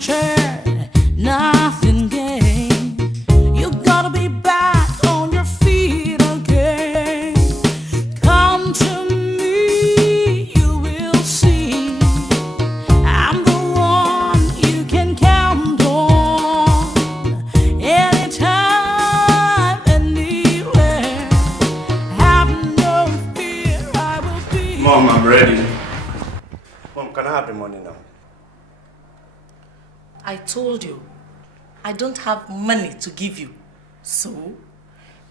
nothing shared, nothing gained. You gotta be back on your feet again. Come to me, you will see. I'm the one you can count on. Anytime, anywhere. Have no fear, I will be. Mom, I'm ready. Mom, can I have the money now? I told you, I don't have money to give you. So,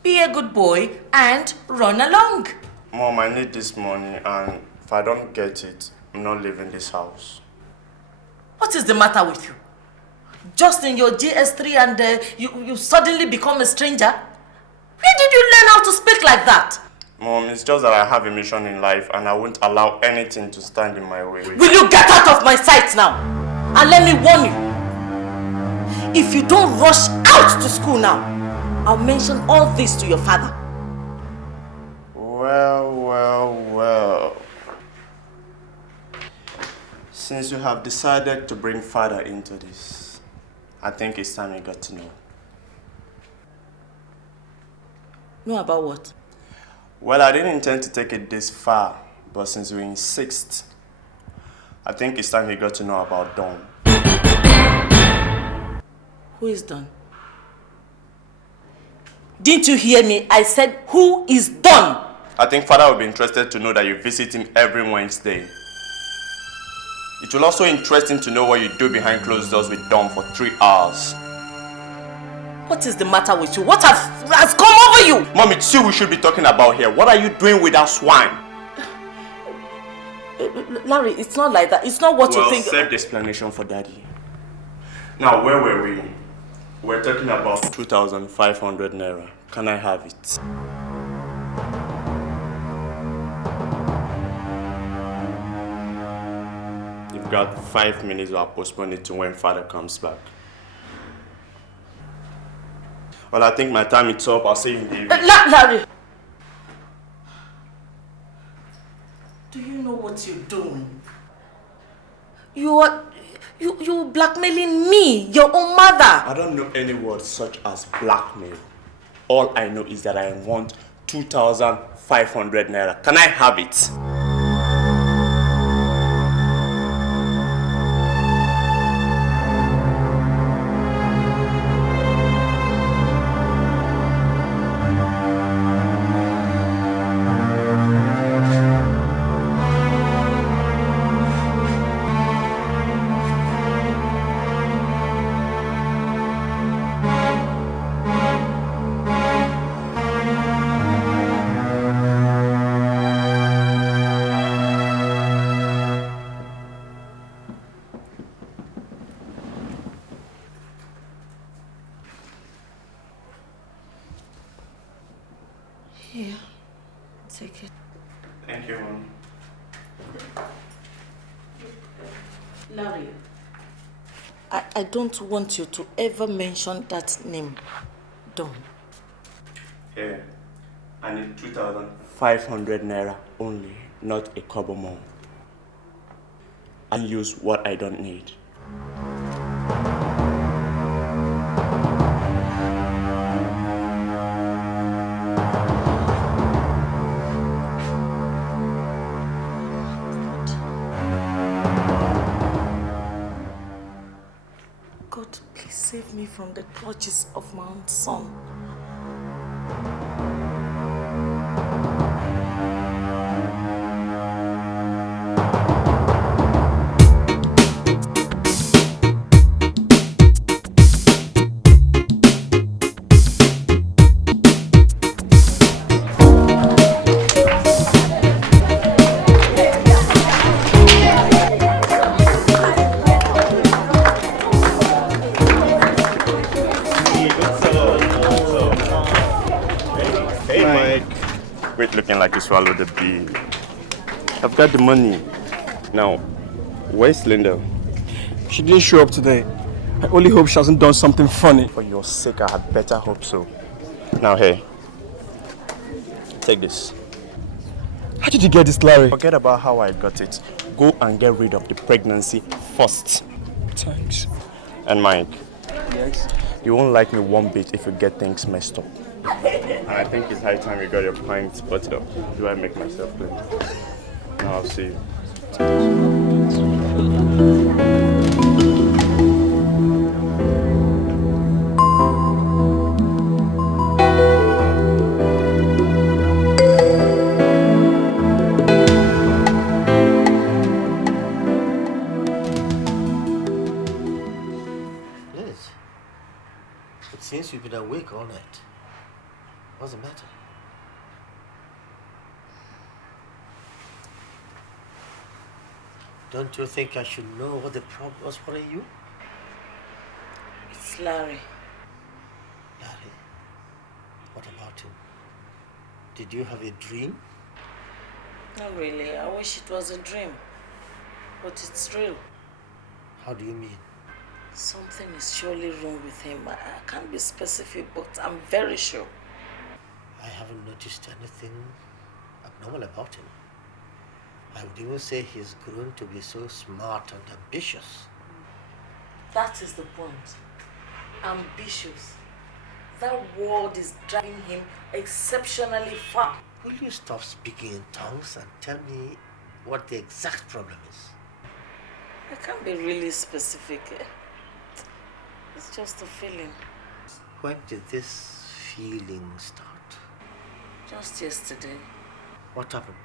be a good boy and run along. Mom, I need this money, and if I don't get it, I'm not leaving this house. What is the matter with you? Just in your GS3 and you suddenly become a stranger? Where did you learn how to speak like that? Mom, it's just that I have a mission in life, and I won't allow anything to stand in my way. Will you get out of my sight now? And let me warn you. If you don't rush out to school now, I'll mention all this to your father. Well. Since you have decided to bring father into this, I think it's time you got to know. Know about what? Well, I didn't intend to take it this far, but since you insist, I think it's time you got to know about Dawn. Who is Dawn? Didn't you hear me? I said, who is Dawn? I think father will be interested to know that you visit him every Wednesday. It will also interest him to know what you do behind closed doors with Dawn for 3 hours. What is the matter with you? What has come over you? Mom, it's you we should be talking about here. What are you doing with that swine? Larry, it's not like that. It's not what you think. Save the explanation for daddy. Now, where were we? We're talking about 2,500 naira. Can I have it? You've got 5 minutes, or I'll postpone it to when father comes back. Well, I think my time is up. I'll see you in the evening. Larry! Do you know what you're doing? You're blackmailing me, your own mother. I don't know any words such as blackmail. All I know is that I want 2,500 naira. Can I have it? Here, take it. Thank you, Mom. Larry, I don't want you to ever mention that name, Dawn. Here, I need 2,500 naira only, not a kobo more. And use what I don't need. God, please save me from the clutches of my own son. Looking like you swallowed the bee. I've got the money. Now, where's Linda? She didn't show up today. I only hope she hasn't done something funny. For your sake, I had better hope so. Now, hey, take this. How did you get this, Larry? Forget about how I got it. Go and get rid of the pregnancy first. Thanks. And Mike, Yes? you won't like me one bit if you get things messed up. And I think it's high time you got your pints buttoned up. Do I make myself clear? Now I'll see you. Liz, it seems you've been awake all night. What's the matter? Don't you think I should know what the problem was for you? It's Larry. Larry, what about him? Did you have a dream? Not really. I wish it was a dream. But it's real. How do you mean? Something is surely wrong with him. I can't be specific, but I'm very sure. I haven't noticed anything abnormal about him. I would even say he's grown to be so smart and ambitious. That is the point. Ambitious. That word is driving him exceptionally far. Will you stop speaking in tongues and tell me what the exact problem is? I can't be really specific. It's just a feeling. When did this feeling start? Just yesterday. What happened?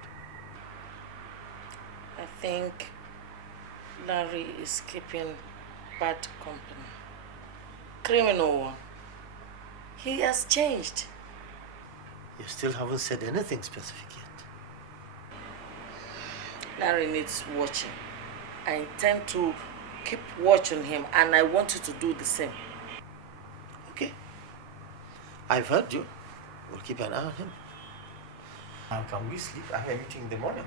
I think Larry is keeping bad company. Criminal one. He has changed. You still haven't said anything specific yet. Larry needs watching. I intend to keep watching him, and I want you to do the same. Okay. I've heard you. We'll keep an eye on him. And can we sleep? I have a meeting in the morning.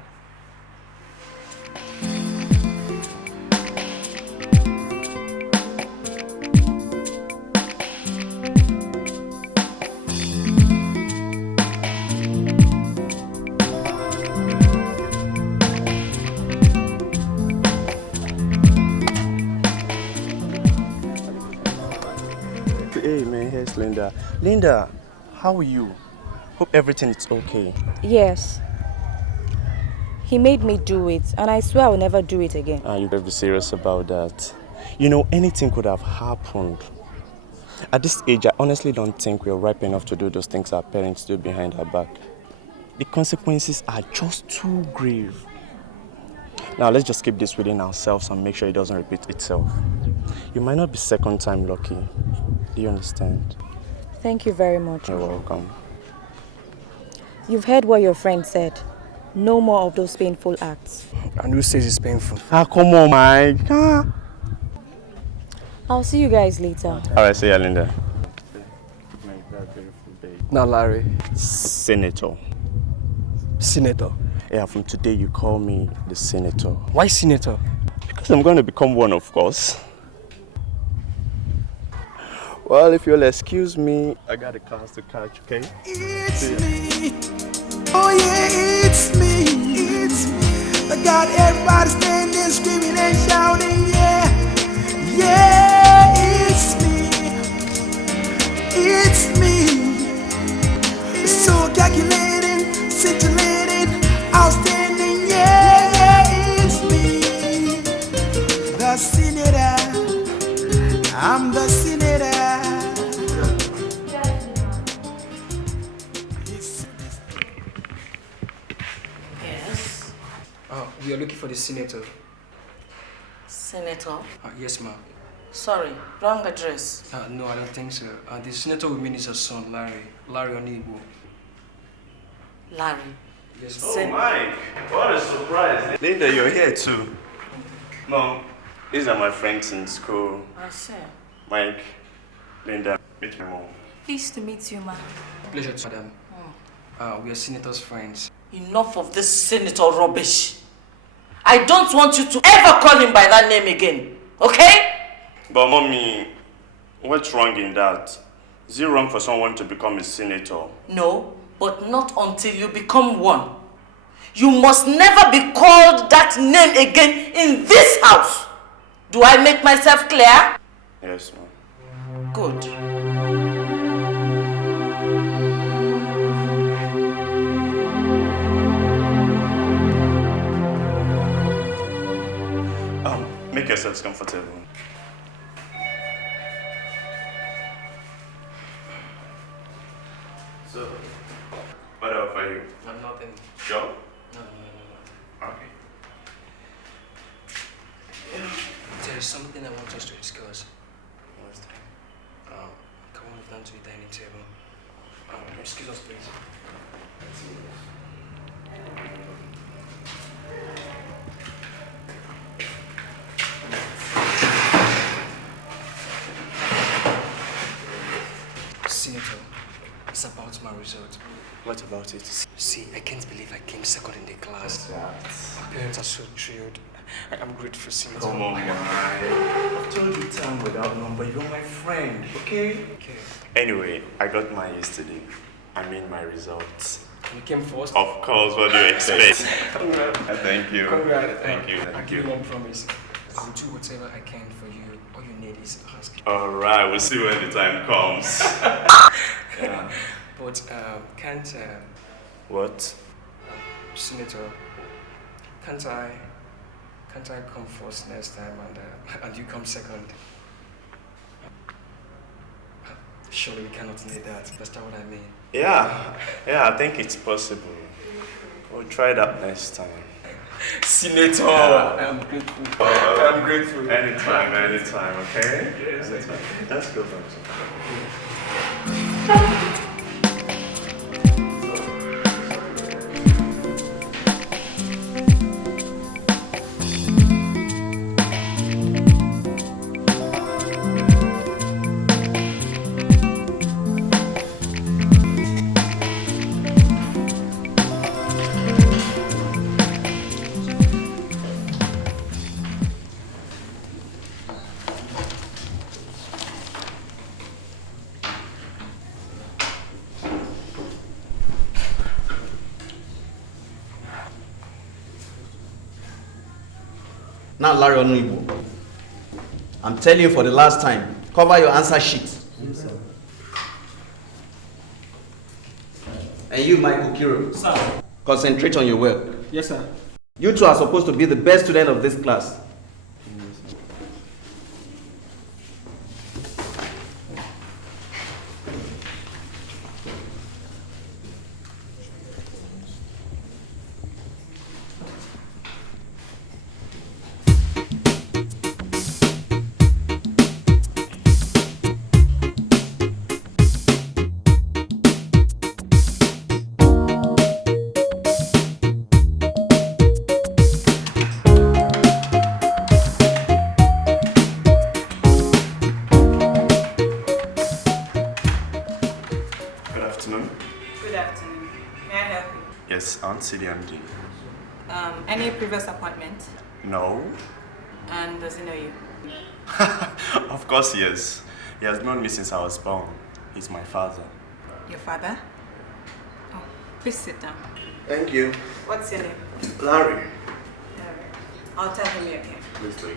Hey man, here's Linda. Linda, how are you? Hope everything is okay. Yes. He made me do it, and I swear I will never do it again. You better be serious about that. You know, anything could have happened. At this age, I honestly don't think we're ripe enough to do those things our parents do behind our back. The consequences are just too grave. Now, let's just keep this within ourselves and make sure it doesn't repeat itself. You might not be second time lucky. Do you understand? Thank you very much. You're welcome. You've heard what your friend said. No more of those painful acts. And who says it's painful? Come on, Mike. I'll see you guys later. All right, see ya, Linda. Now, Larry. Senator. Senator. Yeah, from today you call me the Senator. Why Senator? Because I'm going to become one, of course. Well, if you'll excuse me, I got a class to catch, okay? It's me. Oh yeah, it's me. It's me. I got everybody standing, screaming and shouting, yeah. Yeah, it's me. It's me. So calculating, scintillating, outstanding, yeah, it's me. The Senator. I'm the Senator. Yes. We are looking for the senator. Senator? Yes, ma'am. Sorry, wrong address. No, I don't think so. The senator we mean is her son, Larry. Larry Anuku. Larry. Yes, Oh, Mike, what a surprise. Linda, you're here too. Mom, these are my friends in school. I see. Mike, Linda, meet my mom. Pleased to meet you, ma'am. Pleasure to madam. We are senator's friends. Enough of this senator rubbish. I don't want you to ever call him by that name again, okay? But mommy, what's wrong in that? Is it wrong for someone to become a senator? No, but not until you become one. You must never be called that name again in this house. Do I make myself clear? Yes, ma'am. Good. Make yourselves comfortable. So, what else for you? I'm nothing. Sure? No. Okay. There is something I want us to discuss. What's that? Can we move down to the dining table? Excuse us, please. Senator, it's about my result. What about it? See, I can't believe I came second in the class. My parents are so thrilled. I'm grateful, Senator. Come on, man. I've told you time without number. You're my friend, okay? Okay. Anyway, I got mine yesterday. I mean my results. You came first? Of course, what do you expect? Congrats. Thank you. Congrats. Thank you. I Thank give you. you one promise. I'll do whatever I can for you. All you need is ask. Alright, we'll see when the time comes. Yeah. But can't What? Senator, can't I come first next time and you come second? Surely we cannot need that. That's not what I mean. Yeah, I think it's possible. We'll try that next time. Senator, Yeah. I'm grateful. I'm grateful. Anytime, okay? Yes, Anytime. Let's go back. Now, Larry Anuku, I'm telling you for the last time, cover your answer sheet. Yes, sir. And you, Michael Kiro, Sir. Concentrate on your work. Yes, sir. You two are supposed to be the best student of this class. CDMD. Any previous appointment? No. And does he know you? Of course, yes. He has known me since I was born. He's my father. Your father? Oh, please sit down. Thank you. What's your name? Larry. Larry. I'll tell him you're here. Please do.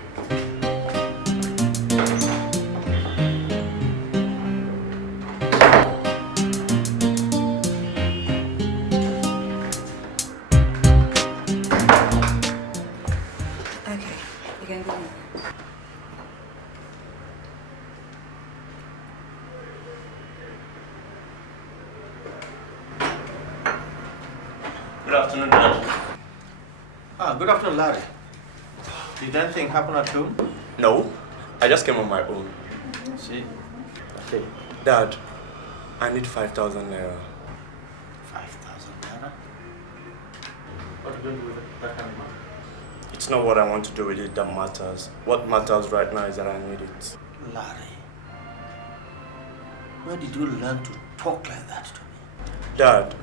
Good afternoon, Dad. Good afternoon, Larry. Did anything happen at home? No, I just came on my own. See? Okay. Dad, I need 5,000 naira. 5,000 naira? What are you going to do with that kind of money? It's not what I want to do with it that matters. What matters right now is that I need it. Larry, where did you learn to talk like that to me? Dad,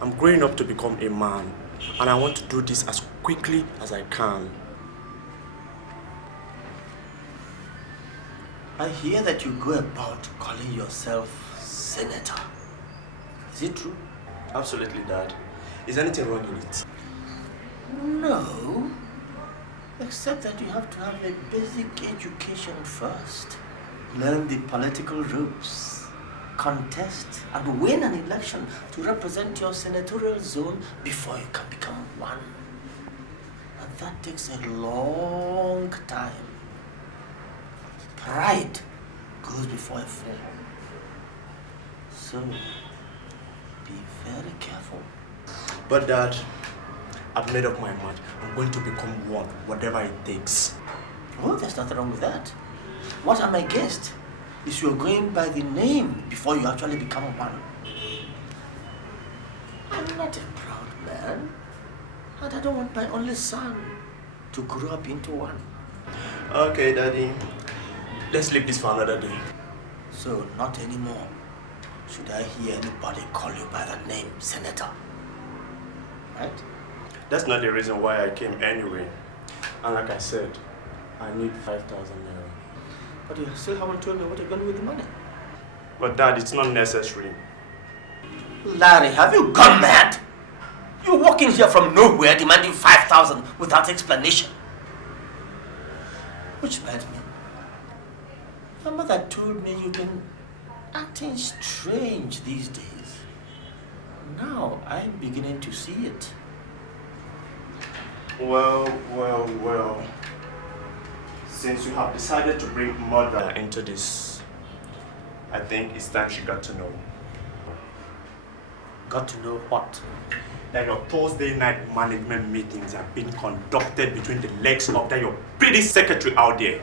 I'm growing up to become a man, and I want to do this as quickly as I can. I hear that you go about calling yourself senator. Is it true? Absolutely, Dad. Is anything wrong in it? No. Except that you have to have a basic education first. Learn the political ropes, contest and win an election to represent your senatorial zone before you can become one. And that takes a long time. Pride goes before a fall. So, be very careful. But Dad, I've made up my mind. I'm going to become one, whatever it takes. Oh, there's nothing wrong with that. What I'm against is you're going by the name before you actually become one. I'm not a proud man, and I don't want my only son to grow up into one. Okay, Daddy. Let's leave this for another day. So, not anymore. Should I hear anybody call you by that name, Senator? Right? That's not the reason why I came anyway. And like I said, I need 5,000 naira. But you still haven't told me what you're going to do with the money. But Dad, it's not necessary. Larry, have you gone mad? You're walking here from nowhere demanding 5,000 without explanation. Which reminds me, your mother told me you've been acting strange these days. Now I'm beginning to see it. Well. Since you have decided to bring murder into this, I think it's time she got to know. Got to know what? That your Thursday night management meetings are being conducted between the legs of that your pretty secretary out there.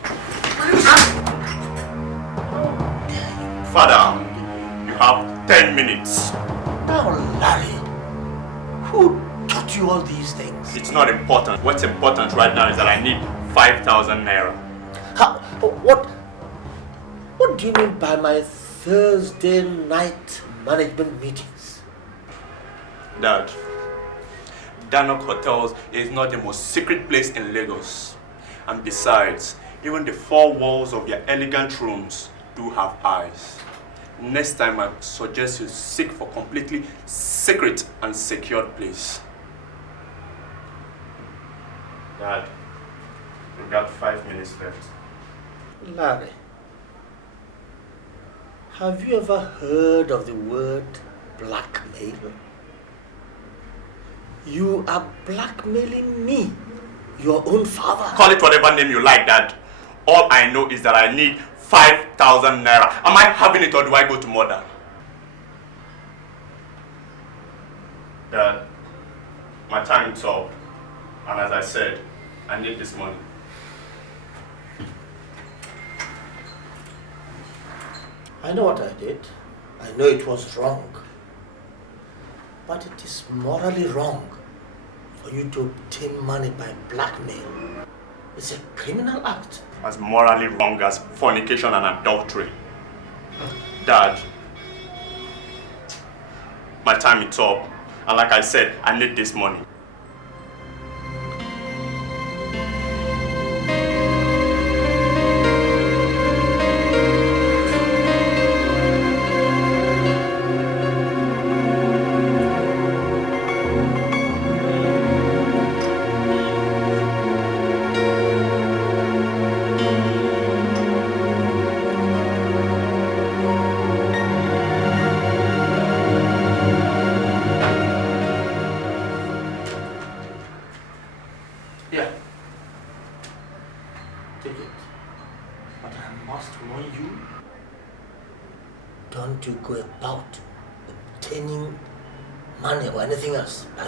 Father, you have 10 minutes. Now, Larry, who taught you all these things? It's not important. What's important right now is that I need 5,000 naira. What do you mean by my Thursday night management meetings? Dad, Danok Hotels is not the most secret place in Lagos. And besides, even the four walls of your elegant rooms do have eyes. Next time I suggest you seek for completely secret and secured place. Dad, we've got 5 minutes left. Larry, have you ever heard of the word blackmail? You are blackmailing me, your own father. Call it whatever name you like, Dad. All I know is that I need 5,000 naira. Am I having it or do I go to mother? Dad, my time is up. And as I said, I need this money. I know what I did. I know it was wrong. But it is morally wrong for you to obtain money by blackmail. It's a criminal act. As morally wrong as fornication and adultery. Dad, my time is up. And like I said, I need this money.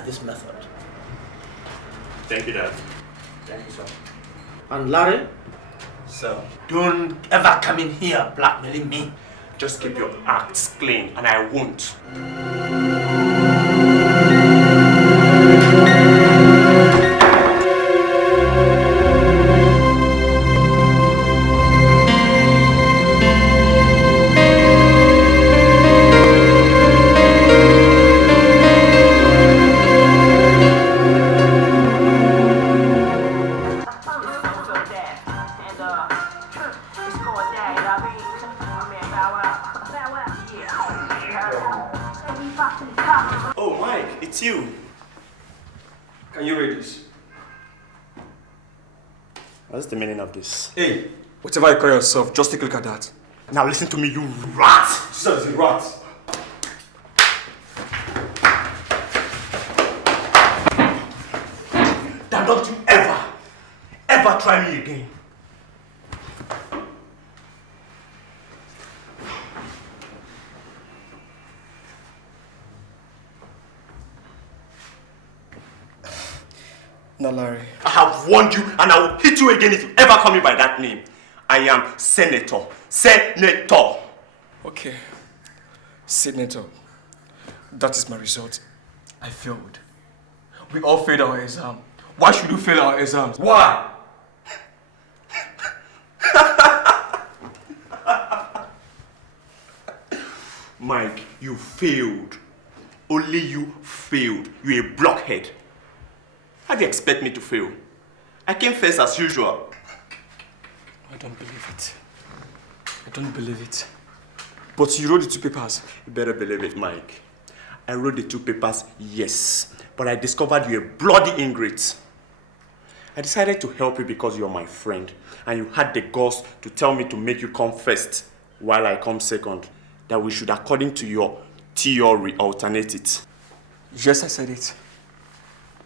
This method. Thank you, Dad. Thank you, sir. And Larry? Sir. Don't ever come in here blackmailing me. Just keep your acts clean and I won't. What's the meaning of this? Hey, whatever you call yourself, just take a look at that. Now listen to me, you rat! Jesus is a rat. Now don't you ever try me again. Now, Larry. I have warned you and I will hit you again if you ever call me by that name. I am Senator. Senator. Okay. Senator. That is my result. I failed. We all failed our exam. Why should you fail our exams? Why? Mike, you failed. Only you failed. You're a blockhead. How do you expect me to fail? I came first as usual. I don't believe it. I don't believe it. But you wrote the 2 papers. You better believe it, Mike. I wrote the 2 papers, yes. But I discovered you're a bloody ingrate. I decided to help you because you're my friend. And you had the guts to tell me to make you come first while I come second. That we should, according to your theory, alternate it. Yes, I said it.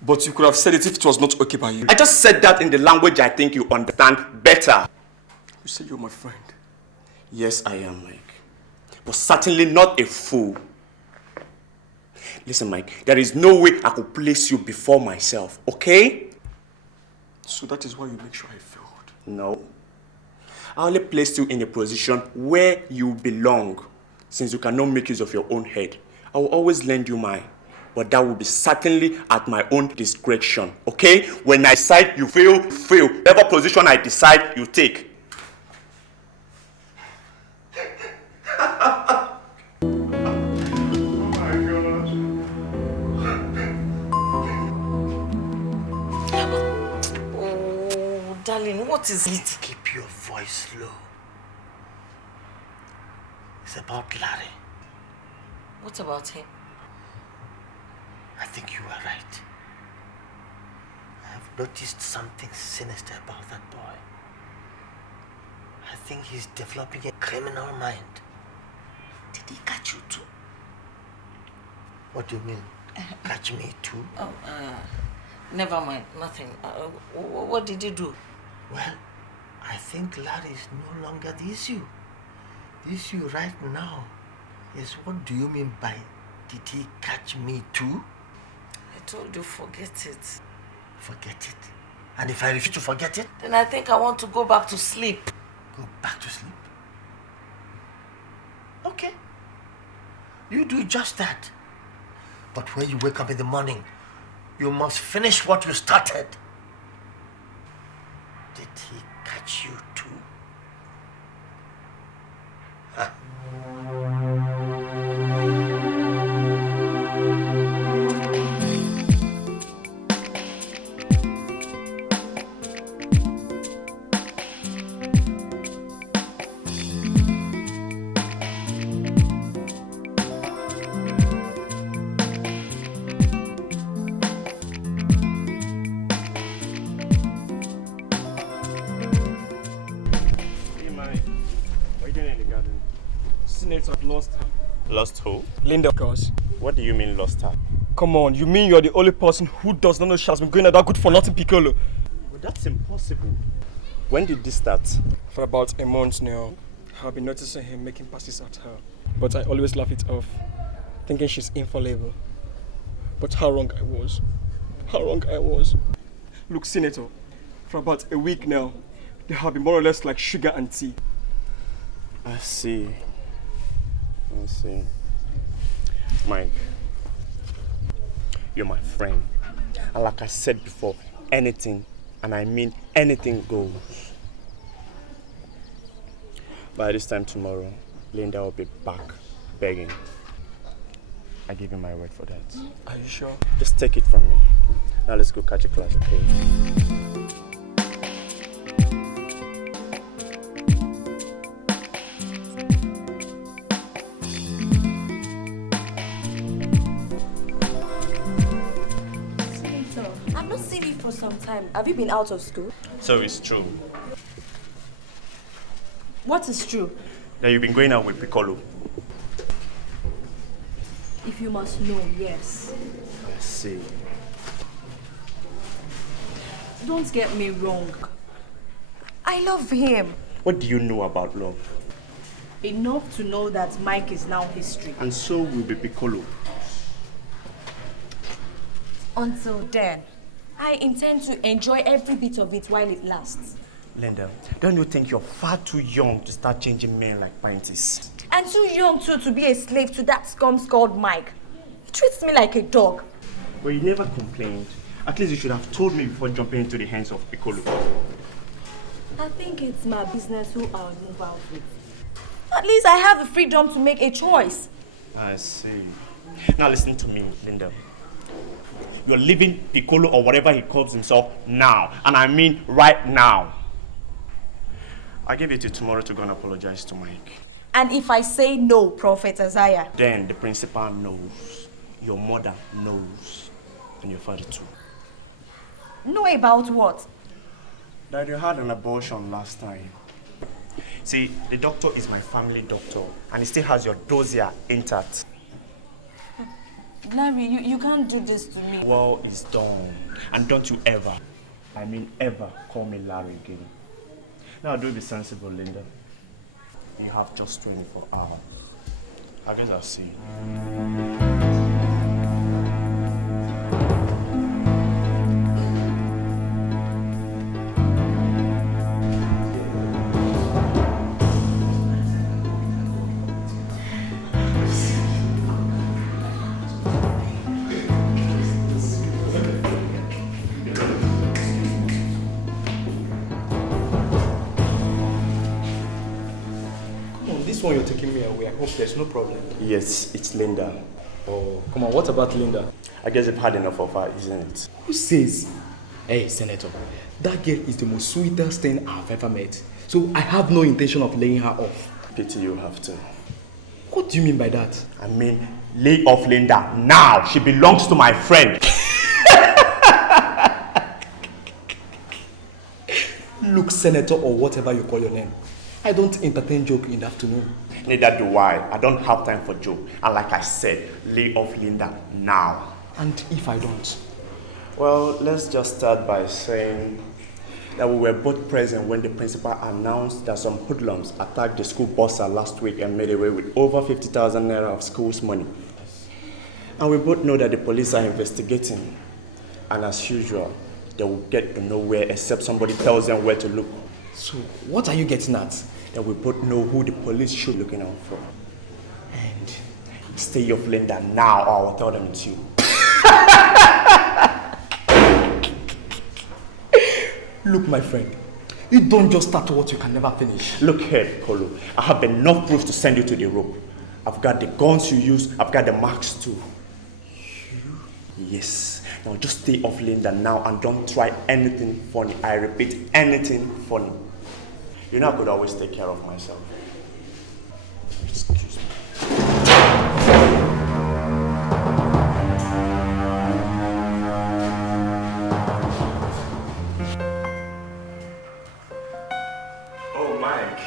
But you could have said it if it was not okay by you. I just said that in the language I think you understand better. You said you're my friend. Yes, I am, Mike. But certainly not a fool. Listen, Mike, there is no way I could place you before myself, okay? So that is why you make sure I failed. No. I only placed you in a position where you belong. Since you cannot make use of your own head, I will always lend you mine. But that will be certainly at my own discretion, okay? When I decide you fail, fail. Whatever position I decide, you take. Oh, darling, what is it? Keep your voice low. It's about Larry. What about him? I think you are right. I have noticed something sinister about that boy. I think he's developing a criminal mind. Did he catch you too? What do you mean? Catch me too? Oh, never mind, nothing. What did he do? Well, I think Larry is no longer the issue. The issue right now is, what do you mean by, did he catch me too? I told you, forget it. Forget it? And if I refuse to forget it? Then I think I want to go back to sleep. Go back to sleep? Okay. You do just that. But when you wake up in the morning, you must finish what you started. Did he catch you too? Huh? I've lost her. Lost who? Linda, of course. What do you mean lost her? Come on, you mean you're the only person who does not know she has been going at that good for nothing Piccolo? Well, that's impossible. When did this start? For about a month now. I've been noticing him making passes at her. But I always laugh it off, thinking she's infallible. But how wrong I was. How wrong I was. Look, Senator, for about a week now, they have been more or less like sugar and tea. I see. I see. Mike, you're my friend. And like I said before, anything, and I mean anything goes. By this time tomorrow, Linda will be back begging. I give you my word for that. Are you sure? Just take it from me. Now let's go catch a class, okay? I've not seen you for some time. Have you been out of school? So it's true What is true? that you've been going out with Piccolo. If you must know, yes. I see. Don't get me wrong. I love him. What do you know about love? Enough to know that Mike is now history. And so will be Piccolo. Until then, I intend to enjoy every bit of it while it lasts. Linda, don't you think you're far too young to start changing men like panties? And too young too to be a slave to that scum called Mike. He treats me like a dog. But you never complained. At least you should have told me before jumping into the hands of Piccolo. I think it's my business who I'll move out with. At least I have the freedom to make a choice. I see. Now listen to me, Linda. You're leaving Piccolo or whatever he calls himself now. And I mean right now. I give it to tomorrow to go and apologize to Mike. And if I say no, Prophet Isaiah? Then the principal knows. Your mother knows. And your father too. Know about what? That you had an abortion last time. See, the doctor is my family doctor. And he still has your dossier intact. Larry, you can't do this to me. Well, it's done. And don't you ever, I mean ever, call me Larry again. Now do be sensible, Linda. You have just 24 hours. I guess I'll see you. One you're taking me away. I hope there's no problem. Yes, it's Linda. Oh, come on. What about Linda? I guess you've had enough of her, isn't it? Who says? Hey, Senator, that girl is the most sweetest thing I've ever met. So I have no intention of laying her off. Pity you have to. What do you mean by that? I mean, lay off Linda now. She belongs to my friend. Look, Senator, or whatever you call your name, I don't entertain joke in the afternoon. Neither do I. I don't have time for joke. And like I said, lay off Linda now. And if I don't? Well, let's just start by saying that we were both present when the principal announced that some hoodlums attacked the school bursar last week and made away with over 50,000 naira of school's money. And we both know that the police are investigating. And as usual, they will get to nowhere except somebody tells them where to look. So, what are you getting at? That we both know who the police should be looking out for. And stay off Linda now, or I'll tell them it's you. Look, my friend, you don't just start what you can never finish. Look here, Polo. I have enough proof to send you to the rope. I've got the guns you use, I've got the marks too. You? Yes. Now just stay off Linda now and don't try anything funny. I repeat, anything funny. You know I could always take care of myself. Excuse me. Oh, Mike.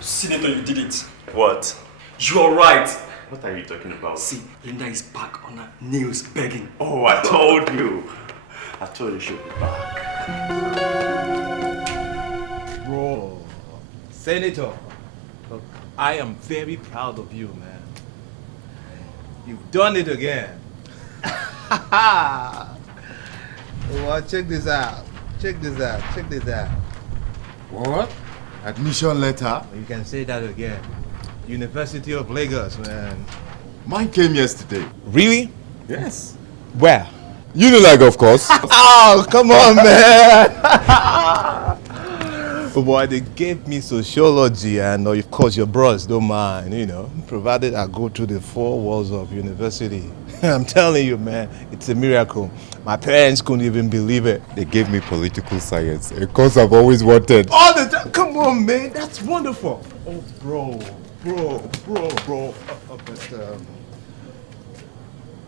Senator, you did it. What? You're right. What are you talking about? See, Linda is back on her knees begging. Oh, I told you. I told you she'll be back. Bro, Senator, look, I am very proud of you, man. You've done it again. Well, check this out. Check this out. Check this out. What? Admission letter? You can say that again. University of Lagos, man. Mine came yesterday. Really? Yes. Where? Unilag, of course. Oh, come on, man. Boy, they gave me sociology, and of course your bros don't mind, you know, provided I go through the 4 walls of university. I'm telling you, man, it's a miracle. My parents couldn't even believe it. They gave me political science, a course I've always wanted. All the time. Come on, man, that's wonderful. Oh, bro. But,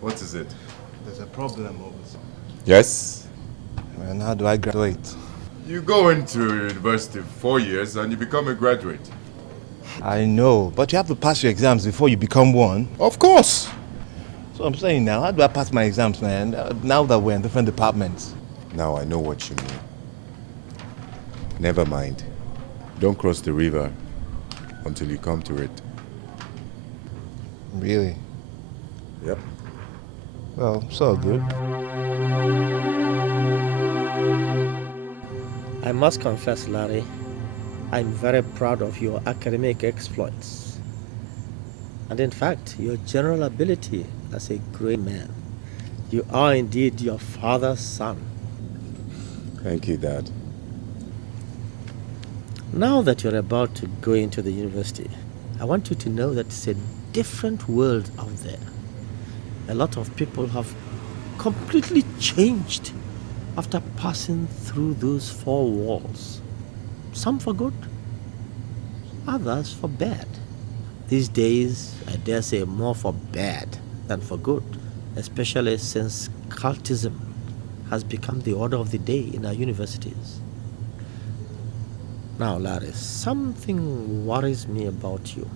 What is it? there's a problem over there. Yes? Man, how do I graduate? You go into university 4 years and you become a graduate. I know, but you have to pass your exams before you become one. Of course. So I'm saying now, how do I pass my exams, man? Now that we're in different departments. Now I know what you mean. Never mind. Don't cross the river until you come to it. Really? Yep. Well, so good. I must confess, Larry, I'm very proud of your academic exploits. And in fact, your general ability as a great man. You are indeed your father's son. Thank you, Dad. Now that you're about to go into the university, I want you to know that it's a different world out there. A lot of people have completely changed after passing through those four walls. Some for good, others for bad. These days, I dare say more for bad than for good, especially since cultism has become the order of the day in our universities. Now, Larry, something worries me about you.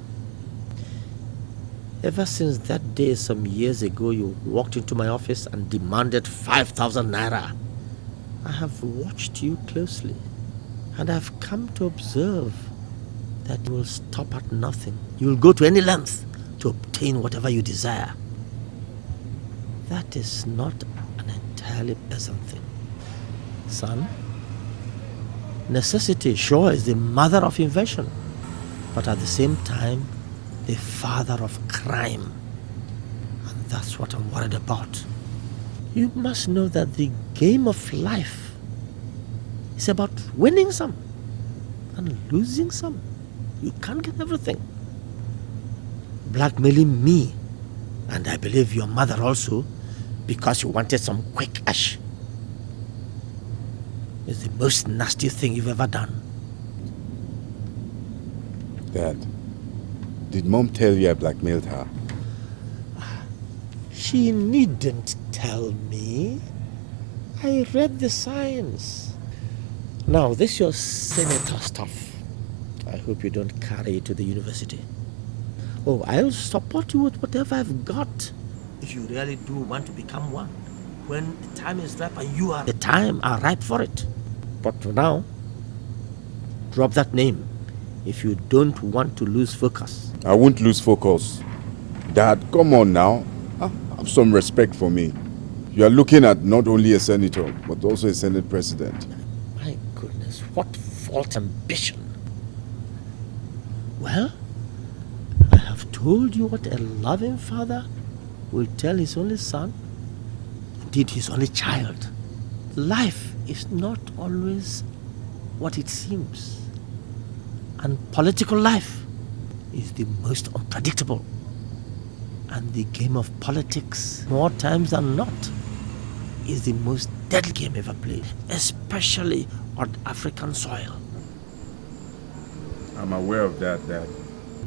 Ever since that day some years ago you walked into my office and demanded 5,000 naira, I have watched you closely, and I've come to observe that you will stop at nothing. You will go to any length to obtain whatever you desire. That is not an entirely pleasant thing. Son, necessity sure is the mother of invention, but at the same time, the father of crime. And that's what I'm worried about. You must know that the game of life is about winning some and losing some. You can't get everything. Blackmailing me, and I believe your mother also, because you wanted some quick cash, is the most nasty thing you've ever done. Dad, did Mom tell you I blackmailed her? She needn't tell me. I read the signs. Now, this your senator stuff. I hope you don't carry it to the university. Oh, I'll support you with whatever I've got. If you really do want to become one, when the time is ripe and you are the time are ripe for it. But for now, drop that name if you don't want to lose focus. I won't lose focus. Dad, come on now. Have some respect for me. You are looking at not only a senator, but also a Senate president. My goodness, what false ambition. Well, I have told you what a loving father will tell his only son, indeed his only child. Life is not always what it seems. And political life is the most unpredictable. And the game of politics, more times than not, is the most deadly game ever played, especially on African soil. I'm aware of that, Dad.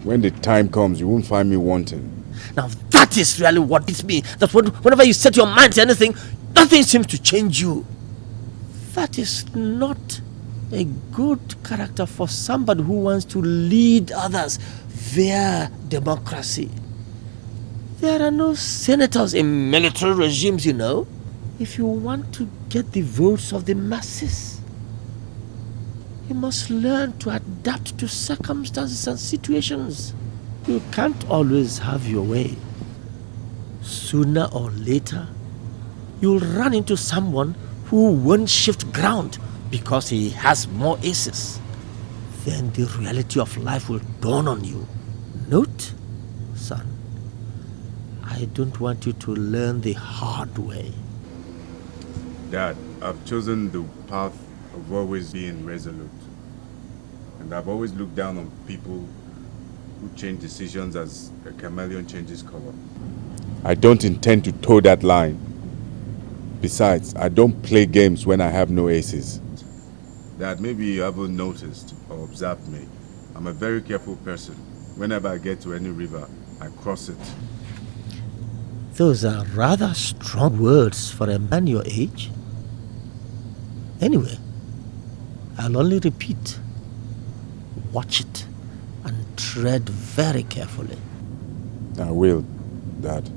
When the time comes, you won't find me wanting. Now that is really what beats me. That whenever you set your mind to anything, nothing seems to change you. That is not a good character for somebody who wants to lead others via democracy. There are no senators in military regimes, you know. If you want to get the votes of the masses, you must learn to adapt to circumstances and situations. You can't always have your way. Sooner or later, you'll run into someone who won't shift ground because he has more aces. Then the reality of life will dawn on you. Note, son, I don't want you to learn the hard way. Dad, I've chosen the path of always being resolute. And I've always looked down on people who change decisions as a chameleon changes color. I don't intend to toe that line. Besides, I don't play games when I have no aces. Dad, maybe you haven't noticed or observed me. I'm a very careful person. Whenever I get to any river, I cross it. Those are rather strong words for a man your age. Anyway, I'll only repeat. Watch it and tread very carefully. I will, Dad.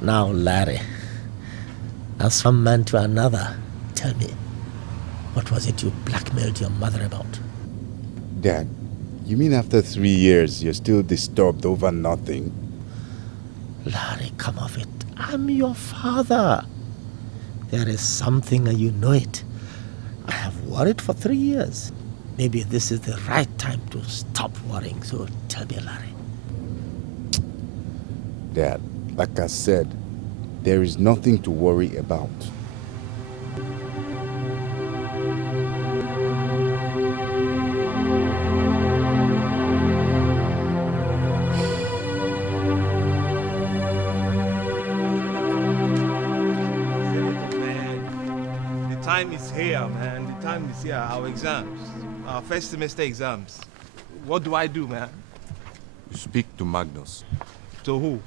Now, Larry, as from man to another, tell me, what was it you blackmailed your mother about? Dad, you mean after 3 years you're still disturbed over nothing? Larry, come off it. I'm your father. There is something and you know it. I have worried for 3 years. Maybe this is the right time to stop worrying, so tell me, Larry. Dad, like I said, there is nothing to worry about. The time is here, man. The time is here. Our exams. Our first semester exams. What do I do, man? You speak to Magnus. To who?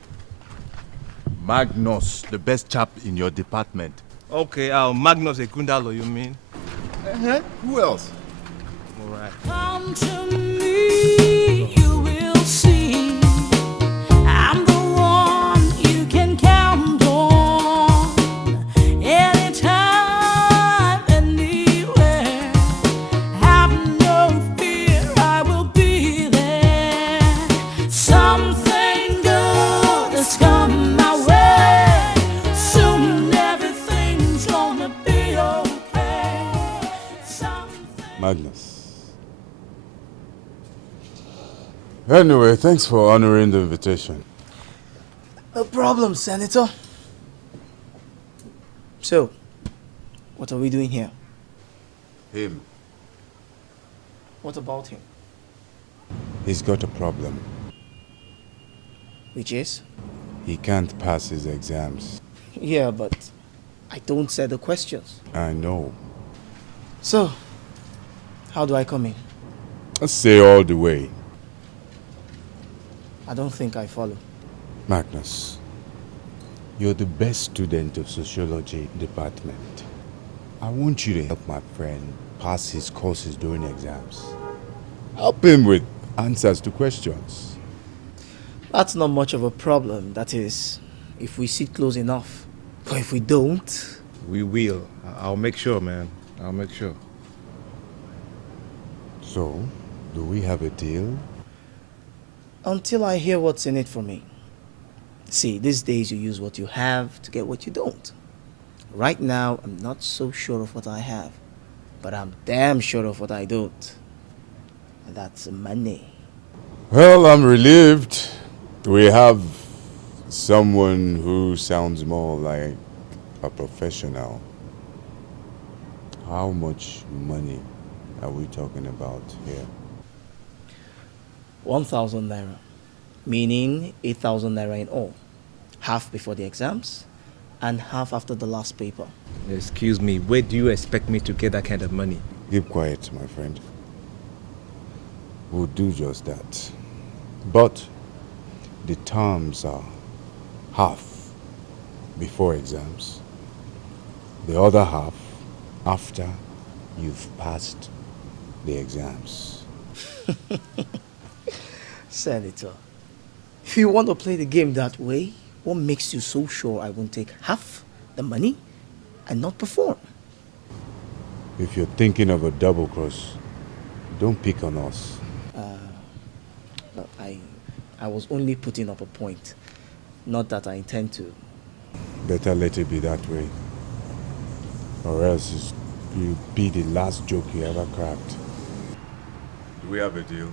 Magnus, the best chap in your department. Okay, Magnus Ekundalo, you mean? Who else? All right. Come to me, you will see. I'm the one you can count on. Anytime, anywhere. Have no fear, I will be there. Something good has come my way. Soon everything's gonna be okay. Magnus. Anyway, thanks for honoring the invitation. No problem, Senator. So, what are we doing here? Him. What about him? He's got a problem. Which is? He can't pass his exams. Yeah, but I don't set the questions. I know. So, how do I come in? Let's say all the way. I don't think I follow. Magnus, you're the best student of sociology department. I want you to help my friend pass his courses during exams. Help him with answers to questions. That's not much of a problem. That is, if we sit close enough. But if we don't... We will. I'll make sure, man. I'll make sure. So, do we have a deal? Until I hear what's in it for me. See, these days you use what you have to get what you don't. Right now, I'm not so sure of what I have. But I'm damn sure of what I don't. And that's money. Well, I'm relieved. We have someone who sounds more like a professional. How much money are we talking about here? 1,000 naira, meaning 8,000 naira in all. Half before the exams, and half after the last paper. Excuse me, where do you expect me to get that kind of money? Keep quiet, my friend. We'll do just that. But the terms are half before exams, the other half after you've passed the exams. Senator, if you want to play the game that way, what makes you so sure I won't take half the money and not perform? If you're thinking of a double cross, don't pick on us. No, I was only putting up a point. Not that I intend to. Better let it be that way. Or else you'll be the last joke you ever cracked. Do we have a deal?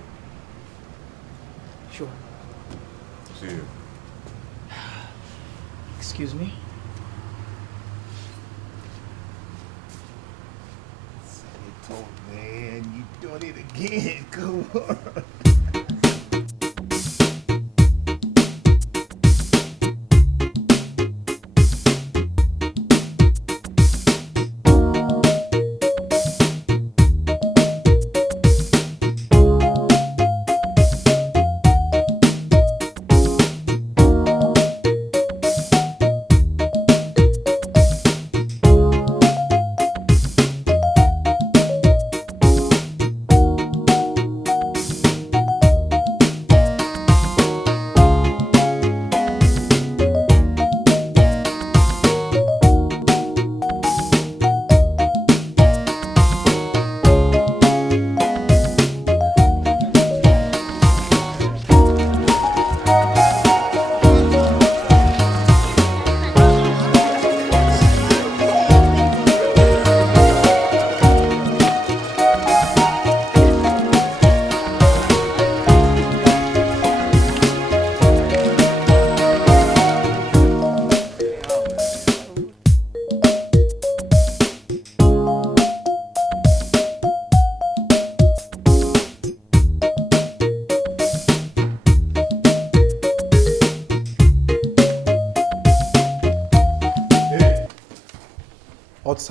Sure. See you. Excuse me? Senator, man, you done it again. Come on.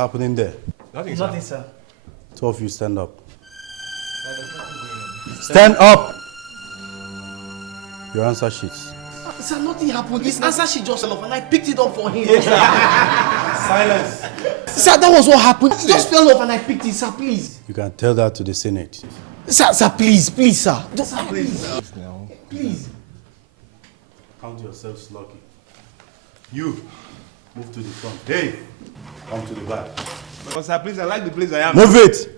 happening there? Nothing, sir. Two of you stand up. Stand up! Your answer sheets. Sir, nothing happened. His answer sheet just fell off and I picked it up for him. Silence! Sir, that was what happened. It just fell off and I picked it, sir, please. You can tell that to the Senate. Sir, please, sir. Sir, please. Please. Count yourselves lucky. You, move to the front. Hey, come to the back. But sir, please, I like the place I am. Move it!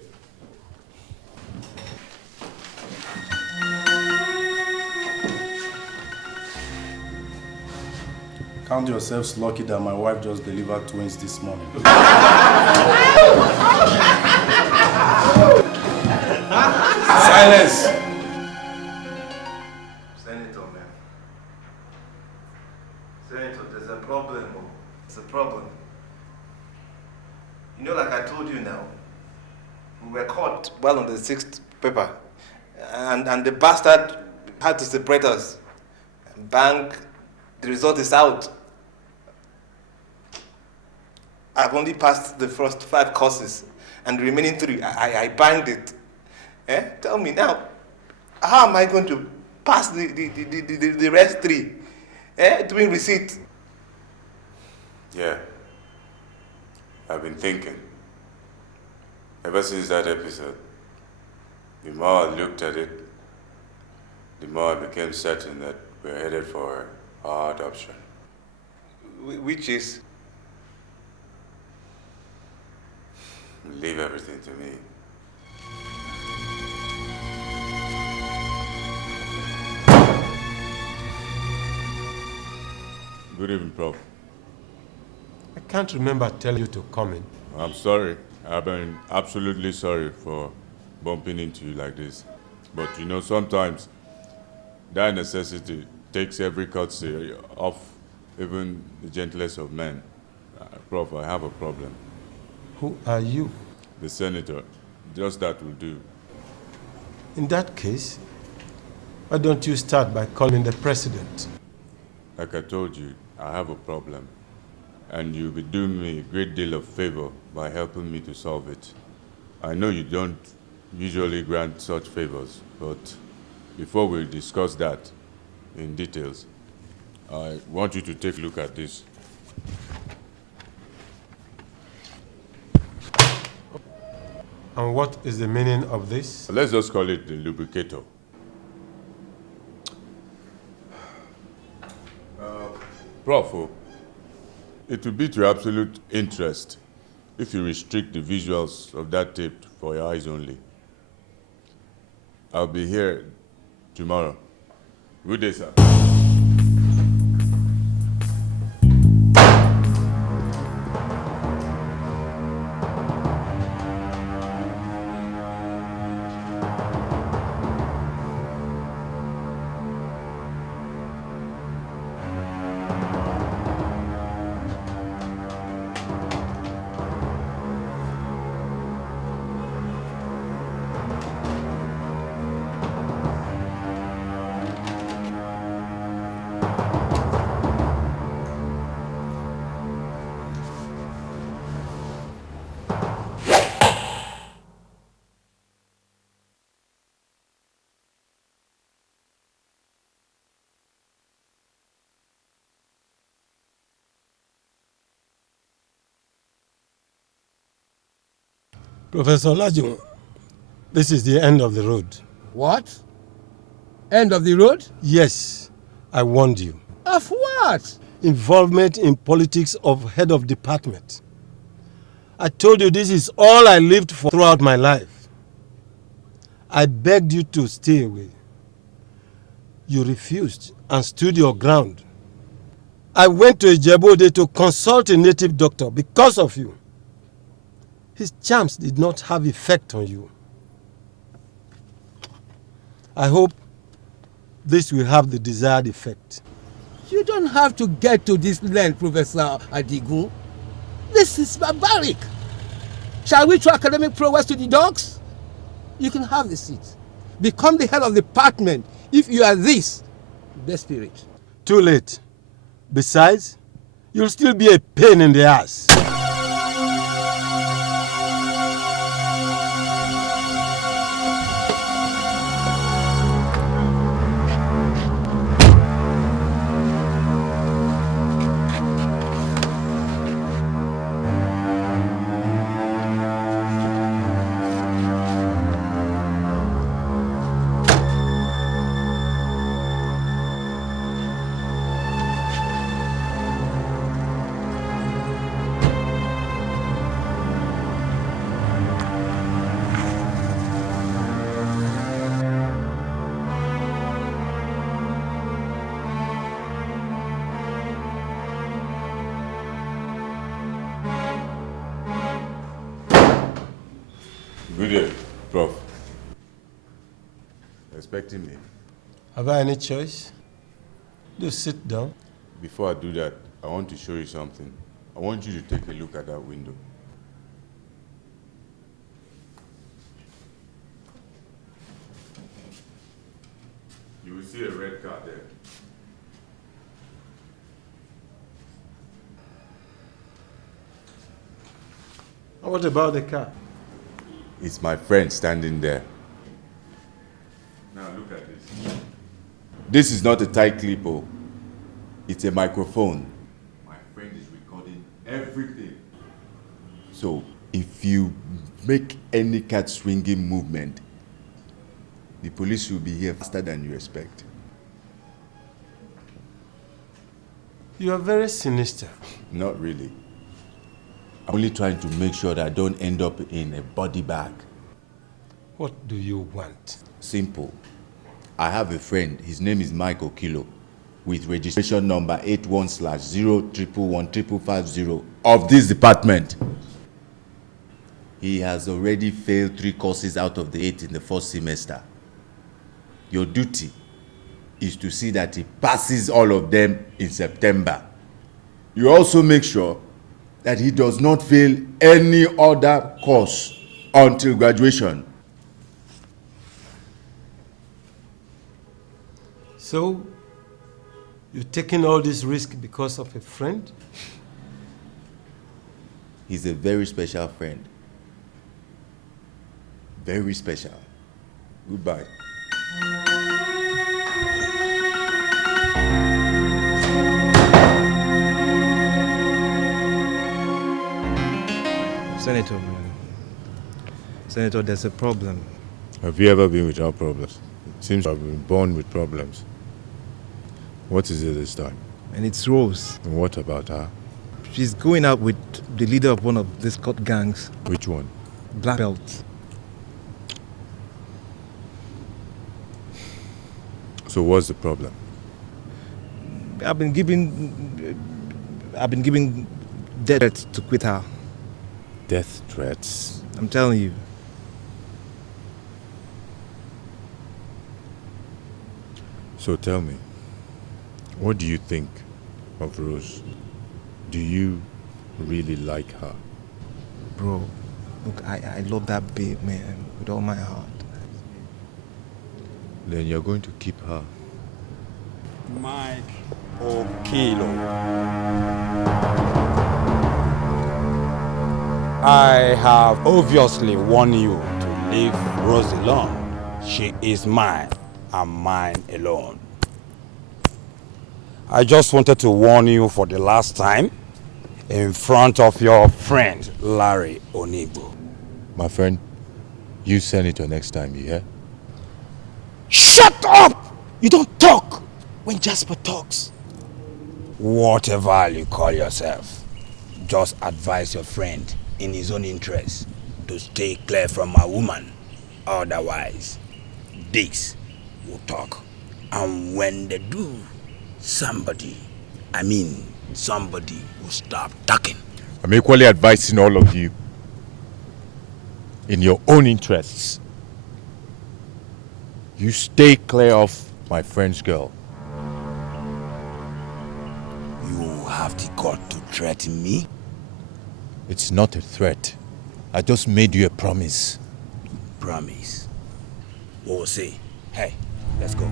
Count yourselves lucky that my wife just delivered twins this morning. Silence! Senator, man. Senator, there's a problem. It's a problem. You know, like I told you now, we were caught well on the 6th paper. And the bastard had to separate us. Bang, the result is out. I've only passed the first 5 courses, and the remaining 3, I banged it. Tell me now, how am I going to pass the rest 3? Doing receipt. Yeah. I've been thinking. Ever since that episode, the more I looked at it, the more I became certain that we're headed for a hard option. Which is? Leave everything to me. Good evening, Prof. I can't remember telling you to come in. I'm sorry. I've been absolutely sorry for bumping into you like this. But you know, sometimes that necessity takes every courtesy off even the gentlest of men. Prof, I have a problem. Who are you? The senator. Just that will do. In that case, why don't you start by calling the president? Like I told you, I have a problem. And you'll be doing me a great deal of favor by helping me to solve it. I know you don't usually grant such favors, but before we discuss that in details, I want you to take a look at this. And what is the meaning of this? Let's just call it the lubricator. Prof, it will be to your absolute interest if you restrict the visuals of that tape for your eyes only. I'll be here tomorrow. Good day, sir. Professor Olajuwon, this is the end of the road. What? End of the road? Yes, I warned you. Of what? Involvement in politics of head of department. I told you this is all I lived for throughout my life. I begged you to stay away. You refused and stood your ground. I went to Ijebode to consult a native doctor because of you. His charms did not have effect on you. I hope this will have the desired effect. You don't have to get to this length, Professor Adigun. This is barbaric. Shall we throw academic prowess to the dogs? You can have the seat. Become the head of the department if you are this desperate. Too late. Besides, you'll still be a pain in the ass. Good day, Prof. Expecting me? Have I any choice? Do sit down. Before I do that, I want to show you something. I want you to take a look at that window. You will see a red car there. What about the car? It's my friend standing there. Now look at this. This is not a tight clip, oh. It's a microphone. My friend is recording everything. So if you make any card swinging movement, the police will be here faster than you expect. You are very sinister. Not really. I'm only trying to make sure that I don't end up in a body bag. What do you want? Simple. I have a friend, his name is Mike Okilo, with registration number 81/0111550 of this department. He has already failed 3 courses out of the 8 in the first semester. Your duty is to see that he passes all of them in September. You also make sure that he does not fail any other course until graduation. So, you're taking all this risk because of a friend? He's a very special friend. Very special. Goodbye. Senator, man. Senator, there's a problem. Have you ever been without problems? It seems I've been born with problems. What is it this time? And it's Rose. And what about her? She's going out with the leader of one of these court gangs. Which one? Black Belt. So what's the problem? I've been giving death threats to quit her. Death threats? I'm telling you. So tell me, what do you think of Rose? Do you really like her? Bro, look, I love that babe, man, with all my heart. Then you're going to keep her. Mike Okilo. I have obviously warned you to leave Rose alone. She is mine and mine alone. I just wanted to warn you for the last time in front of your friend Larry Onigbo. My friend, you Senator next time, you hear? Shut up! You don't talk when Jasper talks. Whatever you call yourself, just advise your friend in his own interest to stay clear from my woman. Otherwise, this will talk. And when they do, somebody will stop talking. I'm equally advising all of you, in your own interests, you stay clear of my friend's girl. You have the gut to threaten me? It's not a threat. I just made you a promise. Promise? We'll see. Hey, let's go.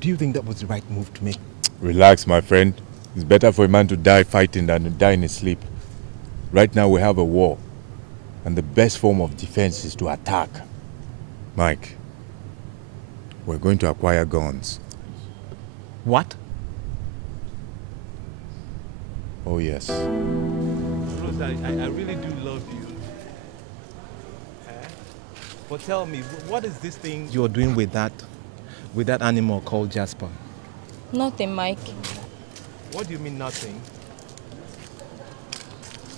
Do you think that was the right move to make? Relax, my friend. It's better for a man to die fighting than to die in his sleep. Right now we have a war, and the best form of defense is to attack. Mike, we're going to acquire guns. What? Oh, yes. Rose, I really do love you. But tell me, what is this thing you're doing with that animal called Jasper? Nothing, Mike. What do you mean nothing?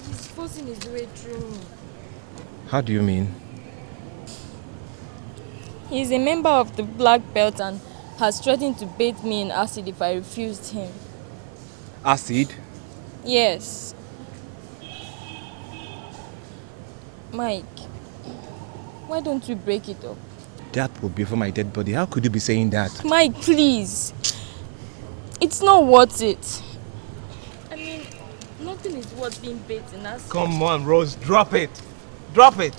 He's forcing his way through me. How do you mean? He's a member of the Black Belt and has threatened to bathe me in acid if I refused him. Acid? Yes. Mike, why don't we break it up? That would be for my dead body. How could you be saying that? Mike, please. It's not worth it. I mean, nothing is worth being bathed in acid. Come on, Rose, drop it. Drop it.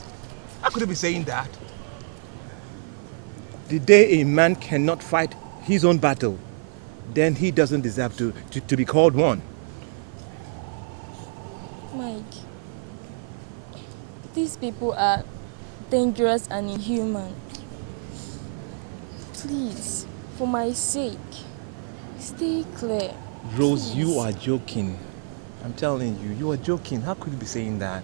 How could you be saying that? The day a man cannot fight his own battle, then he doesn't deserve to be called one. Mike, these people are dangerous and inhuman. Please, for my sake, stay clear. Rose, Please. you are joking. I'm telling you, you are joking. How could you be saying that?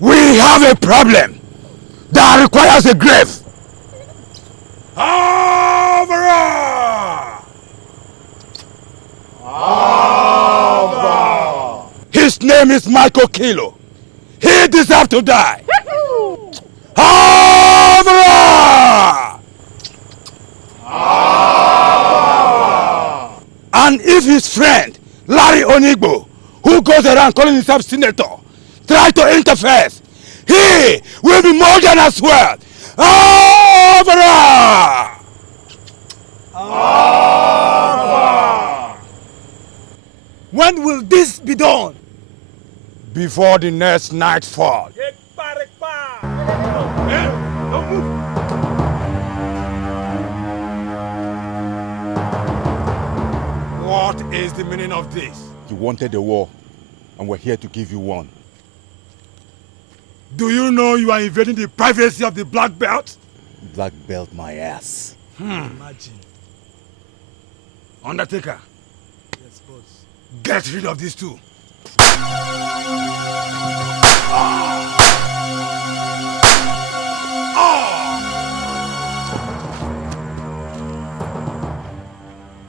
We have a problem that requires a grave. His name is Michael Kilo. He deserves to die. And if his friend, Larry Onigbo, who goes around calling himself senator, try to interfere, he will be more than as well. When will this be done? Before the next nightfall. What is the meaning of this? You wanted a war, and we're here to give you one. Do you know you are invading the privacy of the Black Belt? Black belt my ass. Imagine. Undertaker. Yes, boss. Get rid of these two.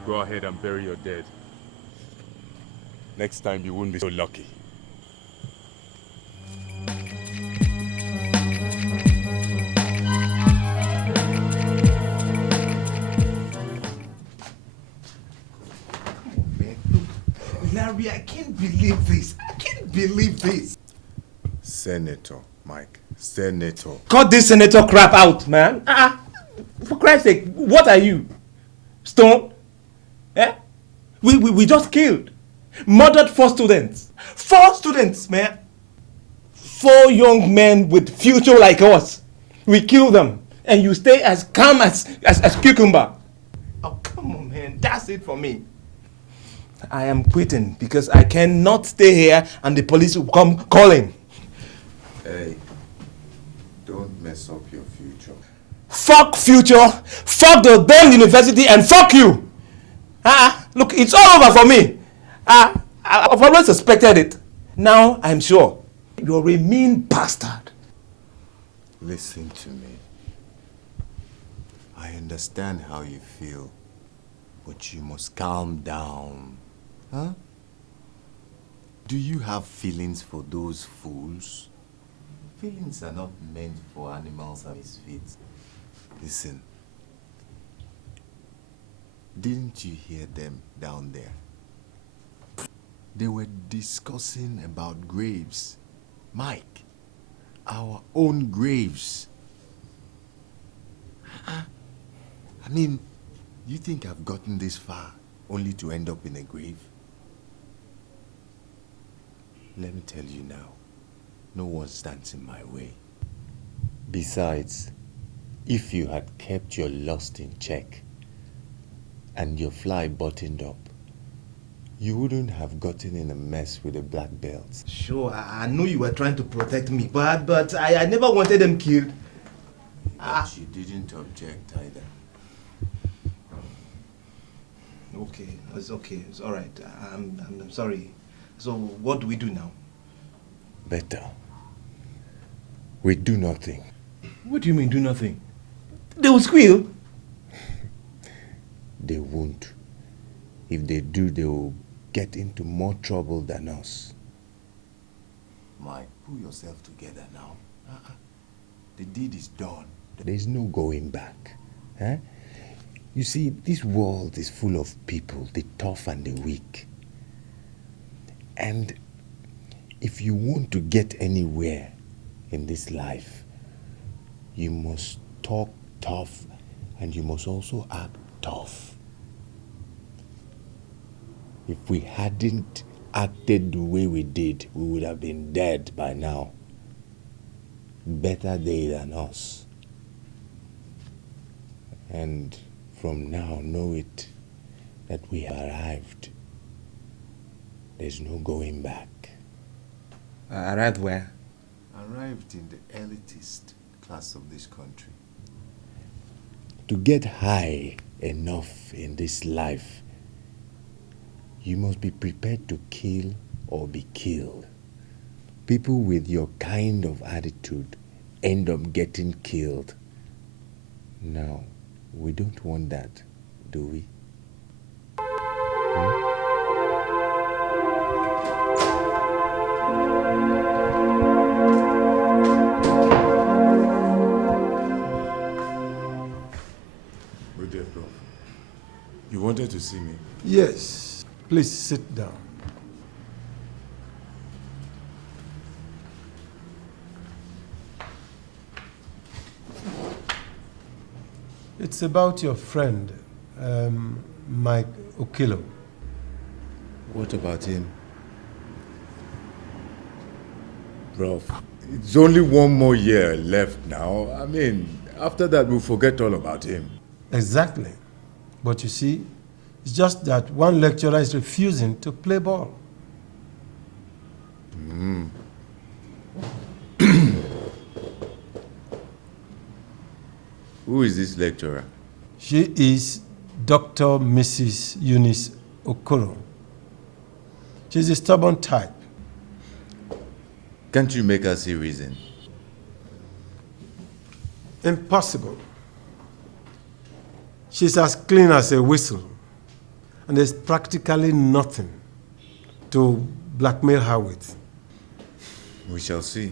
Go ahead and bury your dead. Next time you won't be so lucky. Larry, I can't believe this. I can't believe this. Senator, Mike. Senator. Cut this senator crap out, man. For Christ's sake, what are you? Stone? Eh? We just killed. Murdered 4 students. 4 students, man. 4 young men with future like us. We kill them. And you stay as calm as cucumber. Oh, come on, man. That's it for me. I am quitting because I cannot stay here and the police will come calling. Hey, don't mess up your future. Fuck future, fuck the damn university, and fuck you! Look, it's all over for me. I've always suspected it. Now I'm sure. You're a mean bastard. Listen to me. I understand how you feel, but you must calm down. Huh? Do you have feelings for those fools? Feelings are not meant for animals and misfits. Listen. Didn't you hear them down there? They were discussing about graves. Mike, our own graves. I mean, you think I've gotten this far only to end up in a grave? Let me tell you now, no one stands in my way. Besides, if you had kept your lust in check and your fly buttoned up, you wouldn't have gotten in a mess with the black belts. Sure, I know you were trying to protect me, but I never wanted them killed. But you didn't object either. Okay, it's okay, it's all right. I'm sorry. So what do we do now? Better. We do nothing. What do you mean do nothing? They will squeal. They won't. If they do, they will get into more trouble than us. Mike, pull yourself together now. The deed is done. There's no going back. Huh? You see, this world is full of people, the tough and the weak. And if you want to get anywhere in this life, you must talk tough and you must also act tough. If we hadn't acted the way we did, we would have been dead by now. Better they than us. And from now, know it that we have arrived. There's no going back. Arrived where? Arrived in the elitist class of this country. To get high enough in this life, you must be prepared to kill or be killed. People with your kind of attitude end up getting killed. Now, we don't want that, do we? Good day, Prof. You wanted to see me? Yes. Please sit down. It's about your friend, Mike Okilo. What about him? Prof, it's only one more year left now. I mean, after that we'll forget all about him. Exactly. But you see, it's just that one lecturer is refusing to play ball. Who is this lecturer? She is Dr. Mrs. Eunice Okoro. She's a stubborn type. Can't you make her see reason? Impossible. She's as clean as a whistle, and there's practically nothing to blackmail her with. We shall see.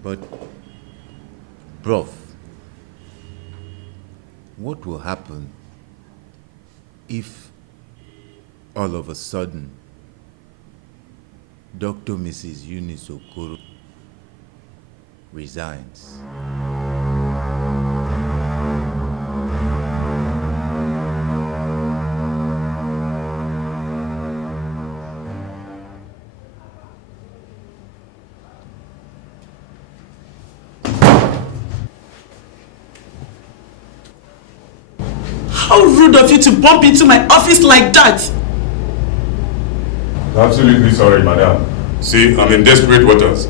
But, Prof, what will happen if all of a sudden Dr. Mrs. Eunice Okoro resigns? How rude of you to bump into my office like that! Absolutely sorry, madam. See, I'm in desperate waters.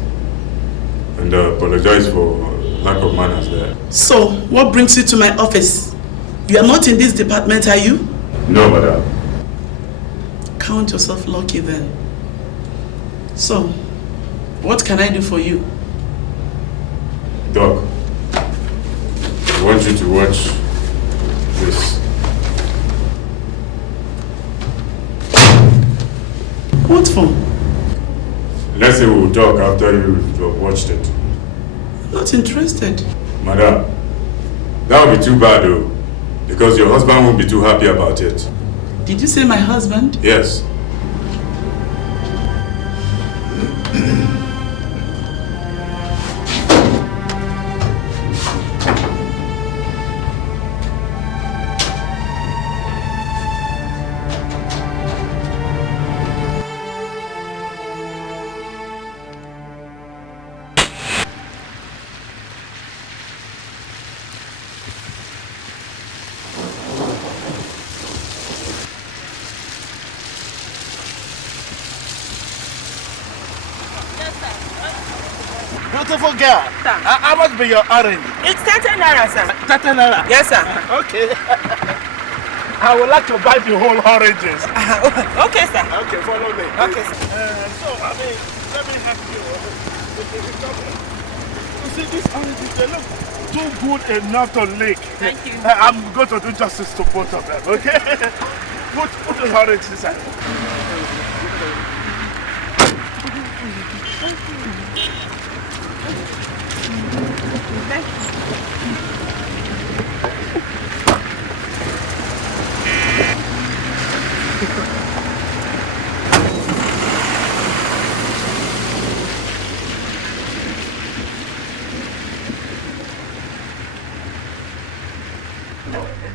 And apologize for lack of manners there. So, what brings you to my office? You are not in this department, are you? No, madam. Count yourself lucky then. So, what can I do for you? Doc, I want you to watch this. What for? Let's say we'll talk after you've watched it. Not interested. Madam, that would be too bad though, because your husband won't be too happy about it. Did you say my husband? Yes. beautiful girl. How much be your orange? It's 30 naira, sir. 30 naira? Yes, sir. Okay. I would like to buy the whole oranges. Okay, sir. Okay, follow me. Okay, sir. So, I mean, let me help you. You see, these oranges, they look too good enough to lick. Thank you. I'm going to do justice to both of them, okay? Put the orange inside.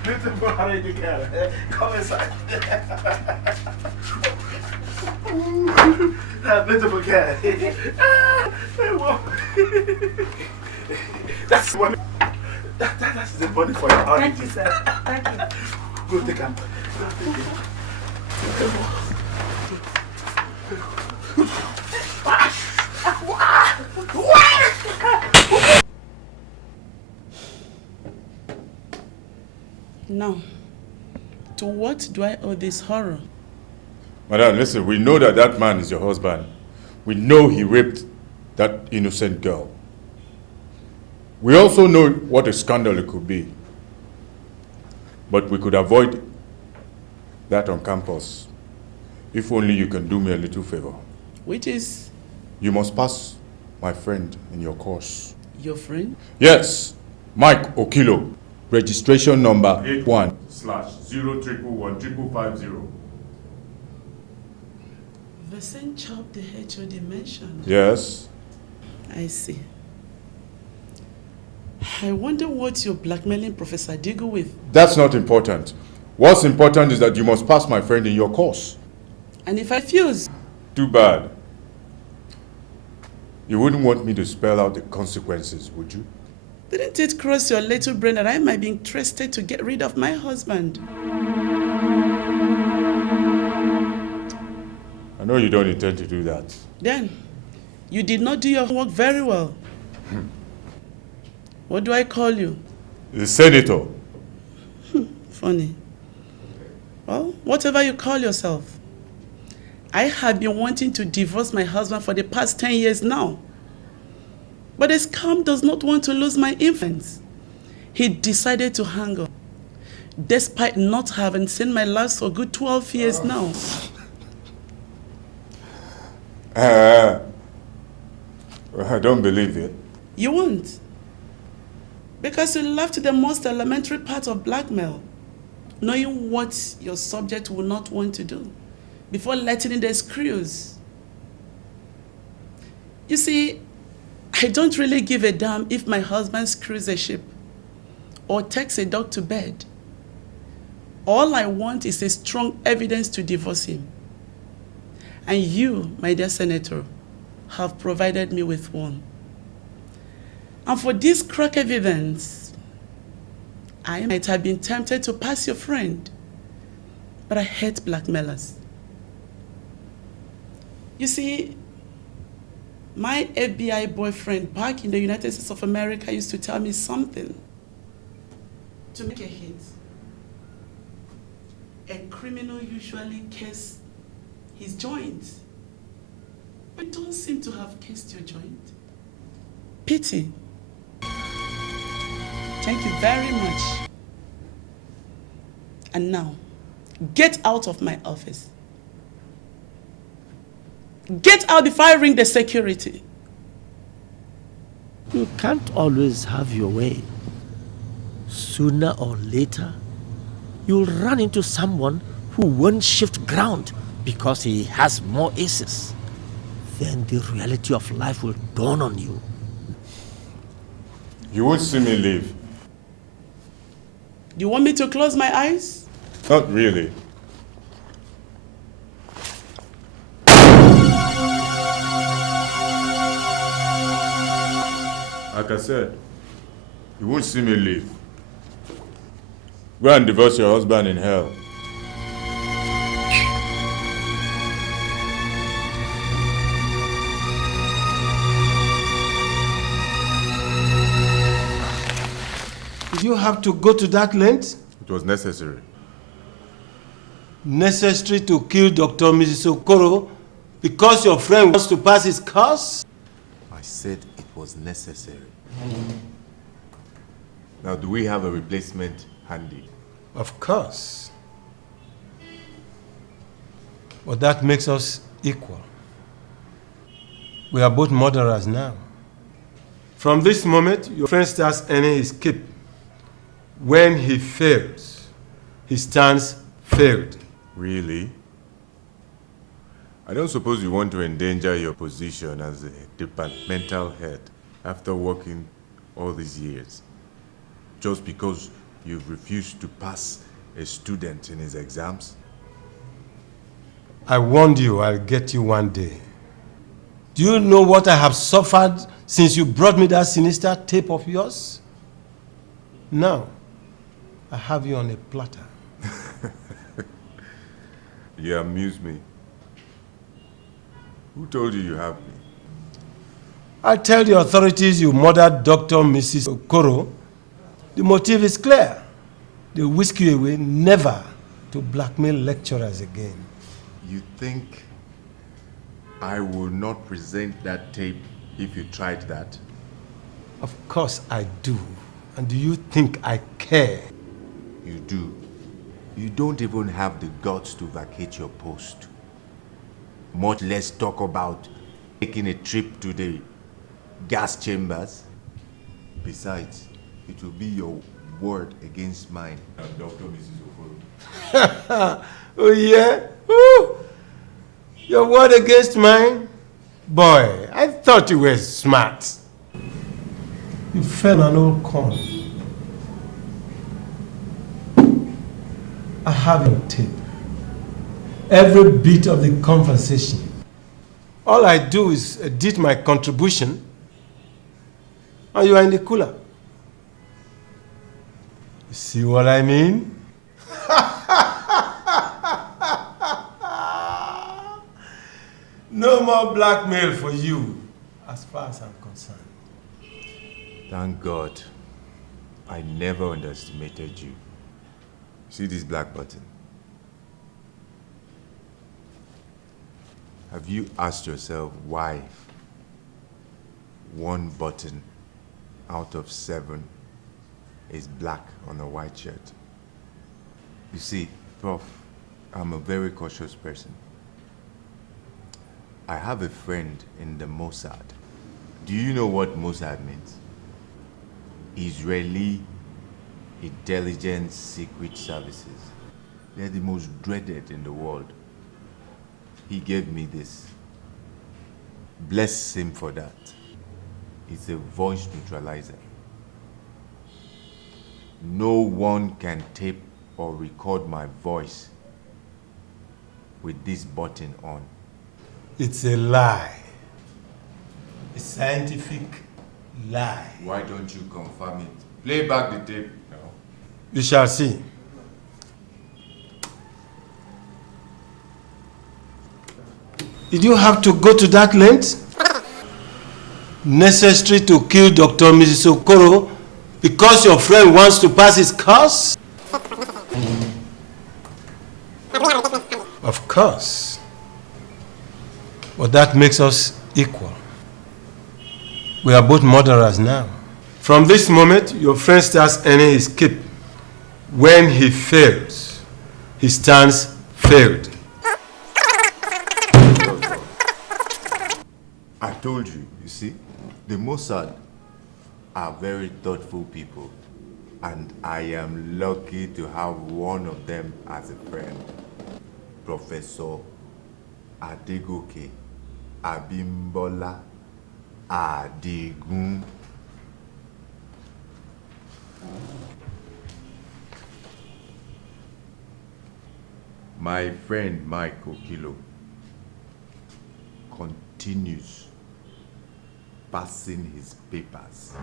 Beautiful orange girl. Come inside. That beautiful girl. That's money. That's the money for your orange. Thank you, sir. Thank you. Go take them. Now, to what do I owe this horror? Madam, listen, we know that that man is your husband. We know he raped that innocent girl. We also know what a scandal it could be. But we could avoid that on campus if only you can do me a little favor. Which is? You must pass my friend in your course. Your friend? Yes, Mike Okilo. Registration number 81/0111550. The same chap the HOD mentioned. Yes. I see. I wonder what you're blackmailing Professor Digo with. That's not important. What's important is that you must pass my friend in your course. And if I refuse? Too bad. You wouldn't want me to spell out the consequences, would you? Didn't it cross your little brain that I might be interested to get rid of my husband? I know you don't intend to do that. Then, you did not do your homework very well. What do I call you? The senator. Funny. Well, whatever you call yourself. I have been wanting to divorce my husband for the past 10 years now. But the scam does not want to lose my influence. He decided to hang on, despite not having seen my life for a good 12 years now. I don't believe it. You won't. Because you left the most elementary part of blackmail, knowing what your subject will not want to do, before letting in the screws. You see, I don't really give a damn if my husband screws a ship or takes a dog to bed. All I want is a strong evidence to divorce him. And you, my dear Senator, have provided me with one. And for this crack evidence, I might have been tempted to pass your friend, but I hate blackmailers. You see, my FBI boyfriend back in the United States of America used to tell me something. To make a hit, a criminal usually cases his joint. But don't seem to have cased your joint. Pity. Thank you very much. And now, get out of my office. Get out before I ring the security. You can't always have your way. Sooner or later, you'll run into someone who won't shift ground because he has more aces. Then the reality of life will dawn on you. You won't see me leave. You want me to close my eyes? Not really. Like I said, you won't see me leave. Go and divorce your husband in hell. Did you have to go to that length? It was necessary. Necessary to kill Dr. Mrs. Okoro because your friend wants to pass his course? I said it was necessary. Now, do we have a replacement handy? Of course. But that makes us equal. We are both murderers now. From this moment, your friend starts earning his keep. When he fails, he stands failed. Really? I don't suppose you want to endanger your position as a departmental head after working all these years, just because you've refused to pass a student in his exams? I warned you I'll get you one day. Do you know what I have suffered since you brought me that sinister tape of yours? Now, I have you on a platter. You amuse me. Who told you you have me? I tell the authorities you murdered Dr. Mrs. Okoro. The motive is clear. They whisk you away, never to blackmail lecturers again. You think I will not present that tape if you tried that? Of course I do. And do you think I care? You do. You don't even have the guts to vacate your post. Much less talk about taking a trip to the gas chambers. Besides, it will be your word against mine. Dr. Mrs. Okoro. Oh yeah? Ooh. Your word against mine? Boy, I thought you were smart. You fell on an old corn. I have your tape. Every bit of the conversation. All I do is edit my contribution, and you are in the cooler. You see what I mean? No more blackmail for you, as far as I'm concerned. Thank God. I never underestimated you. See this black button? Have you asked yourself why 1 button out of 7 is black on a white shirt? You see, Prof, I'm a very cautious person. I have a friend in the Mossad. Do you know what Mossad means? Israeli Intelligence Secret Services. They're the most dreaded in the world. He gave me this. Bless him for that. It's a voice neutralizer. No one can tape or record my voice with this button on. It's a lie. A scientific lie. Why don't you confirm it? Play back the tape now. You shall see. Did you have to go to that length? Necessary to kill Dr. Mrs. Okoro because your friend wants to pass his course? Of course. But that makes us equal. We are both murderers now. From this moment, your friend starts earning his keep. When he fails, he stands failed. I told you, you see, the Mossad are very thoughtful people, and I am lucky to have one of them as a friend. Professor Adegoke Abimbola Adigun. My friend Mike Okilo continues passing his papers.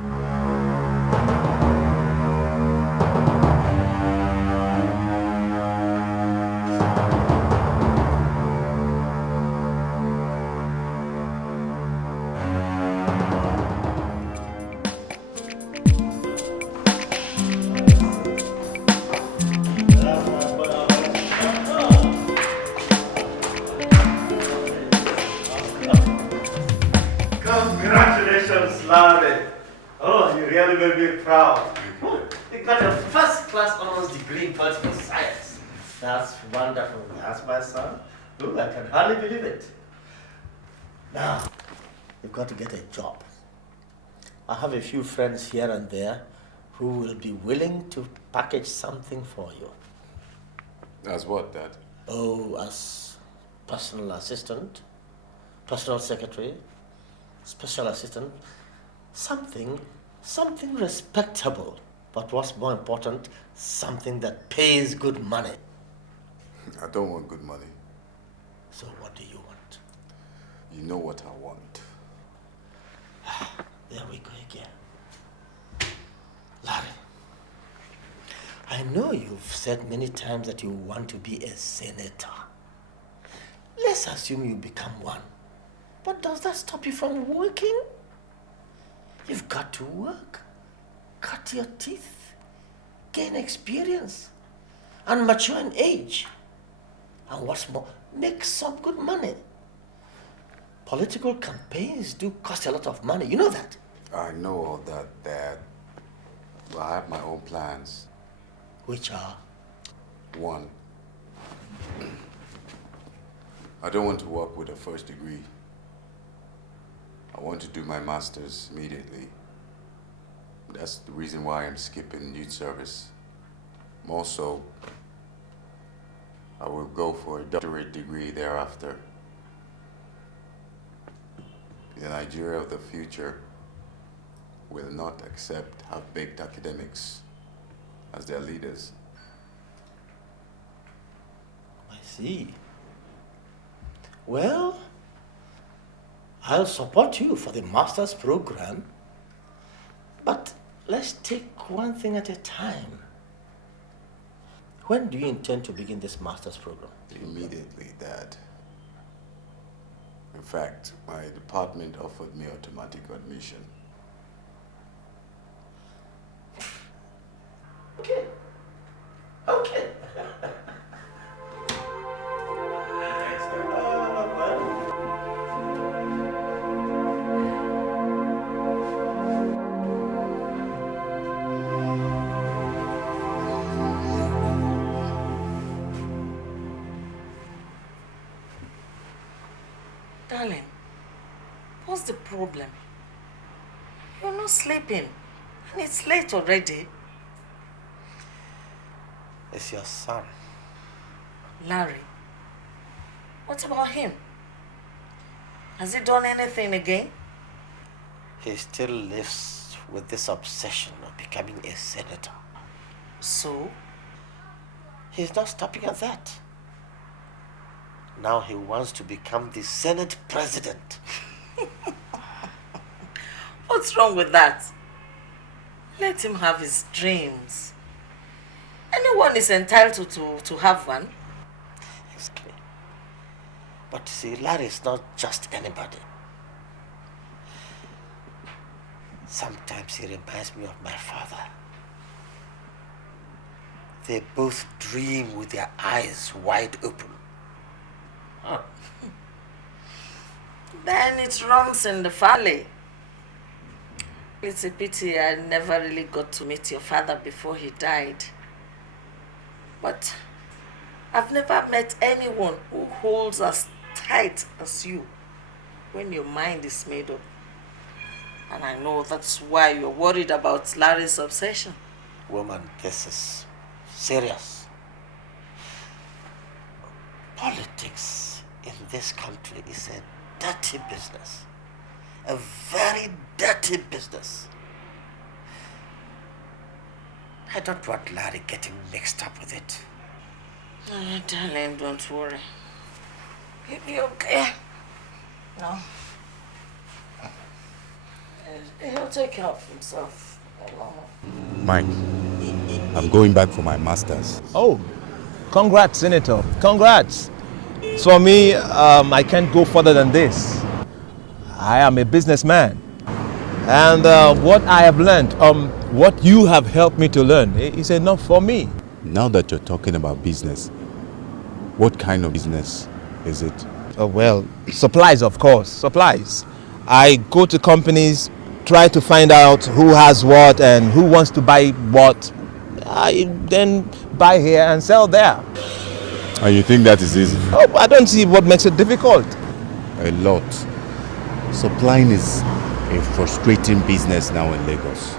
really made me proud. You got a first-class honors degree in political science. That's wonderful. That's my son. Look, I can hardly believe it. Now, you've got to get a job. I have a few friends here and there who will be willing to package something for you. As what, Dad? Oh, as personal assistant, personal secretary, special assistant, something respectable. But what's more important, something that pays good money. I don't want good money. So what do you want? You know what I want. There we go again. Larry, I know you've said many times that you want to be a senator. Let's assume you become one. But does that stop you from working? You've got to work, cut your teeth, gain experience, and mature in age. And what's more, make some good money. Political campaigns do cost a lot of money. You know that? I know all that, Dad. But I have my own plans. Which are? One, I don't want to work with a first degree. I want to do my master's immediately. That's the reason why I'm skipping youth service. More so, I will go for a doctorate degree thereafter. The Nigeria of the future will not accept half-baked academics as their leaders. I see. Well, I'll support you for the master's program, but let's take one thing at a time. When do you intend to begin this master's program? Immediately, Dad. In fact, my department offered me automatic admission. Okay. Okay. Darling, what's the problem? You're not sleeping, and it's late already. It's your son. Larry, what about him? Has he done anything again? He still lives with this obsession of becoming a senator. So? He's not stopping at that. Now he wants to become the Senate president. What's wrong with that? Let him have his dreams. Anyone is entitled to have one. Exactly. But see, Larry is not just anybody. Sometimes he reminds me of my father. They both dream with their eyes wide open. Huh. Then it runs in the family. It's a pity I never really got to meet your father before he died. But I've never met anyone who holds as tight as you when your mind is made up. And I know that's why you're worried about Larry's obsession. Woman, this is serious. Politics in this country is a dirty business. A very dirty business. I don't want Larry getting mixed up with it. Oh, darling, don't worry. He'll be okay. No. He'll take care of himself. Mike, I'm going back for my master's. Oh, congrats, Senator. Congrats. So for me, I can't go further than this. I am a businessman. And what I have learned, what you have helped me to learn is enough for me. Now that you're talking about business, what kind of business is it? Well, supplies, of course. Supplies. I go to companies, try to find out who has what and who wants to buy what. I then buy here and sell there. And you think that is easy? Oh, I don't see what makes it difficult. A lot. Supplying is a frustrating business now in Lagos.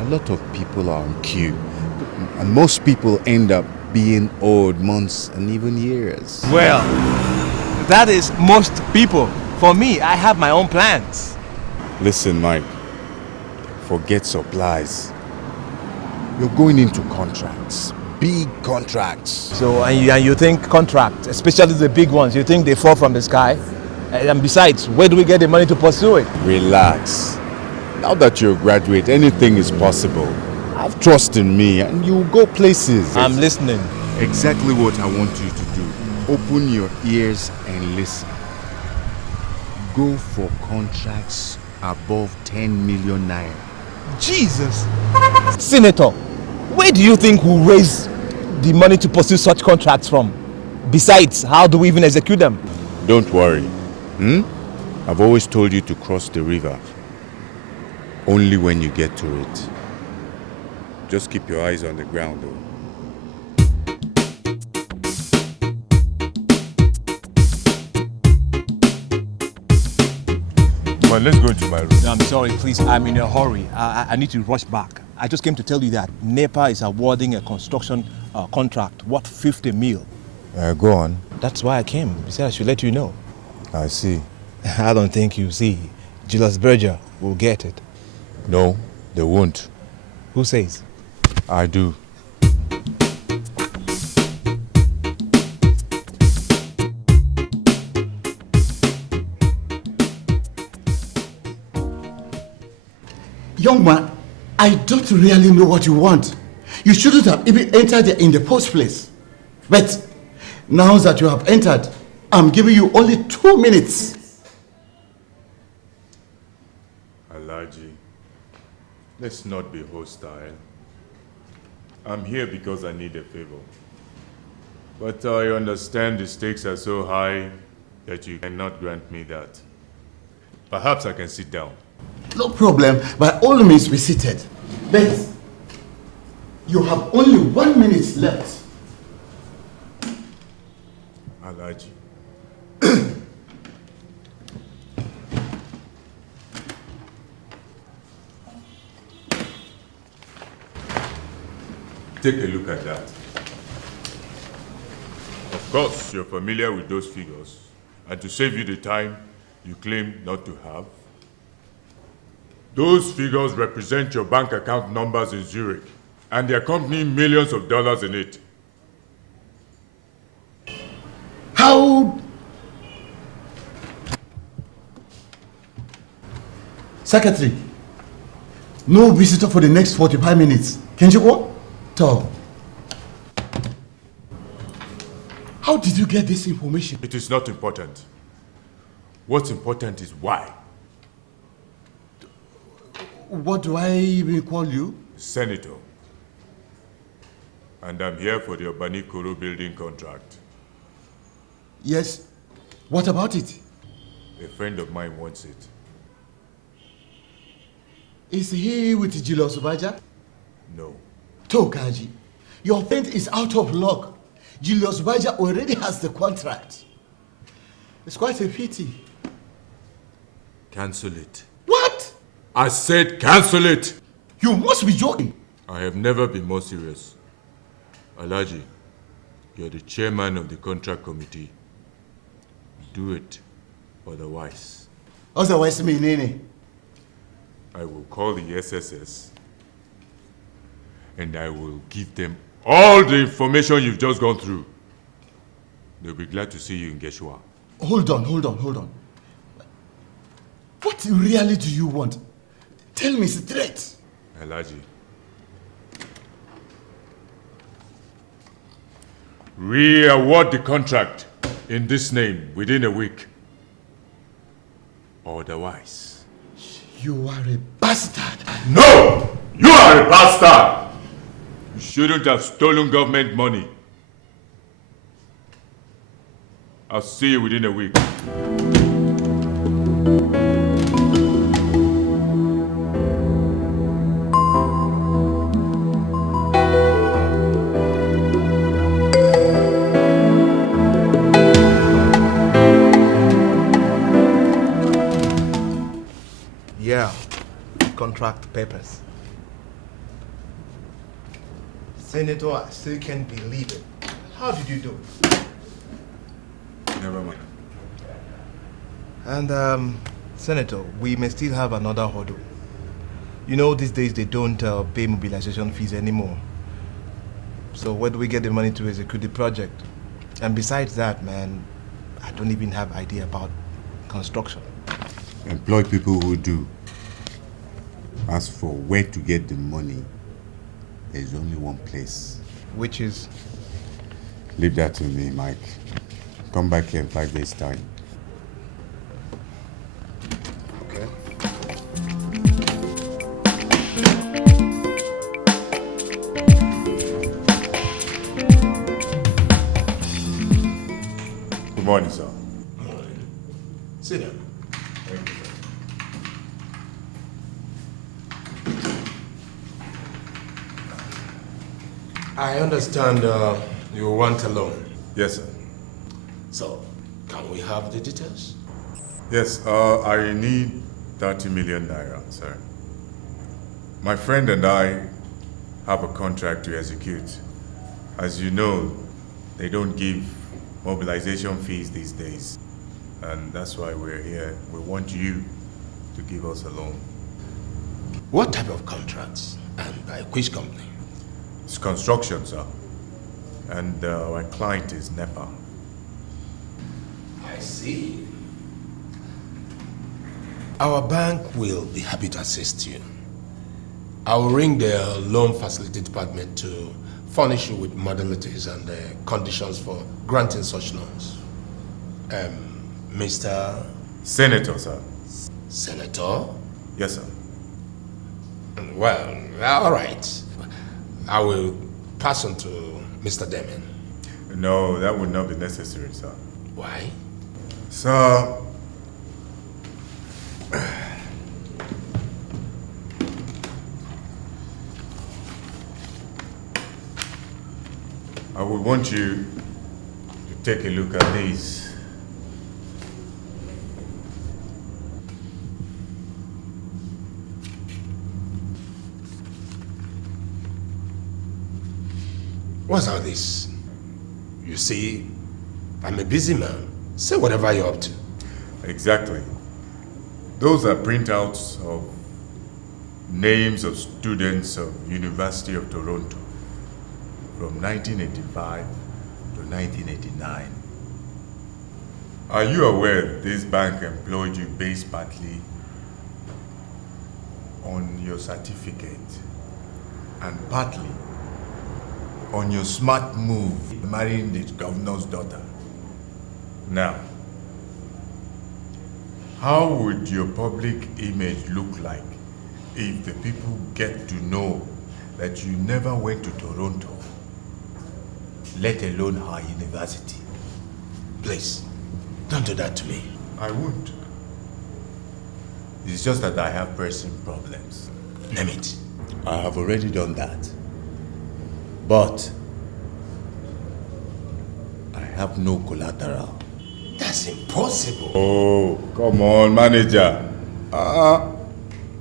A lot of people are on queue, and most people end up being owed months and even years. Well, that is most people. For me, I have my own plans. Listen, Mike, forget supplies. You're going into contracts, big contracts. So, and you think contracts, especially the big ones, you think they fall from the sky? And besides, where do we get the money to pursue it? Relax. Now that you're a graduate, anything is possible. Have trust in me and you'll go places. I'm listening. Exactly what I want you to do. Open your ears and listen. Go for contracts above 10 million naira. Jesus! Senator, where do you think we'll raise the money to pursue such contracts from? Besides, how do we even execute them? Don't worry. I've always told you to cross the river. Only when you get to it. Just keep your eyes on the ground, though. Well, let's go into my room. No, I'm sorry, please. I'm in a hurry. I need to rush back. I just came to tell you that NEPA is awarding a construction contract worth 50 mil. Go on. That's why I came. He said I should let you know. I see. I don't think you see. Julius Berger will get it. No, they won't. Who says? I do. Young man, I don't really know what you want. You shouldn't have even entered there in the first place. But now that you have entered, I'm giving you only 2 minutes. Alaji, let's not be hostile. I'm here because I need a favor. But I understand the stakes are so high that you cannot grant me that. Perhaps I can sit down. No problem, by all means be seated. But you have only 1 minute left. Alaji. Take a look at that. Of course, you're familiar with those figures. And to save you the time you claim not to have, those figures represent your bank account numbers in Zurich, and they accompany millions of dollars in it. How? Secretary, no visitor for the next 45 minutes. Can you go? Talk. How did you get this information? It is not important. What's important is why. What do I even call you? Senator. And I'm here for the Obanikoro building contract. Yes. What about it? A friend of mine wants it. Is he with Julius Berger? No. Tokaji, your friend is out of luck. Julius Berger already has the contract. It's quite a pity. Cancel it. What? I said cancel it! You must be joking. I have never been more serious. Alaji, you're the chairman of the contract committee. Do it, otherwise. Otherwise, meaning? I will call the SSS and I will give them all the information you've just gone through. They'll be glad to see you in Geshua. Hold on. What really do you want? Tell me straight. Alaji, re-award the contract in this name within a week. Otherwise. You are a bastard. No! You are a bastard! You shouldn't have stolen government money. I'll see you within a week. contract papers. Senator, I still can't believe it. How did you do it? Never mind. And, Senator, we may still have another hurdle. You know, these days they don't pay mobilization fees anymore. So where do we get the money to execute the project? And besides that, man, I don't even have idea about construction. Employ people who do. As for where to get the money, there's only one place. Which is? Leave that to me, Mike. Come back here in 5 days' time. Okay. Good morning, sir. Morning. Sit down. Thank you, sir. I understand you want a loan. Yes, sir. So, can we have the details? Yes, I need 30 million naira, sir. My friend and I have a contract to execute. As you know, they don't give mobilization fees these days. And that's why we're here. We want you to give us a loan. What type of contracts and by which company? It's construction, sir. And our client is NEPA. I see. Our bank will be happy to assist you. I will ring the loan facility department to furnish you with modalities and conditions for granting such loans. Mr. Senator, sir. Senator? Yes, sir. Well, all right. I will pass on to Mr. Deming. No, that would not be necessary, sir. Why? Sir, I would want you to take a look at these. What's all this? You see, I'm a busy man. Say whatever you're up to. Exactly. Those are printouts of names of students of University of Toronto from 1985 to 1989. Are you aware this bank employed you based partly on your certificate and partly on your smart move marrying the governor's daughter? Now, how would your public image look like if the people get to know that you never went to Toronto, let alone her university? Please, don't do that to me. I won't. It's just that I have pressing problems. Name it. I have already done that. But I have no collateral. That's impossible. Oh, come on, manager.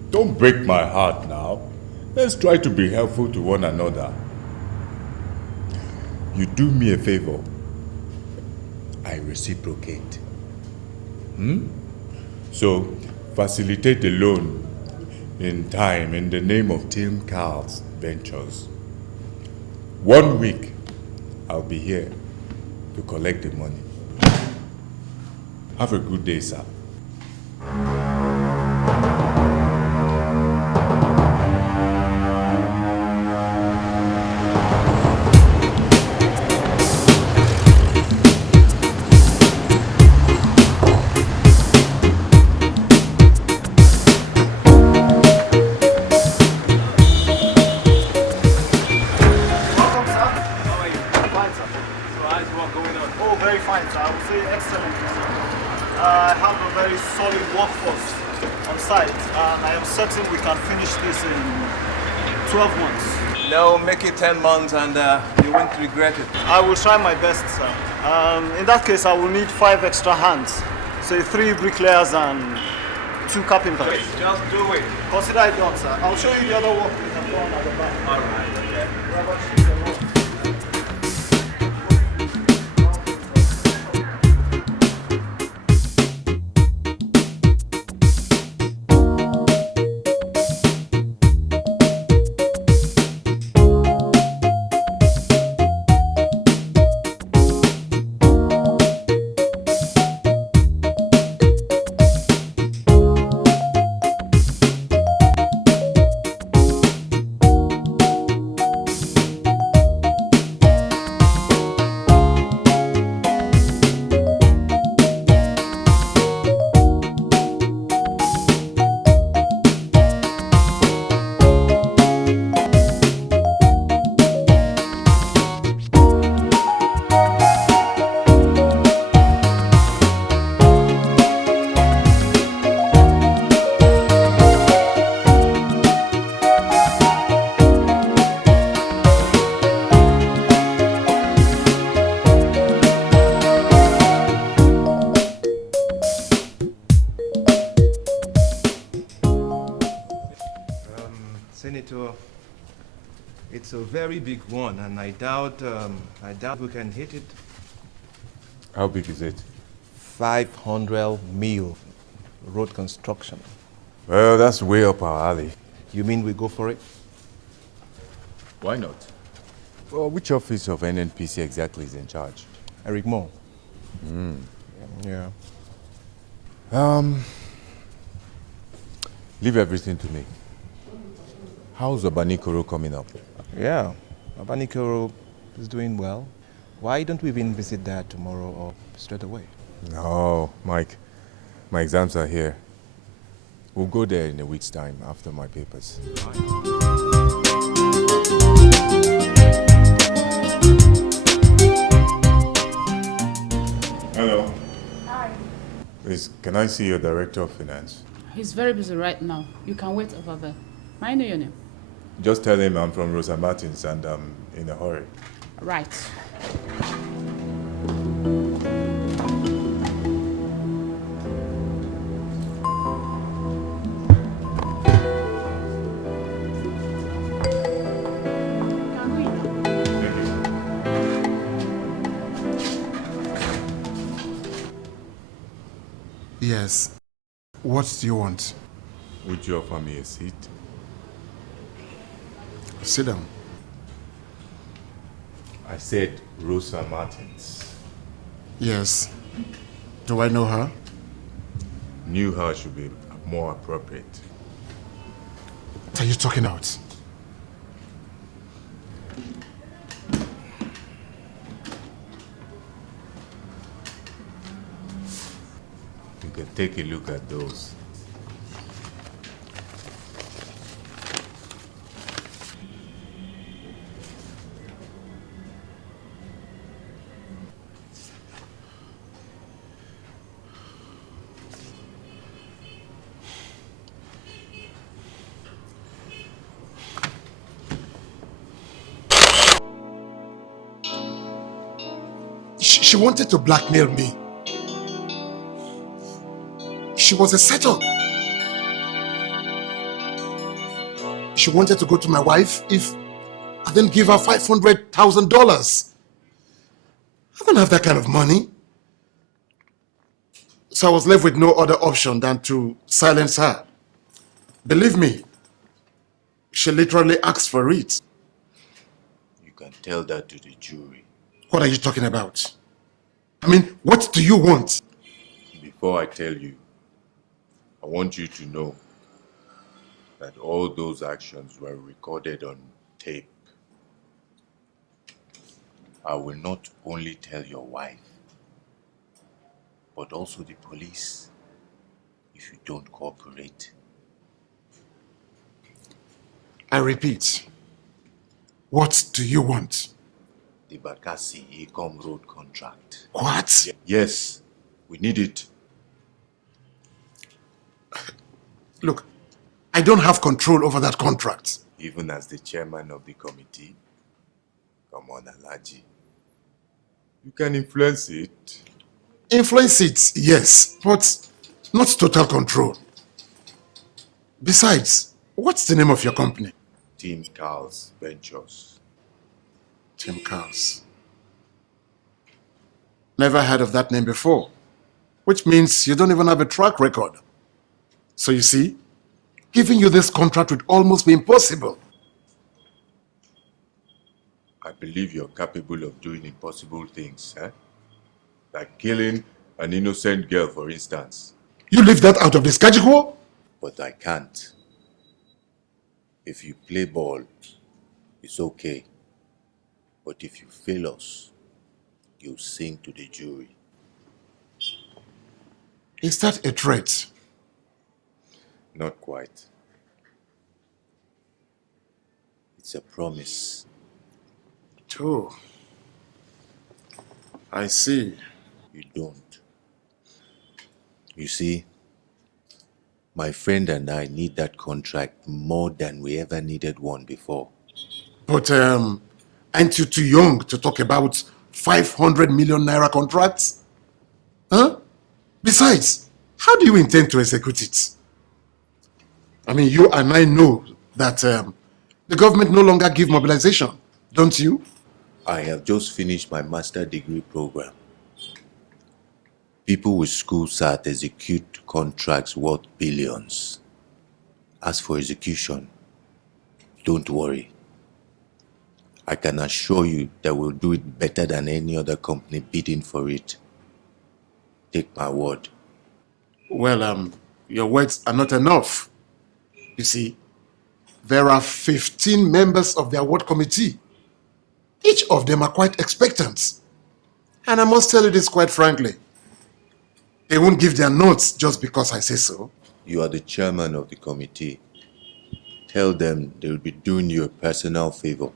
Don't break my heart now. Let's try to be helpful to one another. You do me a favor, I reciprocate. So, facilitate the loan in time in the name of Tim Carl's Ventures. 1 week, I'll be here to collect the money. Have a good day, sir. Certain we can finish this in 12 months. No, make it 10 months and you won't regret it. I will try my best, sir. In that case, I will need 5 extra hands. Say 3 bricklayers and 2 carpenters. Wait, just do it. Consider it done, sir. I'll show you the other work we have done at the back. All right, okay. Senator, it's a very big one, and I doubt we can hit it. How big is it? 500 mil road construction. Well, that's way up our alley. You mean we go for it? Why not? Well, which office of NNPC exactly is in charge? Eric Moore. Yeah. Leave everything to me. How's Abanikoro coming up? Yeah, Abanikoro is doing well. Why don't we even visit that tomorrow or straight away? No, Mike. My exams are here. We'll go there in a week's time after my papers. Hello. Hi. Please, can I see your director of finance? He's very busy right now. You can wait over there. May I know your name? Just tell him I'm from Rosa Martins and I'm in a hurry. Right. Yes. What do you want? Would you offer me a seat? Sit down. I said Rosa Martins. Yes. Do I know her? Knew her should be more appropriate. What are you talking about? You can take a look at those. She wanted to blackmail me. She was a setup. She wanted to go to my wife if I didn't give her $500,000. I don't have that kind of money. So I was left with no other option than to silence her. Believe me, she literally asked for it. You can tell that to the jury. What are you talking about? I mean, what do you want? Before I tell you, I want you to know that all those actions were recorded on tape. I will not only tell your wife, but also the police if you don't cooperate. I repeat, what do you want? The Bakassi Ecom Road contract. What? Yes, we need it. Look, I don't have control over that contract. Even as the chairman of the committee, come on, Alaji. You can influence it. Influence it, yes, but not total control. Besides, what's the name of your company? Team Carl's Ventures. Tim Carl's. Never heard of that name before, which means you don't even have a track record. So you see, giving you this contract would almost be impossible. I believe you're capable of doing impossible things, eh? Like killing an innocent girl, for instance. You leave that out of the schedule? But I can't. If you play ball, it's okay. But if you fail us, you sing to the jury. Is that a threat? Not quite. It's a promise. Oh, I see. You don't. You see, my friend and I need that contract more than we ever needed one before. But aren't you too young to talk about 500 million naira contracts? Huh? Besides, how do you intend to execute it? I mean, you and I know that the government no longer give mobilization, don't you? I have just finished my master degree program. People with school cert execute contracts worth billions. As for execution, don't worry. I can assure you that we'll do it better than any other company bidding for it. Take my word. Well, your words are not enough. You see, there are 15 members of the award committee. Each of them are quite expectant. And I must tell you this quite frankly. They won't give their notes just because I say so. You are the chairman of the committee. Tell them they'll be doing you a personal favor.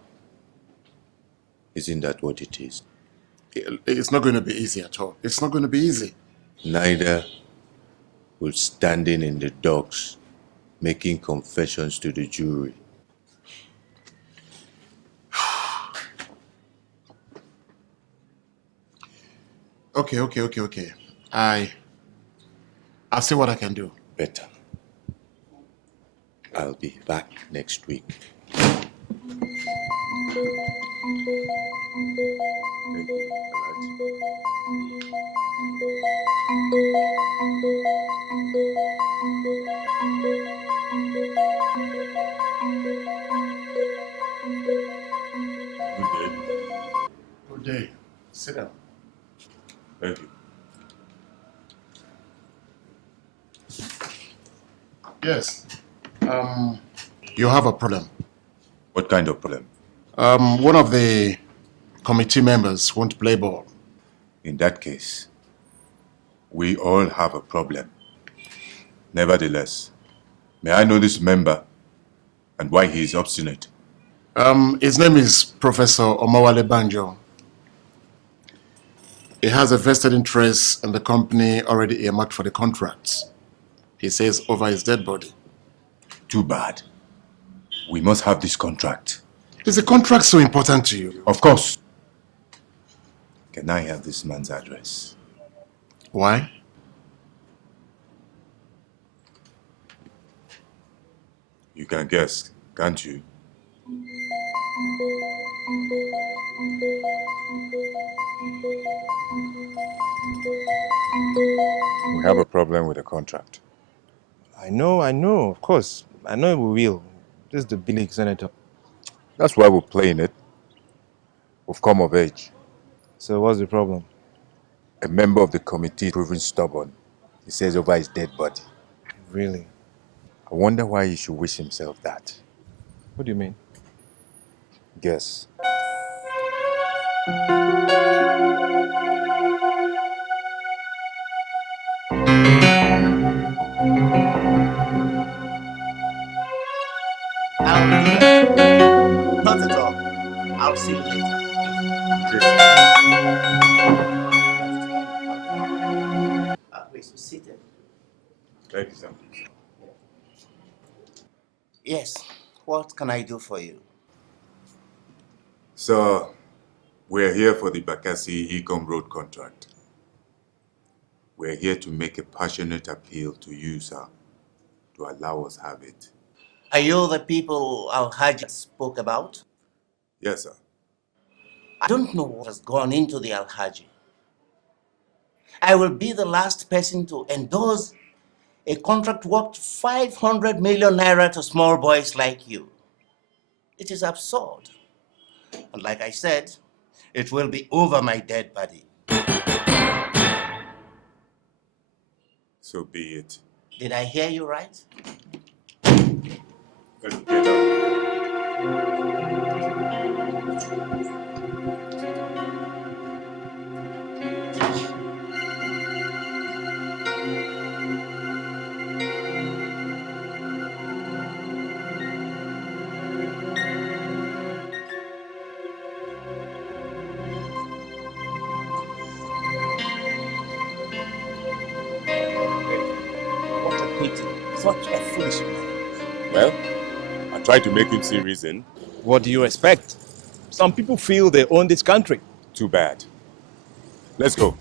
Isn't that what it is? It's not going to be easy at all. It's not going to be easy. Neither will standing in the docks, making confessions to the jury. Okay. I'll see what I can do. Better. I'll be back next week. Good day. Sit down. Thank you. Yes. You have a problem. What kind of problem? One of the committee members won't play ball. In that case, we all have a problem. Nevertheless, may I know this member and why he is obstinate? His name is Professor Omawale Banjo. He has a vested interest in the company already earmarked for the contracts. He says over his dead body. Too bad. We must have this contract. Is the contract so important to you? Of course. Can I have this man's address? Why? You can guess, can't you? We have a problem with the contract. I know, of course. I know we will. This is the big senator. That's why we're playing it. We've come of age. So what's the problem? A member of the committee is proving stubborn. He says over his dead body. Really? I wonder why he should wish himself that. What do you mean? Guess. Not at all. I'll see you later. Please be seated. Thank you, sir. Yes. What can I do for you? Sir, we're here for the Bakassi-Ecom Road contract. We're here to make a passionate appeal to you, sir, to allow us have it. Are you the people Al-Hajj spoke about? Yes, sir. I don't know what has gone into the Al-Hajj. I will be the last person to endorse a contract worth 500 million naira to small boys like you. It is absurd. And like I said, it will be over my dead body. So be it. Did I hear you right? Let's get out. What a pity. Such a foolish man. Well, I tried to make him see reason. What do you expect? Some people feel they own this country. Too bad. Let's go.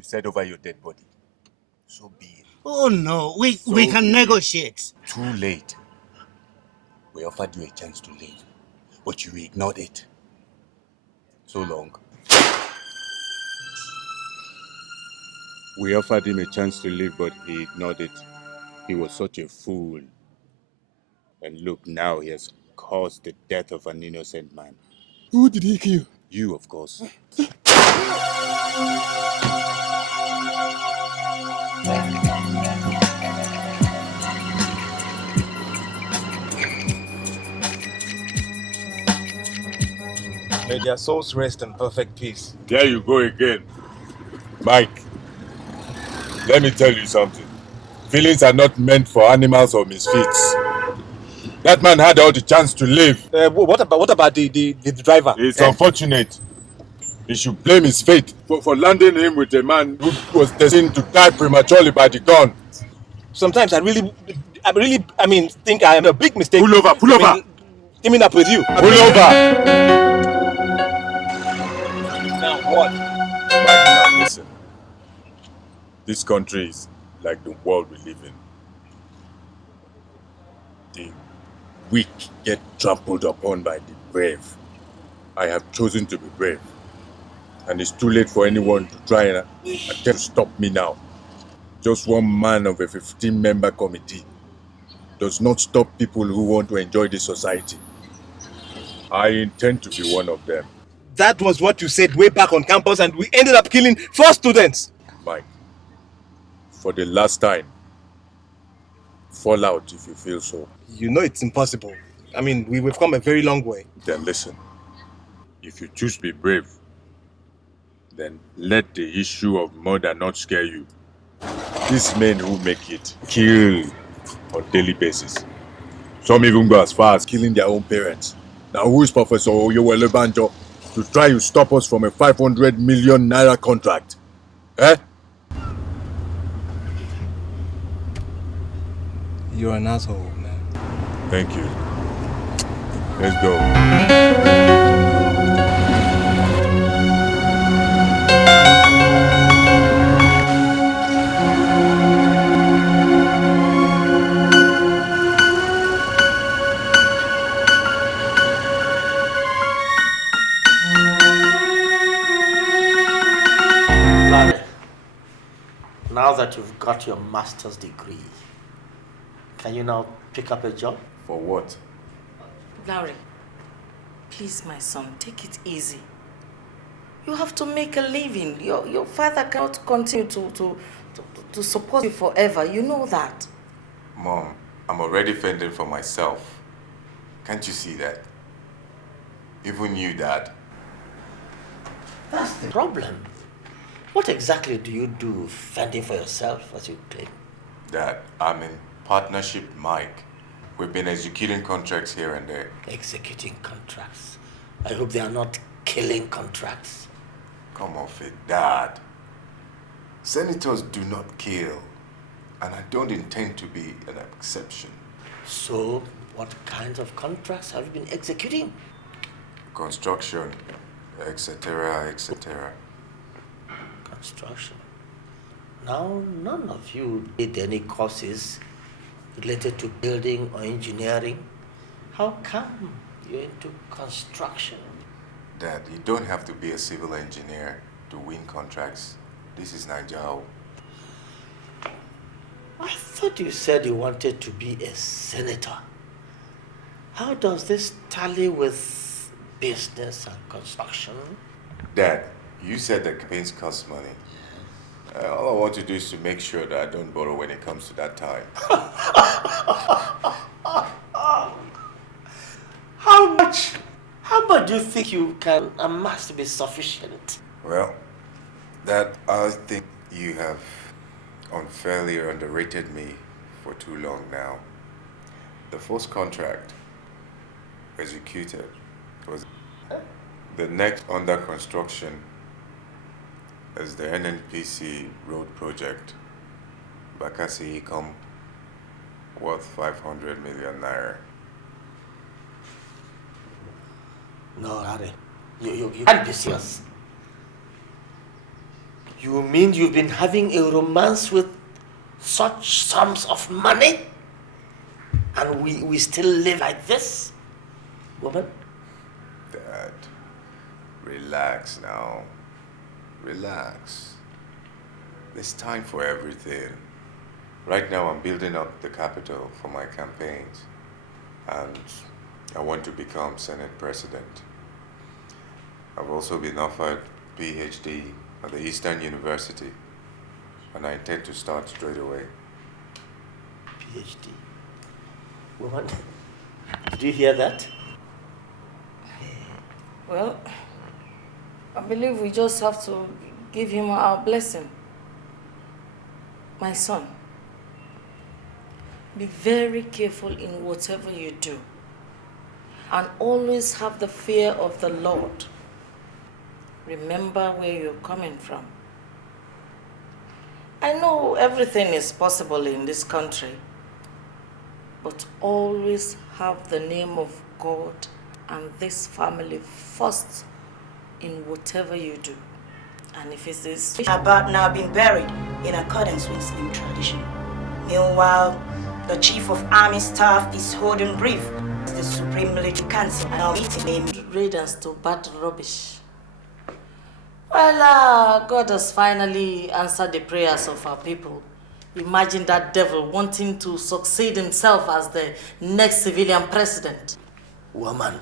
Said over your dead body. So be it. Oh no, we So can negotiate. Too late. We offered you a chance to leave, but you ignored it. So long. We offered him a chance to leave, but he ignored it. He was such a fool. And look, now he has caused the death of an innocent man. Who did he kill? You, of course. May their souls rest in perfect peace. There you go again. Mike, let me tell you something. Feelings are not meant for animals or misfits. That man had all the chance to live. What about the driver? It's unfortunate. He should blame his fate for landing him with a man who was destined to die prematurely by the gun. Sometimes I think I am a big mistake. Pull over. Teaming up with you. Pull over. Now what? Mike, now listen. This country is like the world we live in. The weak get trampled upon by the brave. I have chosen to be brave. And it's too late for anyone to try and attempt to stop me now. Just one man of a 15-member committee does not stop people who want to enjoy this society. I intend to be one of them. That was what you said way back on campus, and we ended up killing 4 students. Mike, for the last time, fall out if you feel so. You know it's impossible. We've come a very long way. Then listen. If you choose to be brave, then let the issue of murder not scare you. These men who make it kill on daily basis. Some even go as far as killing their own parents. Now who is Professor Oyewole Banjo to try to stop us from a 500 million naira contract? Eh? You're an asshole, man. Thank you. Let's go. that you've got your master's degree, can you now pick up a job? For what? Larry, please, my son, take it easy. You have to make a living. Your father cannot continue to support you forever. You know that. Mom, I'm already fending for myself. Can't you see that? Even you, Dad. That's the problem. What exactly do you do fending for yourself, as you claim? Dad, I'm in partnership with Mike. We've been executing contracts here and there. Executing contracts? I hope they are not killing contracts. Come off it, Dad. Senators do not kill, and I don't intend to be an exception. So, what kinds of contracts have you been executing? Construction, etc., etc. Construction. Now, none of you did any courses related to building or engineering. How come you're into construction? Dad, you don't have to be a civil engineer to win contracts. This is Nigeria. I thought you said you wanted to be a senator. How does this tally with business and construction? Dad, you said that campaigns cost money. All I want to do is to make sure that I don't borrow when it comes to that time. How much do you think you can amass to be sufficient? Well, Dad, I think you have unfairly underrated me for too long now. The first contract executed was the next under construction is the NNPC road project, Bakassi Ecom, worth 500 million naira. No, Harry, you can't be serious. You mean you've been having a romance with such sums of money? And we still live like this? Woman? Dad, relax now. Relax. There's time for everything. Right now I'm building up the capital for my campaigns. And I want to become Senate President. I've also been offered PhD at the Eastern University. And I intend to start straight away. PhD? Woman, did you hear that? Well, I believe we just have to give him our blessing. My son, be very careful in whatever you do. And always have the fear of the Lord. Remember where you're coming from. I know everything is possible in this country, but always have the name of God and this family first in whatever you do. And if it is about now being buried in accordance with Muslim tradition. Meanwhile, the Chief of Army Staff is holding brief as the Supreme Military Council and our meeting named Raiders to battle rubbish. Well, God has finally answered the prayers of our people. Imagine that devil wanting to succeed himself as the next civilian president. Woman,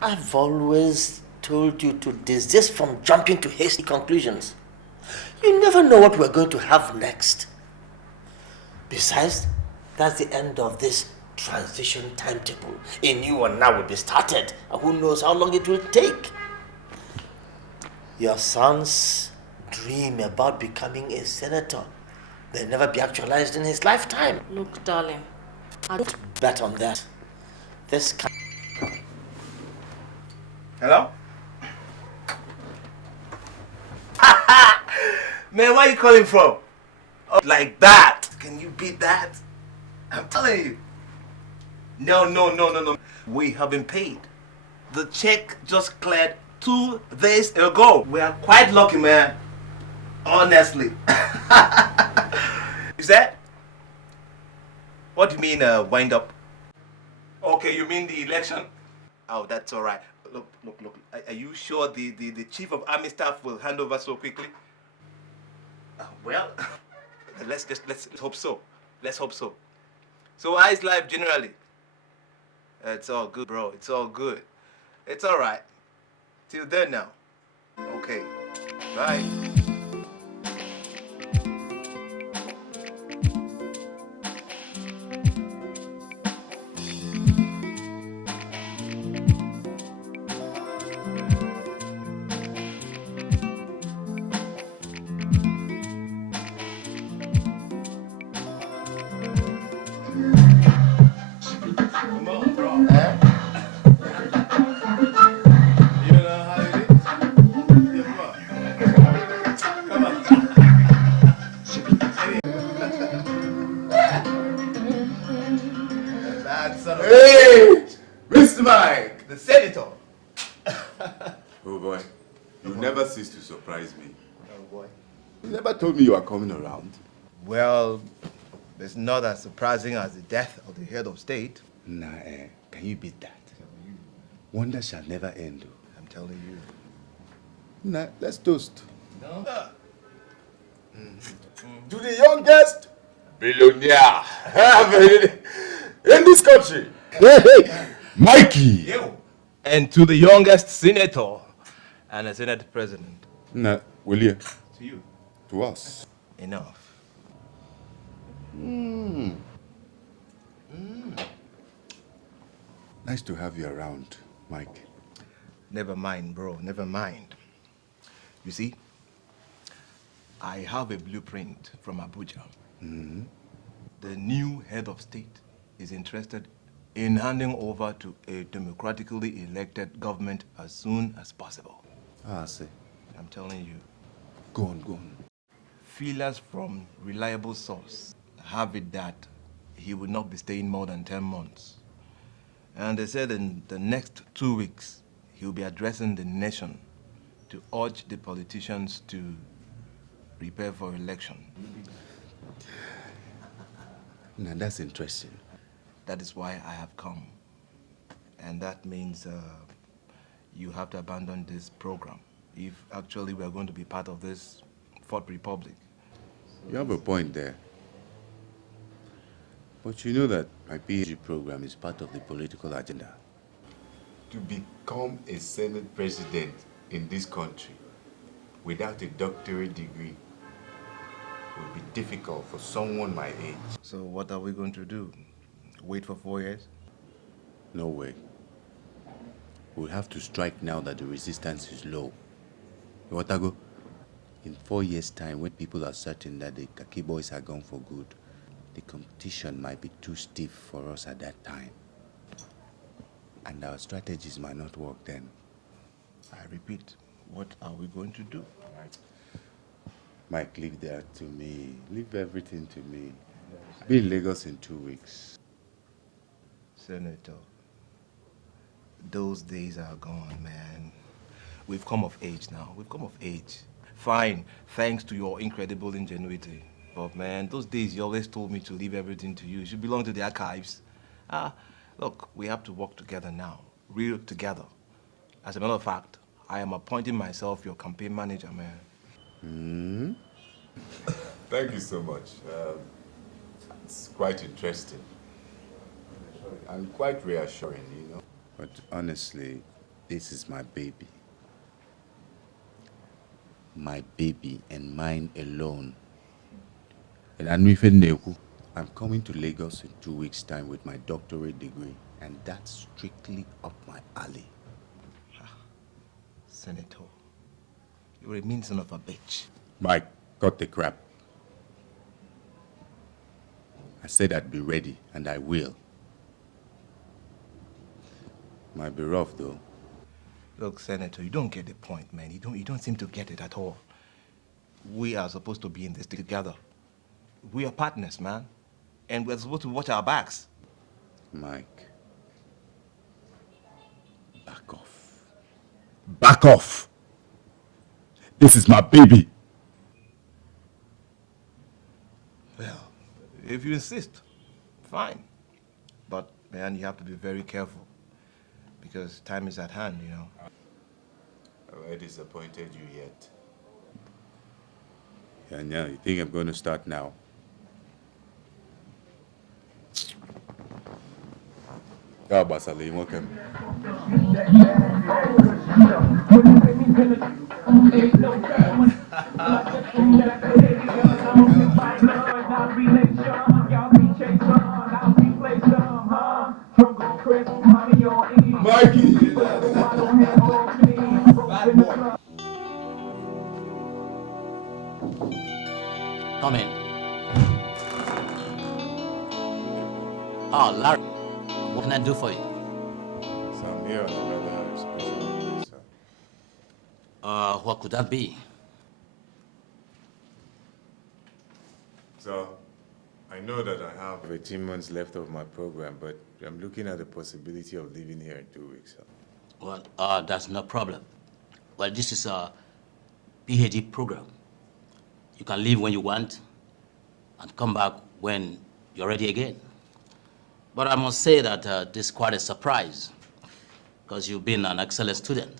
I've always told you to desist from jumping to hasty conclusions. You never know what we're going to have next. Besides, that's the end of this transition timetable. A new one now will be started, and who knows how long it will take. Your son's dream about becoming a senator may never be actualized in his lifetime. Look, darling, I don't bet on that. This Hello? Man, where are you calling from? Oh, like that. Can you beat that? I'm telling you. No. We have been paid. The check just cleared 2 days ago. We are quite lucky, man. Honestly. Is that? What do you mean, wind up? Okay, you mean the election? Oh, that's all right. Look. Are you sure the Chief of Army Staff will hand over so quickly? Well, Let's hope so. Let's hope so. So how is life generally? It's all good, bro. It's all good. It's all right. Till then now. Okay. Bye. Hey, Mr. Mike, the senator. Oh boy, you never cease to surprise me. Oh boy. You never told me you were coming around. Well, it's not as surprising as the death of the head of state. Nah, can you beat that? Wonder shall never end. I'm telling you. Nah, let's toast. No? To the youngest billionaire in this country. Hey, Mikey! And to the youngest senator and a senate president. Nah, will you? To you. To us. Enough. Nice to have you around, Mike. Never mind, bro. Never mind. You see, I have a blueprint from Abuja. The new head of state is interested in handing over to a democratically elected government as soon as possible. I see. I'm telling you. Go on, go on. Feelers from reliable source have it that he will not be staying more than 10 months. And they said in the next 2 weeks, he'll be addressing the nation to urge the politicians to prepare for election. Now that's interesting. That is why I have come. And that means you have to abandon this program if actually we are going to be part of this Fourth Republic. You have a point there. But you know that my PhD program is part of the political agenda. To become a Senate president in this country without a doctorate degree would be difficult for someone my age. So what are we going to do? Wait for 4 years? No way. We'll have to strike now that the resistance is low. Watago, in 4 years' time, when people are certain that the Kaki boys are gone for good, the competition might be too stiff for us at that time. And our strategies might not work then. I repeat, what are we going to do? Mike, leave that to me. Leave everything to me. Be in Lagos in 2 weeks. Senator, those days are gone, man. We've come of age now. We've come of age. Fine, thanks to your incredible ingenuity. But man, those days you always told me to leave everything to you. It should belong to the archives. Look, we have to work together now. Real together. As a matter of fact, I am appointing myself your campaign manager, man. Thank you so much. It's quite interesting. And quite reassuring, you know. But honestly, this is my baby. My baby and mine alone. And I'm coming to Lagos in 2 weeks' time with my doctorate degree, and that's strictly up my alley. Senator, you're a mean son of a bitch. Mike, cut the crap. I said I'd be ready, and I will. Might be rough, though. Look, Senator, you don't get the point, man. You don't seem to get it at all. We are supposed to be in this together. We are partners, man. And we're supposed to watch our backs. Mike. Back off. Back off! This is my baby. Well, if you insist, fine. But, man, you have to be very careful. Because time is at hand, you know. Have I disappointed you yet? Yeah, you think I'm going to start now? How about Saleh? Welcome. Come in. Oh, Larry, what can I do for you? So I'm here on a rather special place, sir. What could that be? So, I know that I have 18 months left of my program, but I'm looking at the possibility of leaving here in 2 weeks, sir. Well, that's no problem. Well, this is a PhD program. You can leave when you want and come back when you're ready again. But I must say that this is quite a surprise because you've been an excellent student.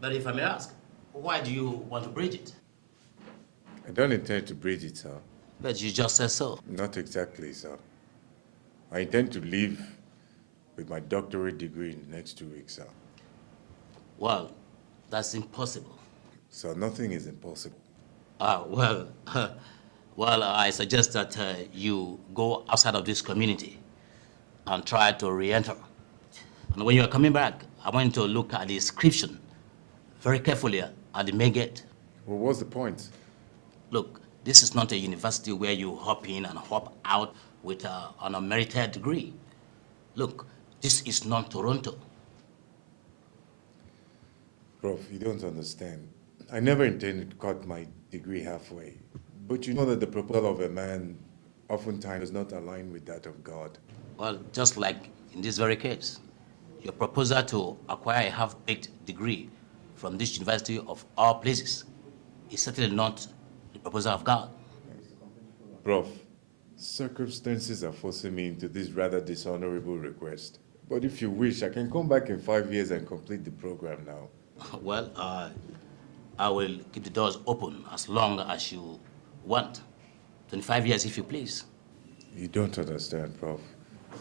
But if I may ask, why do you want to bridge it? I don't intend to bridge it, sir. But you just said so. Not exactly, sir. I intend to leave with my doctorate degree in the next 2 weeks, sir. Well, that's impossible. So nothing is impossible. Well, I suggest that you go outside of this community and try to re-enter. And when you are coming back, I want you to look at the inscription very carefully at the main gate. Well, what's the point? Look, this is not a university where you hop in and hop out with an unmerited degree. Look, this is not Toronto. Prof, you don't understand. I never intended to cut my degree halfway. But you know that the proposal of a man oftentimes does not align with that of God. Well, just like in this very case, your proposal to acquire a half-baked degree from this university of all places is certainly not the proposal of God. Prof, circumstances are forcing me into this rather dishonorable request. But if you wish, I can come back in 5 years and complete the program now. Well, I will keep the doors open as long as you want. 25 years, if you please. You don't understand, Prof.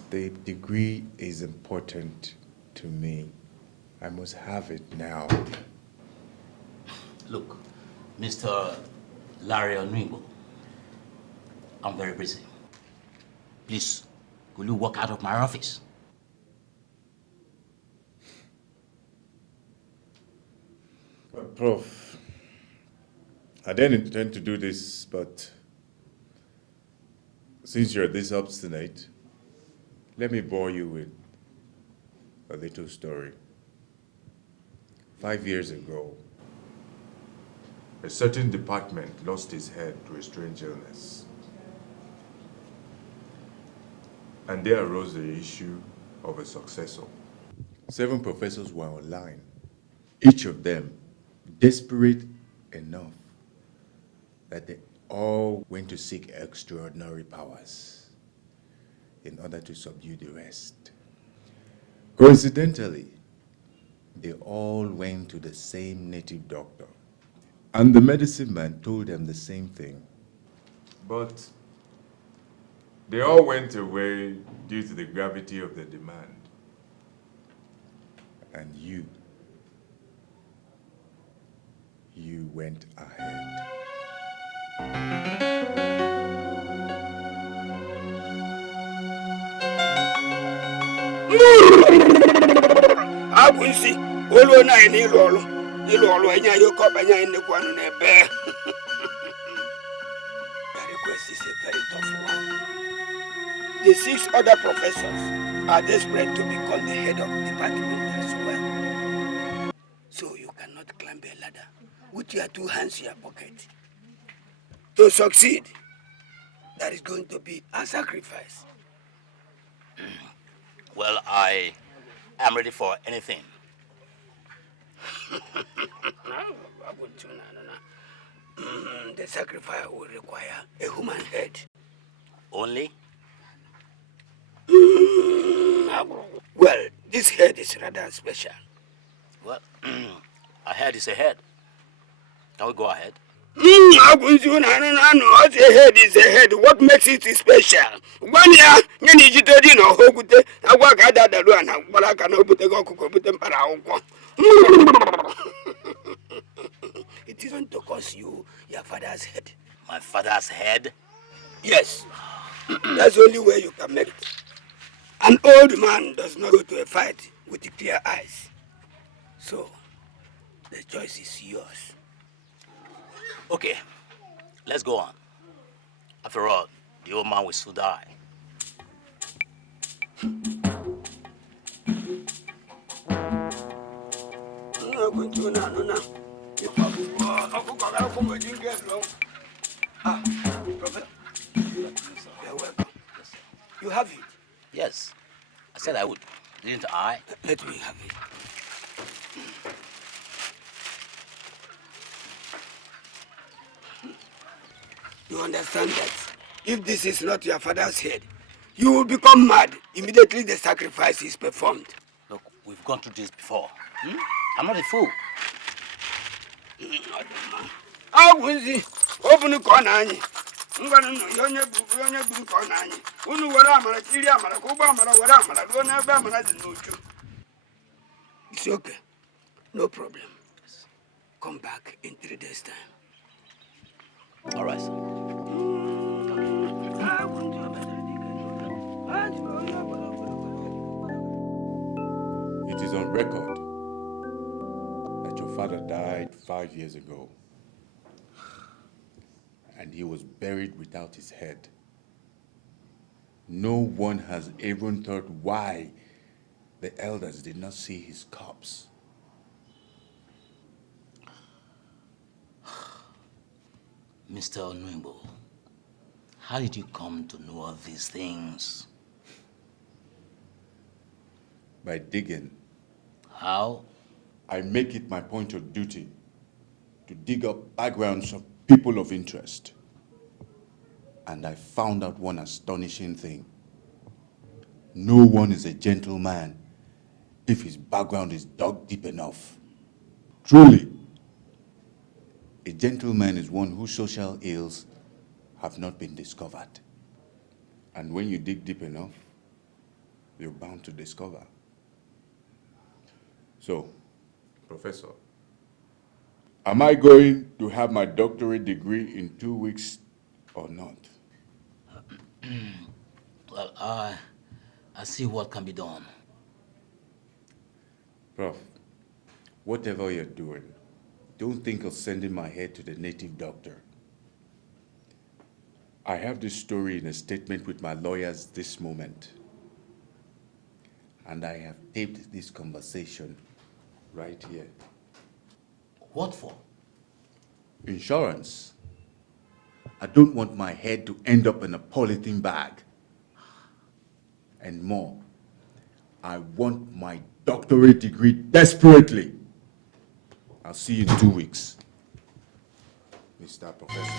The degree is important to me. I must have it now. Look, Mr. Larry Anuku, I'm very busy. Please, could you walk out of my office? Prof, I didn't intend to do this, but since you're this obstinate, let me bore you with a little story. 5 years ago, a certain department lost its head to a strange illness. And there arose the issue of a successor. 7 professors were online, each of them desperate enough that they all went to seek extraordinary powers in order to subdue the rest. Coincidentally, they all went to the same native doctor, and the medicine man told them the same thing. But they all went away due to the gravity of the demand. And you went ahead. Agunsi, olu na ni lolu enya yoko banya ni kwanu na ebe. The request is a very tough one. The 6 other professors are desperate to become the head of the department as well. So you cannot climb a ladder with your 2 hands in your pocket. To succeed, that is going to be a sacrifice. Well, I am ready for anything. The sacrifice will require a human head. Only? Well, this head is rather special. Well, a head is a head. Can we go ahead? What's a head is a head. What makes it special? 1 year, you need to do no hogute. I work at that one, but I cannot put the go put them para. It isn't to cost you your father's head. My father's head? Yes. That's the only way you can make it. An old man does not go to a fight with clear eyes. So, the choice is yours. Okay, let's go on. After all, the old man will soon die. Prophet, you're welcome. You have it? Yes, I said I would. Didn't I? Let me have it. You understand that if this is not your father's head, you will become mad immediately the sacrifice is performed. Look, we've gone through this before. I'm not a fool. Open the corner. I'm going to your corner. Unu wara amara kiri amara kuba amara wara amara do na ba amara de noju. It's okay. No problem. Come back in 3 days' time. All right, sir. It is on record that your father died 5 years ago, and he was buried without his head. No one has even thought why the elders did not see his corpse. Mr. Onuimbo, how did you come to know all these things? By digging. How? I make it my point of duty to dig up backgrounds of people of interest. And I found out one astonishing thing. No one is a gentleman if his background is dug deep enough. Truly, a gentleman is one whose social ills have not been discovered. And when you dig deep enough, you're bound to discover. So, Professor, am I going to have my doctorate degree in 2 weeks or not? Well, I see what can be done. Prof, whatever you're doing, don't think of sending my head to the native doctor. I have this story in a statement with my lawyers this moment. And I have taped this conversation right here. What for? Insurance. I don't want my head to end up in a polythene bag. And more, I want my doctorate degree desperately. I'll see you in 2 weeks, Mr. Professor.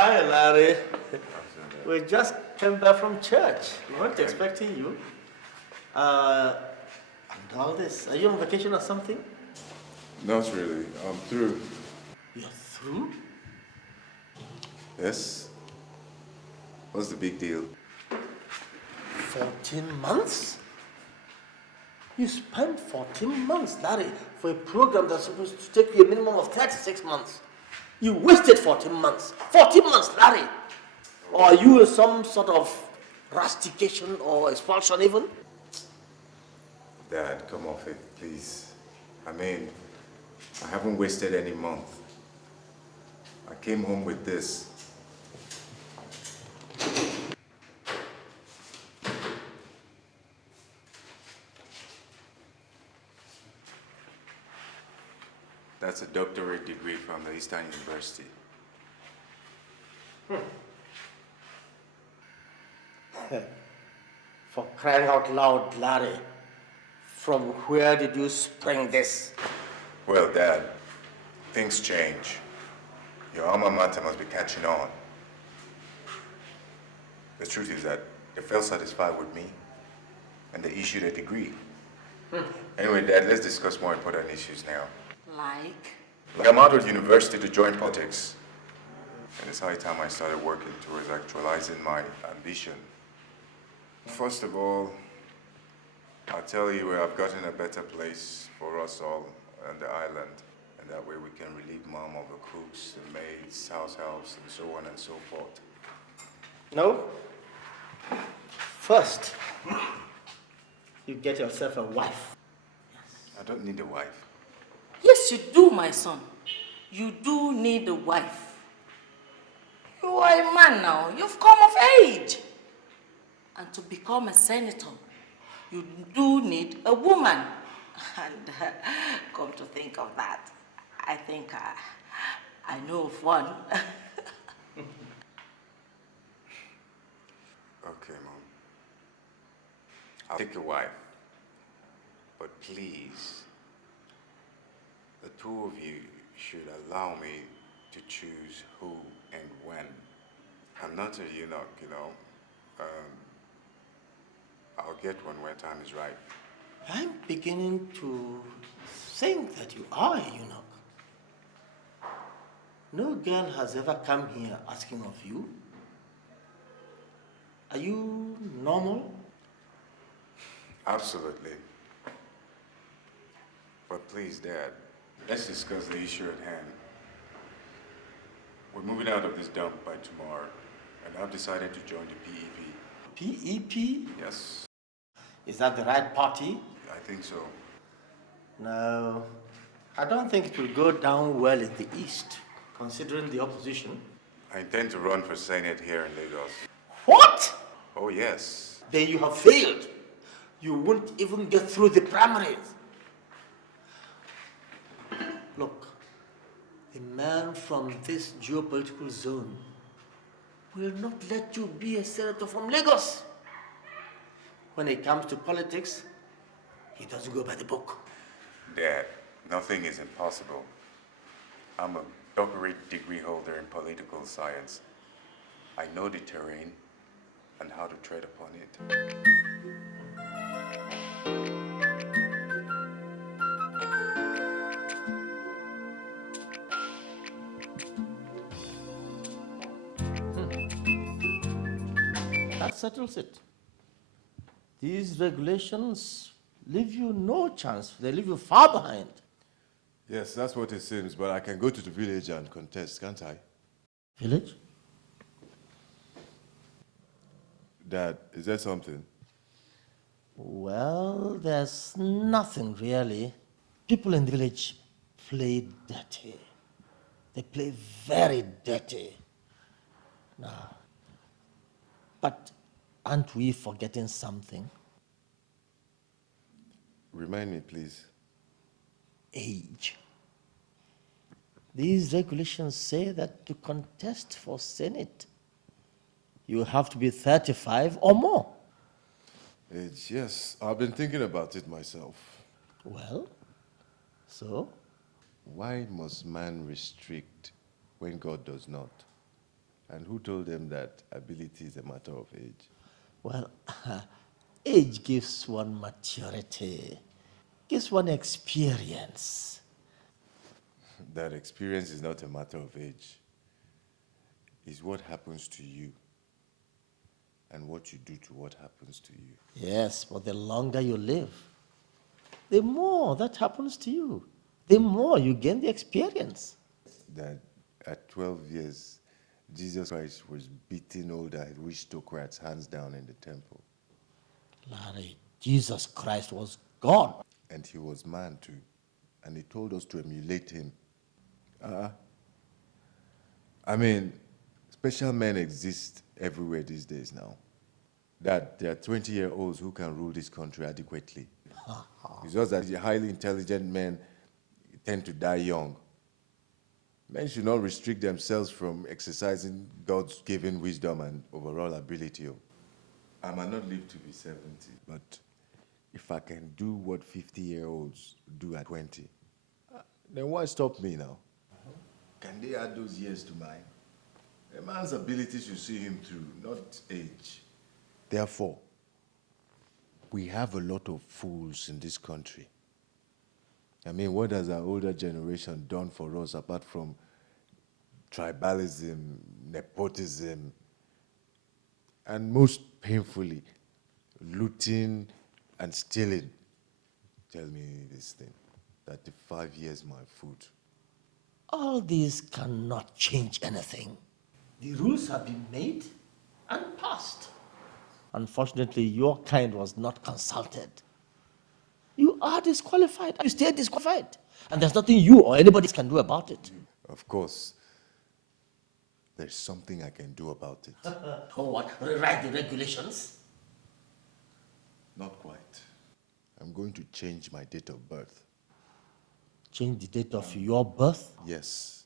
Hi, Larry. We just came back from church. We weren't expecting you. And all this. Are you on vacation or something? Not really. I'm through. You're through? Yes? What's the big deal? 14 months? You spent 14 months, Larry, for a program that's supposed to take you a minimum of 36 months. You wasted 14 months. 14 months, Larry! Or are you some sort of rustication or expulsion even? Dad, come off it, please. I mean, I haven't wasted any month. I came home with this. That's a doctorate degree from the Eastern University. For crying out loud, Larry, from where did you spring this? Well, Dad, things change. Your alma mater must be catching on. The truth is that they felt satisfied with me, and they issued a degree. Anyway, Dad, let's discuss more important issues now. Like? I'm out of university to join politics. And it's high time I started working towards actualizing my ambition. First of all, I'll tell you where I've gotten a better place for us all on the island. And that way we can relieve Mom of the cooks, the maids, house helps, and so on and so forth. No. First, you get yourself a wife. I don't need a wife. Yes, you do, my son. You do need a wife. You are a man now. You've come of age. And to become a senator, you do need a woman. And come to think of that, I think I know of one. Okay, Mom. I'll take a wife. But please, the two of you should allow me to choose who and when. I'm not a eunuch, you know. I'll get one when time is right. I'm beginning to think that you are a eunuch. No girl has ever come here asking of you. Are you normal? Absolutely. But please, Dad, let's discuss the issue at hand. We're moving out of this dump by tomorrow, and I've decided to join the PEP. PEP? Yes. Is that the right party? I think so. No, I don't think it will go down well in the East, considering the opposition. I intend to run for Senate here in Lagos. What? Oh, yes. Then you have failed. You won't even get through the primaries. Look, a man from this geopolitical zone will not let you be a senator from Lagos. When it comes to politics, he doesn't go by the book. Dad, nothing is impossible. I'm a doctorate degree holder in political science. I know the terrain and how to tread upon it. That settles it. These regulations leave you no chance. They leave you far behind. Yes, that's what it seems, but I can go to the village and contest, can't I? Village? Dad, is there something? Well, there's nothing really. People in the village play dirty. They play very dirty. Now, but aren't we forgetting something? Remind me, please. Age. These regulations say that to contest for Senate, you have to be 35 or more. Age, yes. I've been thinking about it myself. Well, so? Why must man restrict when God does not? And who told them that ability is a matter of age? Well, age gives one maturity, gives one experience. that experience is not a matter of age. It's what happens to you and what you do to what happens to you. Yes, but the longer you live, the more that happens to you. The more you gain the experience. That at 12 years, Jesus Christ was beating all the aristocrats hands down in the temple. Larry, Jesus Christ was God. And he was man too. And he told us to emulate him. I mean, special men exist everywhere these days now. That there are 20-year-olds who can rule this country adequately. It's just that the highly intelligent men tend to die young. Men should not restrict themselves from exercising God's given wisdom and overall ability. I might not live to be 70, but if I can do what 50-year-olds do at 20, then why stop me now? Can they add those years to mine? A man's ability should see him through, not age. Therefore, we have a lot of fools in this country. I mean, what has our older generation done for us apart from tribalism, nepotism, and most painfully, looting and stealing? Tell me this thing, 35 years my food. All these cannot change anything. The rules have been made and passed. Unfortunately, your kind was not consulted. You are disqualified. You stay disqualified. And there's nothing you or anybody can do about it. Of course, there's something I can do about it. Oh, what? Rewrite the regulations? Not quite. I'm going to change my date of birth. Change the date of your birth? Yes.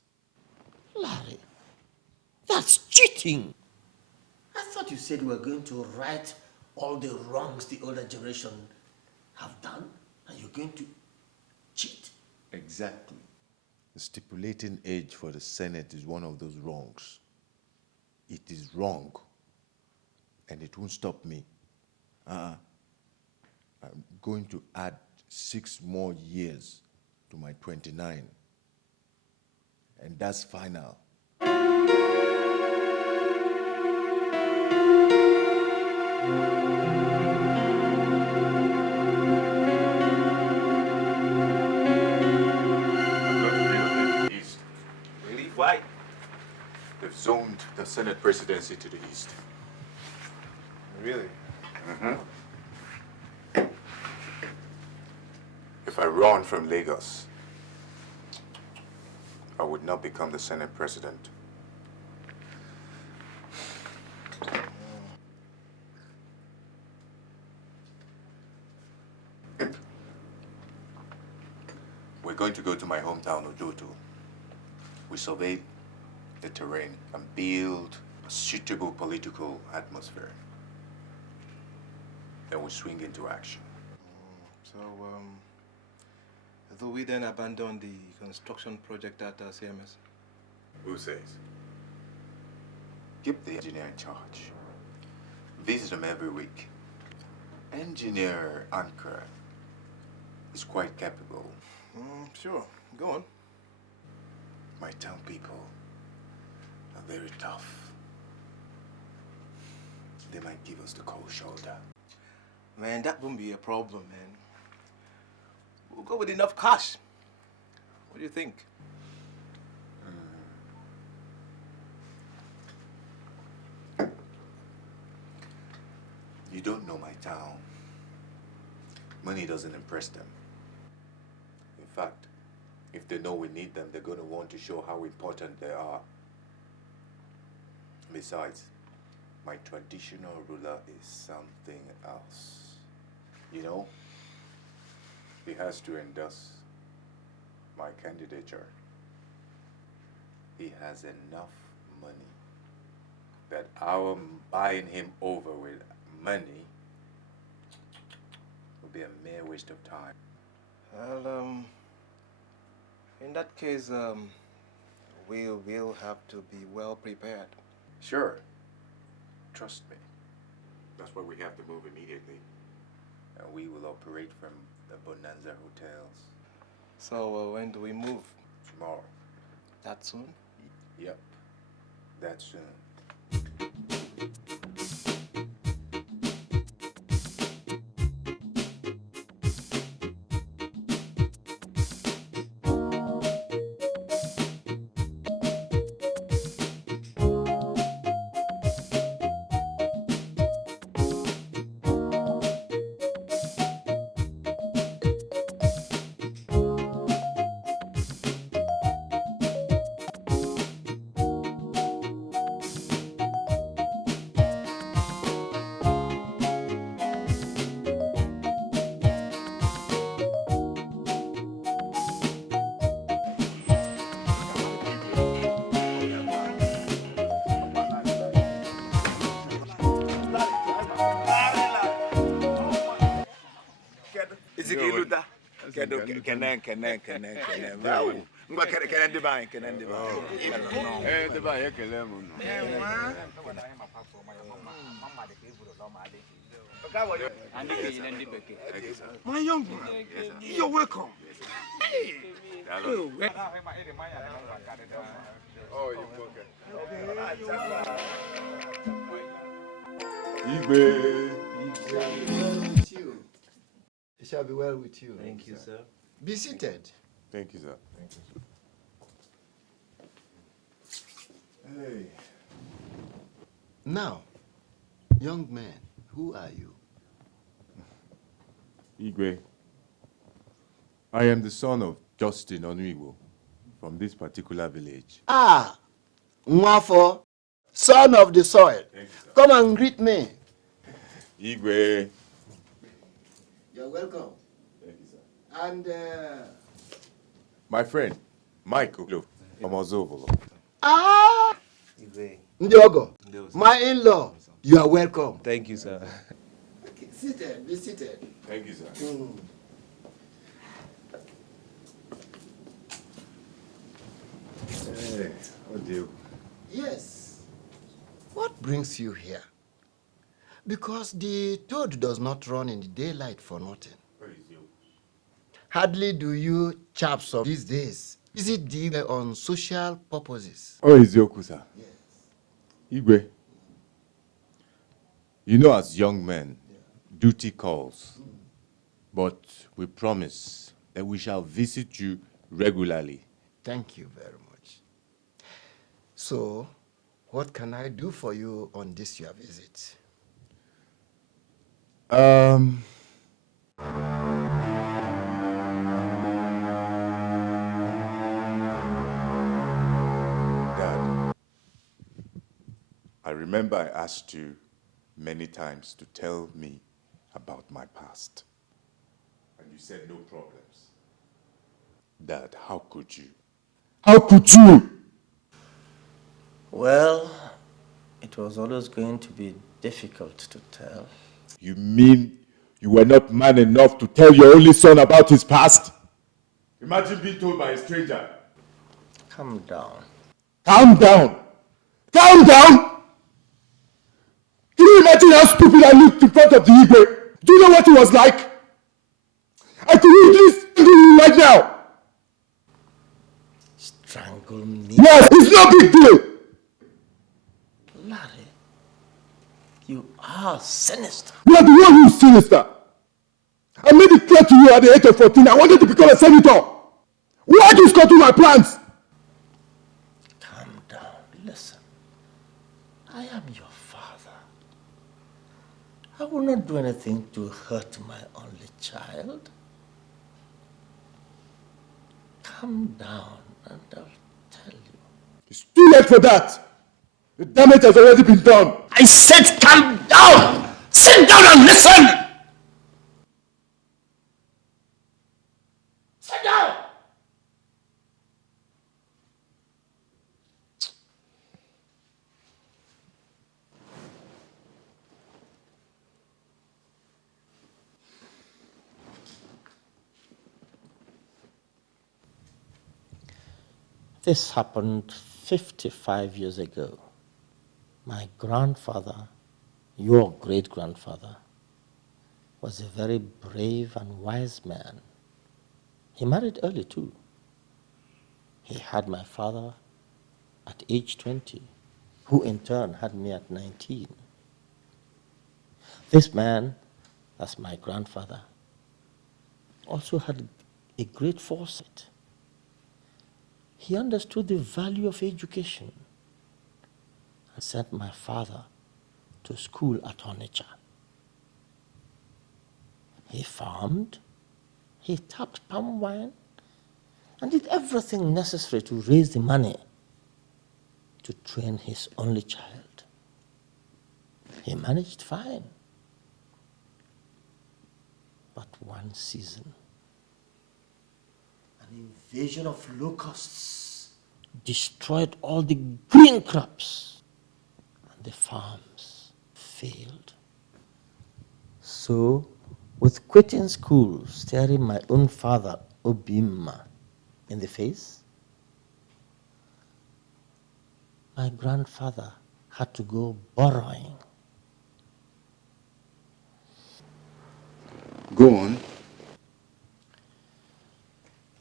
Larry, that's cheating. I thought you said you were going to right all the wrongs the older generation have done, and you're going to cheat. Exactly. The stipulating age for the Senate is one of those wrongs. It is wrong, and it won't stop me. I'm going to add 6 more years to my 29, and that's final. Really? Why? They've zoned the Senate presidency to the east. Really? If I run from Lagos, I would not become the Senate president. We're going to go to my hometown, Ojoto. We survey the terrain and build a suitable political atmosphere. Then we swing into action. So, do we then abandon the construction project at CMS? Who says? Keep the engineer in charge. Visit him every week. Engineer Anker is quite capable. Sure, go on. My town people are very tough. They might give us the cold shoulder. Man, that won't be a problem, man. We'll go with enough cash. What do you think? You don't know my town. Money doesn't impress them. In fact, if they know we need them, they're going to want to show how important they are. Besides, my traditional ruler is something else. You know, he has to endorse my candidature. He has enough money that our buying him over with money would be a mere waste of time. Well, in that case, we'll have to be well prepared. Sure. Trust me. That's why we have to move immediately. And we will operate from the Bonanza hotels. So, when do we move? Tomorrow. That soon? Yep. That soon. My young man, you're welcome. Hey. It shall be well with you. Thank you, sir. Be seated. Thank you, sir. Hey. Now, young man, who are you? Igwe, I am the son of Justin Onuigbo from this particular village. Ah, Nwafo, son of the soil. Come and greet me. Igwe. You're welcome. Thank you, sir. And, My friend, Mike Oklo from Ozovolo. ah, Ndiogo, my in-law, you are welcome. Thank you, sir. Okay, seated, be seated. Thank you, sir. Hey, oh dear. Yes. What brings you here? Because the toad does not run in the daylight for nothing. Hardly do you chaps of these days visit the on social purposes. Oh, Izioku, sir. Yes. Igwe, you know, as young men, duty calls. But we promise that we shall visit you regularly. Thank you very much. So, what can I do for you on this your visit? Dad, I remember I asked you many times to tell me about my past. And you said no problems. Dad, how could you? How could you? Well, it was always going to be difficult to tell. You mean you were not man enough to tell your only son about his past? Imagine being told by a stranger. Calm down. Calm down! Calm down! Can you imagine how stupid I looked in front of the Igwe? Do you know what it was like? I could at least do it right now. Strangle me? Yes, it's no big deal. Larry, you are sinister. You are the one who's sinister. I made it clear to you at the age of 14 I wanted to become a senator. Why do you scuttle my plans? Calm down. Listen, I am your father. I will not do anything to hurt my only child. Calm down and I'll tell you. It's too late for that. The damage has already been done. I said calm down! Sit down and listen! Sit down! This happened 55 years ago. My grandfather, your great-grandfather, was a very brave and wise man. He married early too. He had my father at age 20, who in turn had me at 19. This man, as my grandfather, also had a great foresight. He understood the value of education and sent my father to school at Onitsha. He farmed, he tapped palm wine, and did everything necessary to raise the money to train his only child. He managed fine. But one season, an invasion of locusts destroyed all the green crops, and the farms failed. So, with quitting school, staring my own father, Obima, in the face, my grandfather had to go borrowing. Go on.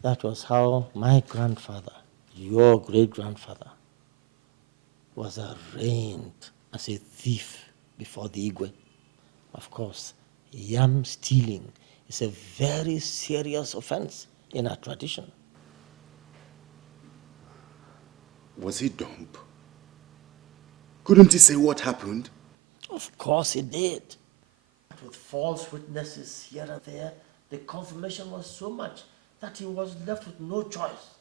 That was how my grandfather, your great-grandfather, was arraigned as a thief before the Igwe. Of course, yam stealing is a very serious offense in our tradition. Was he dumb? Couldn't he say what happened? Of course he did. With false witnesses here and there, the confirmation was so much that he was left with no choice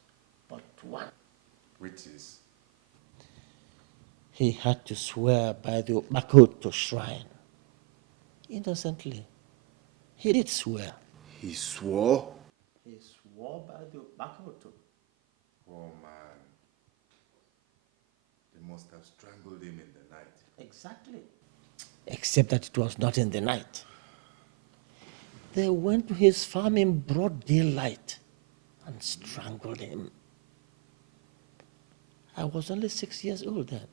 but one. Which is? He had to swear by the Makoto shrine. Innocently, he did swear. He swore? He swore by the Makoto. Oh man. They must have strangled him in the night. Exactly. Except that it was not in the night. They went to his farm in broad daylight and strangled him. I was only 6 years old then.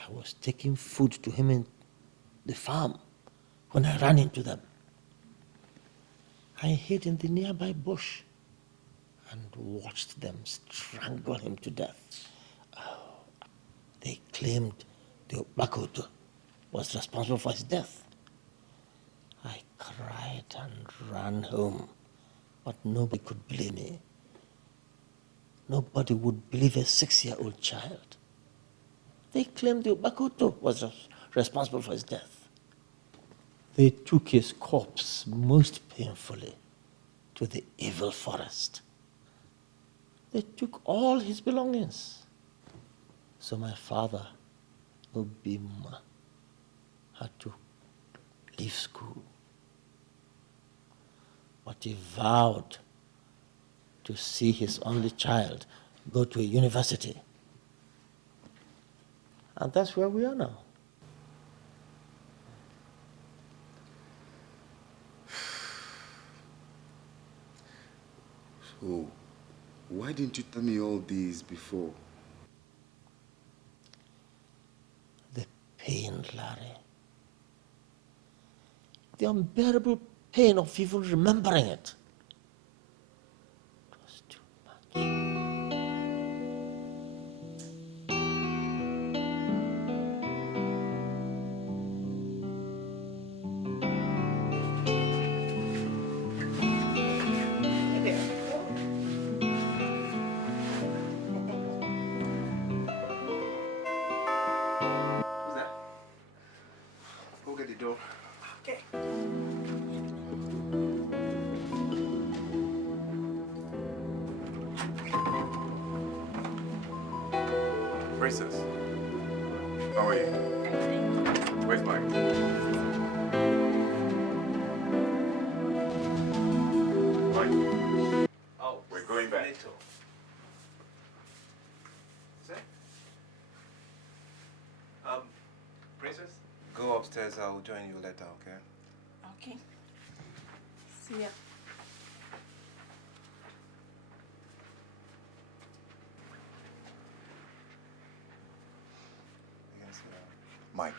I was taking food to him in the farm when I ran into them. I hid in the nearby bush and watched them strangle him to death. Oh, they claimed the Makoto was responsible for his death. I cried and ran home, but nobody could blame me. Nobody would believe a 6-year-old child. They claimed the Makoto was responsible for his death. They took his corpse most painfully to the evil forest. They took all his belongings. So my father, Obima, had to leave school. But he vowed to see his only child go to a university. And that's where we are now. So, why didn't you tell me all these before? The pain, Larry. The unbearable pain of even remembering it. It was too much. Who's that? Go get the door. Okay. Princess, how are you? Where's Mike? Mike. Oh, we're going back. Princess? Go upstairs, I'll join you later, okay? Okay. See ya. Mike,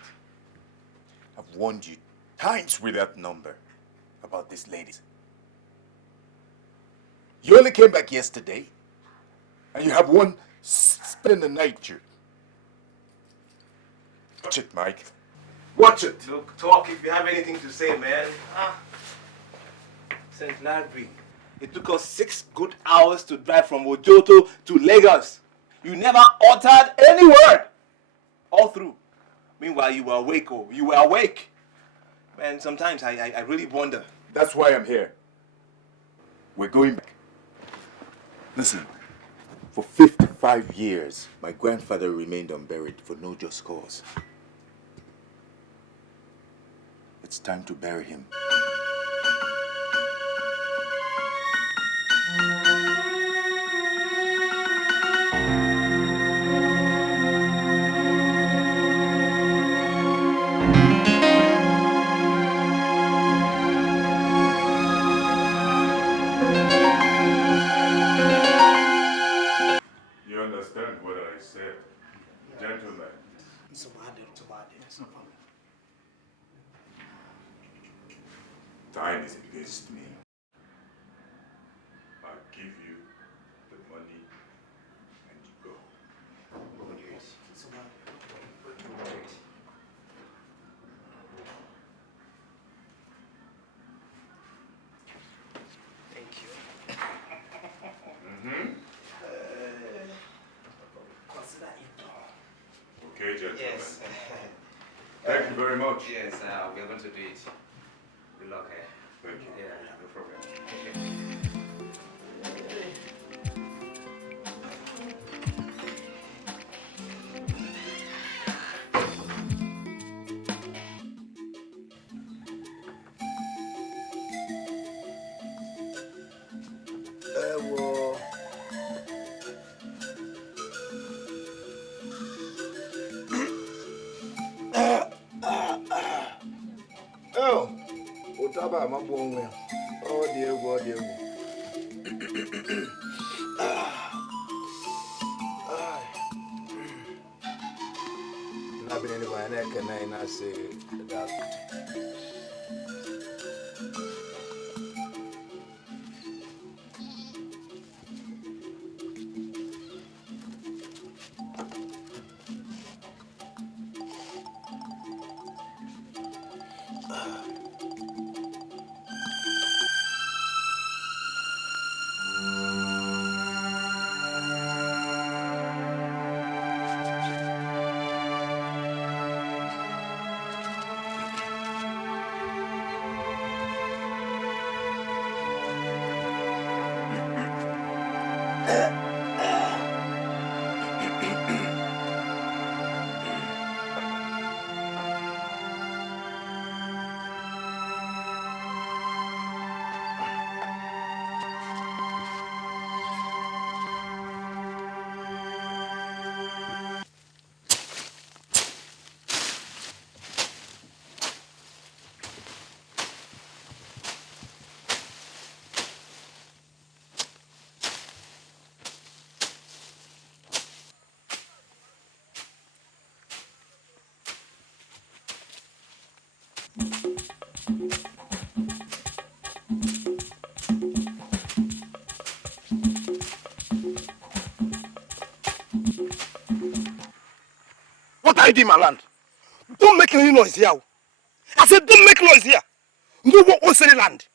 I've warned you times without number about these ladies. You only came back yesterday, And you have one spend the night, you. Watch it, Mike. Watch it. Look, talk if you have anything to say, man. St. Larry, it took us 6 good hours to drive from Ojoto to Lagos. You never uttered any word all through. Meanwhile, you were awake, oh, you were awake. Man, sometimes I really wonder. That's why I'm here. We're going back. Listen, for 55 years, my grandfather remained unburied for no just cause. It's time to bury him. You understand what I said, gentlemen? It's no problem. Time is against me. I'll give you the money and you go. Thank you. Consider it. Okay, gentlemen. Yes. Thank you very much. Yes, we're going to do it. Good luck, eh? Thank you. Yeah, no problem. Oh, Otaba, my boy. Oh, dear, oh, dear. Not been anywhere, and I say that. What are you doing, my land? Don't make any noise here. I said, don't make noise here. No one owns any land.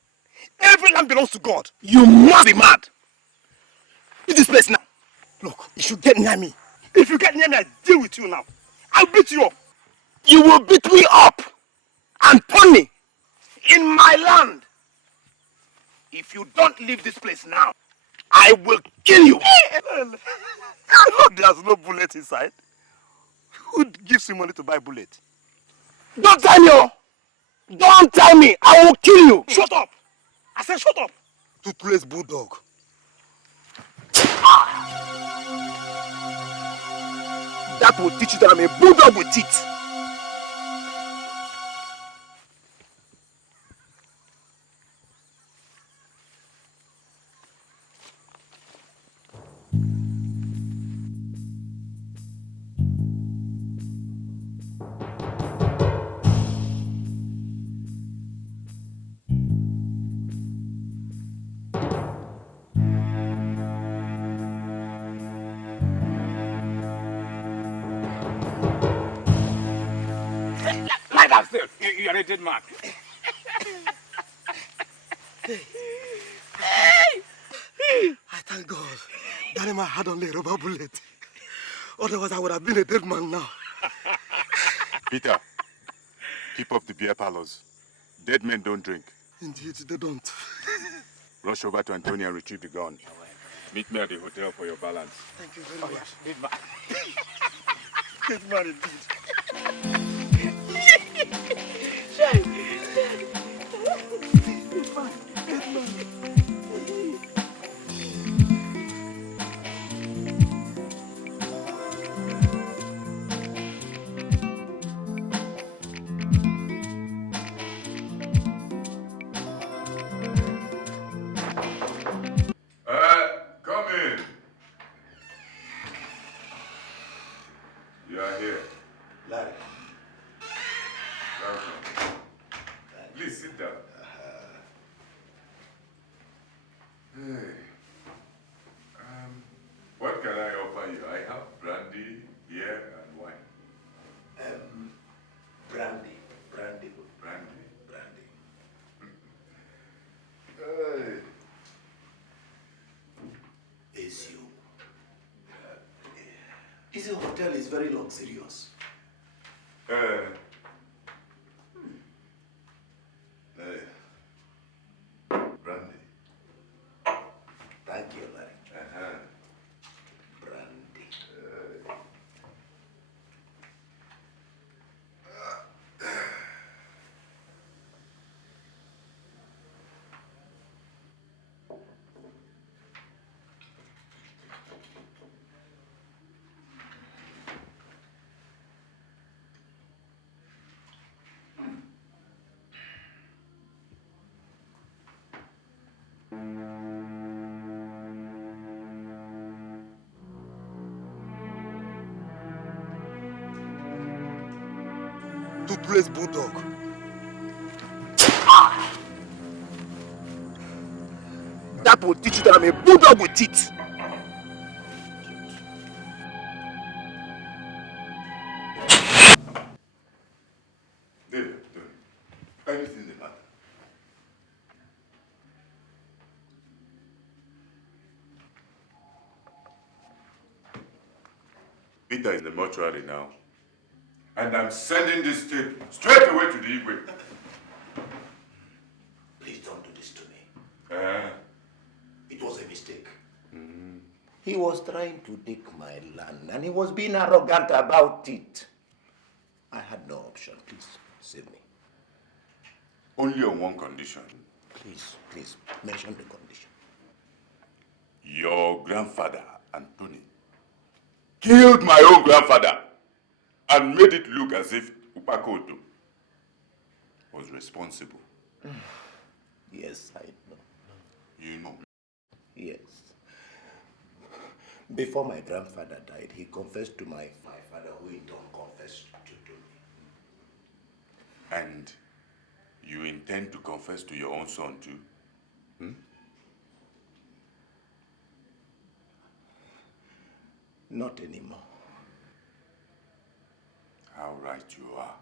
Every land belongs to God. You must be mad. Leave this place now. Look, you should get near me. If you get near me, I deal with you now. I'll beat you up. You will beat me up and turn me in my land. If you don't leave this place now, I will kill you. Look, there's no bullet inside. Who gives you money to buy bullet? Don't tell me! Oh. Don't tell me! I will kill you! Shut up! I said shut up! Toothless bulldog. That will teach you that I'm a bulldog with teeth. you are a dead man. I thank God that man had only a rubber bullet. Otherwise, I would have been a dead man now. Peter, keep up the beer parlors. Dead men don't drink. Indeed, they don't. Rush over to Antonio and retrieve the gun. Meet me at the hotel for your balance. Thank you very much. Dead man. Dead man indeed. Come in. You are here. Larry. Welcome. Please sit down. Hey. What can I offer you? I have brandy, beer, and wine. Brandy. Brandy. Is you. This hotel is very luxurious. Brandy. Thank you, Larry. Brandy. Toothless bulldog. That will teach you that I'm a bulldog with teeth. David, anything the matter? Peter is in the mortuary now. And I'm sending this tape straight away to the Igwe. Please don't do this to me. Uh, It was a mistake. He was trying to take my land and he was being arrogant about it. I had no option. Please, save me. Only on one condition. Please, mention the condition. Your grandfather, Anthony, killed my own grandfather and made it look as if Upakoto was responsible. Yes, I know. You know. Yes. Before my grandfather died, he confessed to my father, who in turn confessed to me. And you intend to confess to your own son too? Not anymore. How right you are.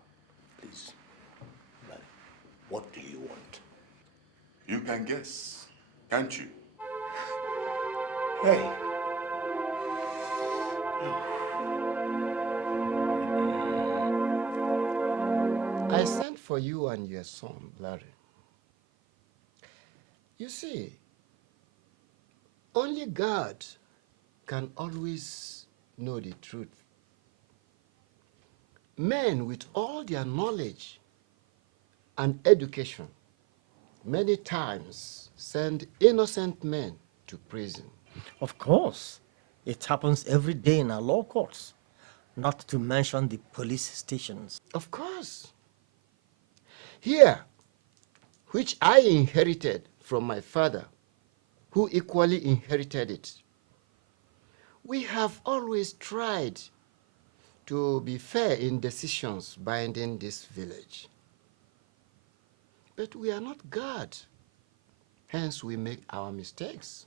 Please, Larry, what do you want? You can guess, can't you? Hey. I sent for you and your son, Larry. You see, only God can always know the truth. Men with all their knowledge and education many times send innocent men to prison. Of course. It happens every day in our law courts, not to mention the police stations. Of course. Here, which I inherited from my father, who equally inherited it, we have always tried to be fair in decisions binding this village. But we are not God. Hence, we make our mistakes.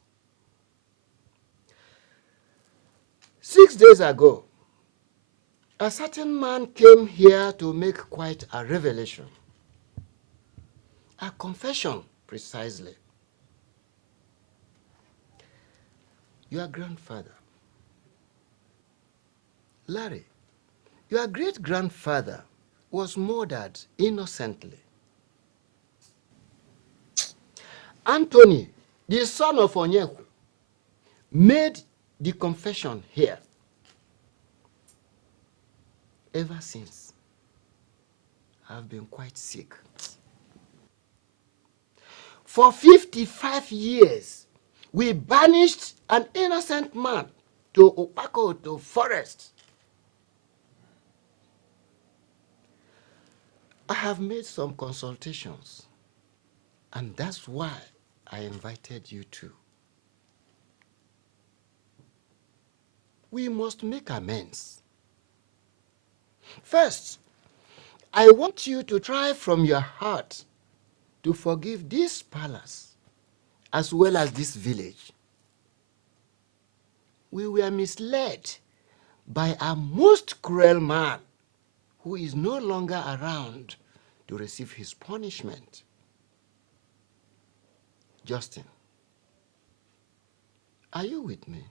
6 days ago, a certain man came here to make quite a revelation. A confession, precisely. Your grandfather, Larry, your great-grandfather was murdered innocently. Anthony, the son of Onyeku, made the confession here. Ever since, I've been quite sick. For 55 years, we banished an innocent man to Opako, to forest. I have made some consultations, and that's why I invited you too. We must make amends. First, I want you to try from your heart to forgive this palace as well as this village. We were misled by a most cruel man who is no longer around to receive his punishment. Justin, are you with me?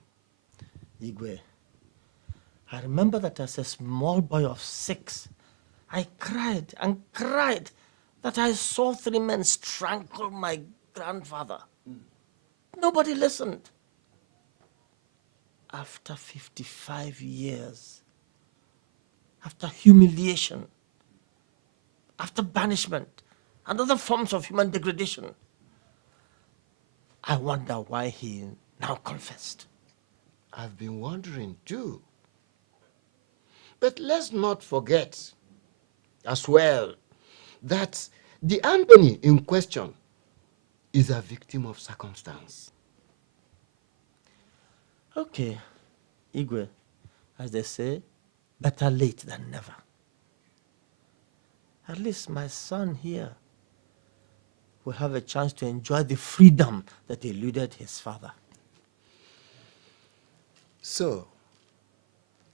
Igwe, I remember that as a small boy of 6, I cried and cried that I saw 3 men strangle my grandfather. Nobody listened. After 55 years, after humiliation, after banishment, and other forms of human degradation, I wonder why he now confessed. I've been wondering too. But let's not forget as well that the Anthony in question is a victim of circumstance. Okay, Igwe, as they say, better late than never. At least my son here will have a chance to enjoy the freedom that eluded his father. So,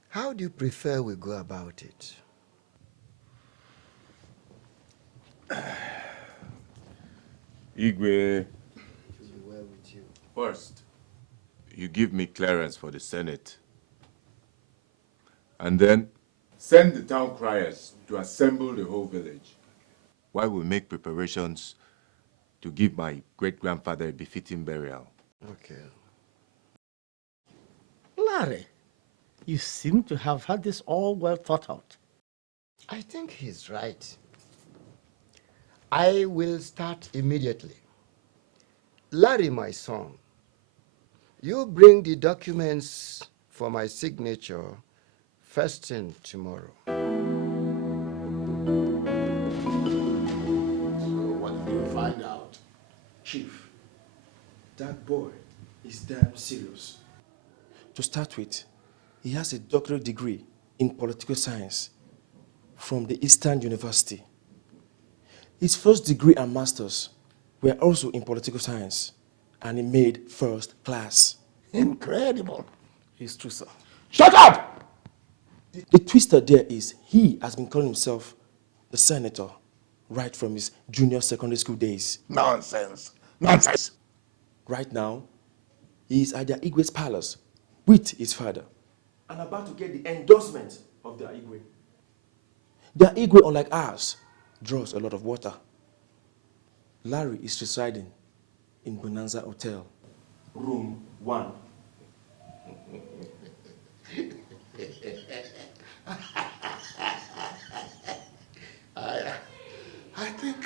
how do you prefer we go about it? Igwe, first, you give me clearance for the Senate. And then, send the town criers to assemble the whole village, while we make preparations to give my great-grandfather a befitting burial. Okay. Larry, you seem to have had this all well thought out. I think he's right. I will start immediately. Larry, my son, you bring the documents for my signature first thing tomorrow. So what did you find out? Chief, that boy is damn serious. To start with, he has a doctorate degree in political science from the Eastern University. His first degree and master's were also in political science, and he made first class. Incredible. It's true, sir. Shut up! The twister there is he has been calling himself the senator right from his junior secondary school days. Nonsense. Nonsense. Right now, he is at the Igwe's palace with his father and about to get the endorsement of the Igwe. The Igwe, unlike ours, draws a lot of water. Larry is residing in Bonanza Hotel, room 1. I think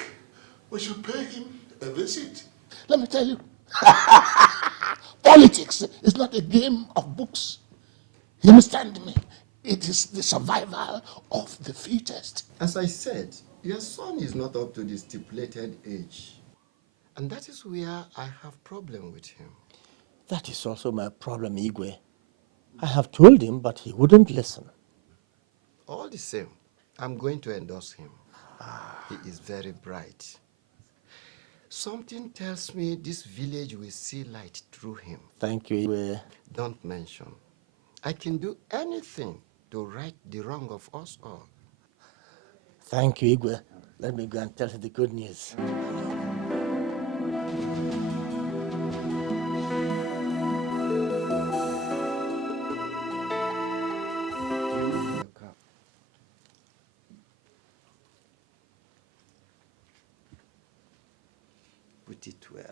we should pay him a visit. Let me tell you, politics is not a game of books. You understand me? It is the survival of the fittest. As I said, your son is not up to the stipulated age. And that is where I have problem with him. That is also my problem, Igwe. I have told him, but he wouldn't listen. All the same, I'm going to endorse him. He is very bright. Something tells me this village will see light through him. Thank you, Igwe. Don't mention. I can do anything to right the wrong of us all. Thank you, Igwe. Let me go and tell him the good news. get it well.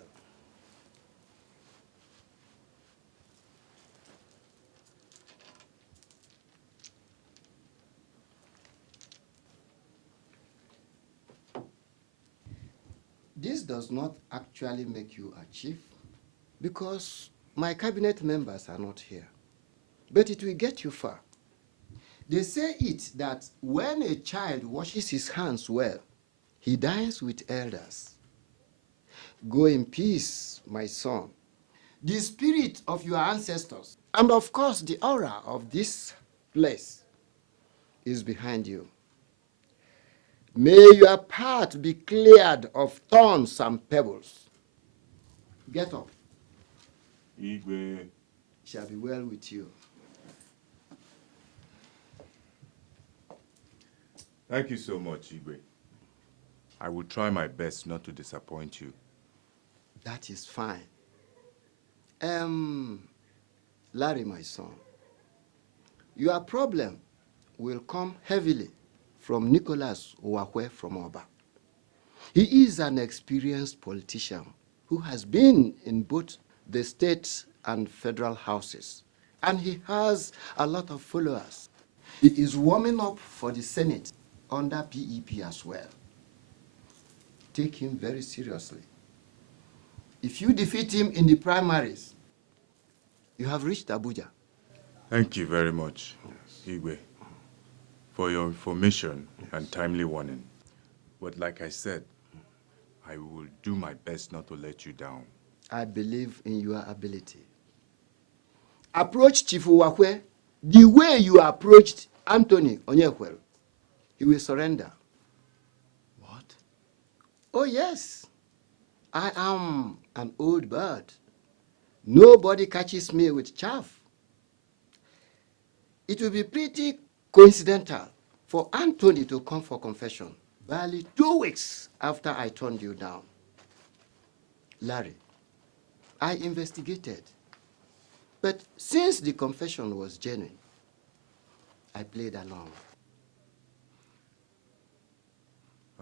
This does not actually make you a chief because my cabinet members are not here. But it will get you far. They say it that when a child washes his hands well, he dines with elders. Go in peace, my son. The spirit of your ancestors, and of course the aura of this place, is behind you. May your path be cleared of thorns and pebbles. Get up. Igwe. Shall be well with you. Thank you so much, Igwe. I will try my best not to disappoint you. That is fine. Larry, my son, your problem will come heavily from Nicholas Uwakwe from Oba. He is an experienced politician who has been in both the state and federal houses, and he has a lot of followers. He is warming up for the Senate under PEP as well. Take him very seriously. If you defeat him in the primaries, you have reached Abuja. Thank you very much, Igwe, for your information and timely warning. But like I said, I will do my best not to let you down. I believe in your ability. Approach Chief Uwakwe the way you approached Anthony Onyekwel. He will surrender. What? Oh, yes. I am an old bird. Nobody catches me with chaff. It will be pretty coincidental for Anthony to come for confession barely 2 weeks after I turned you down. Larry, I investigated. But since the confession was genuine, I played along.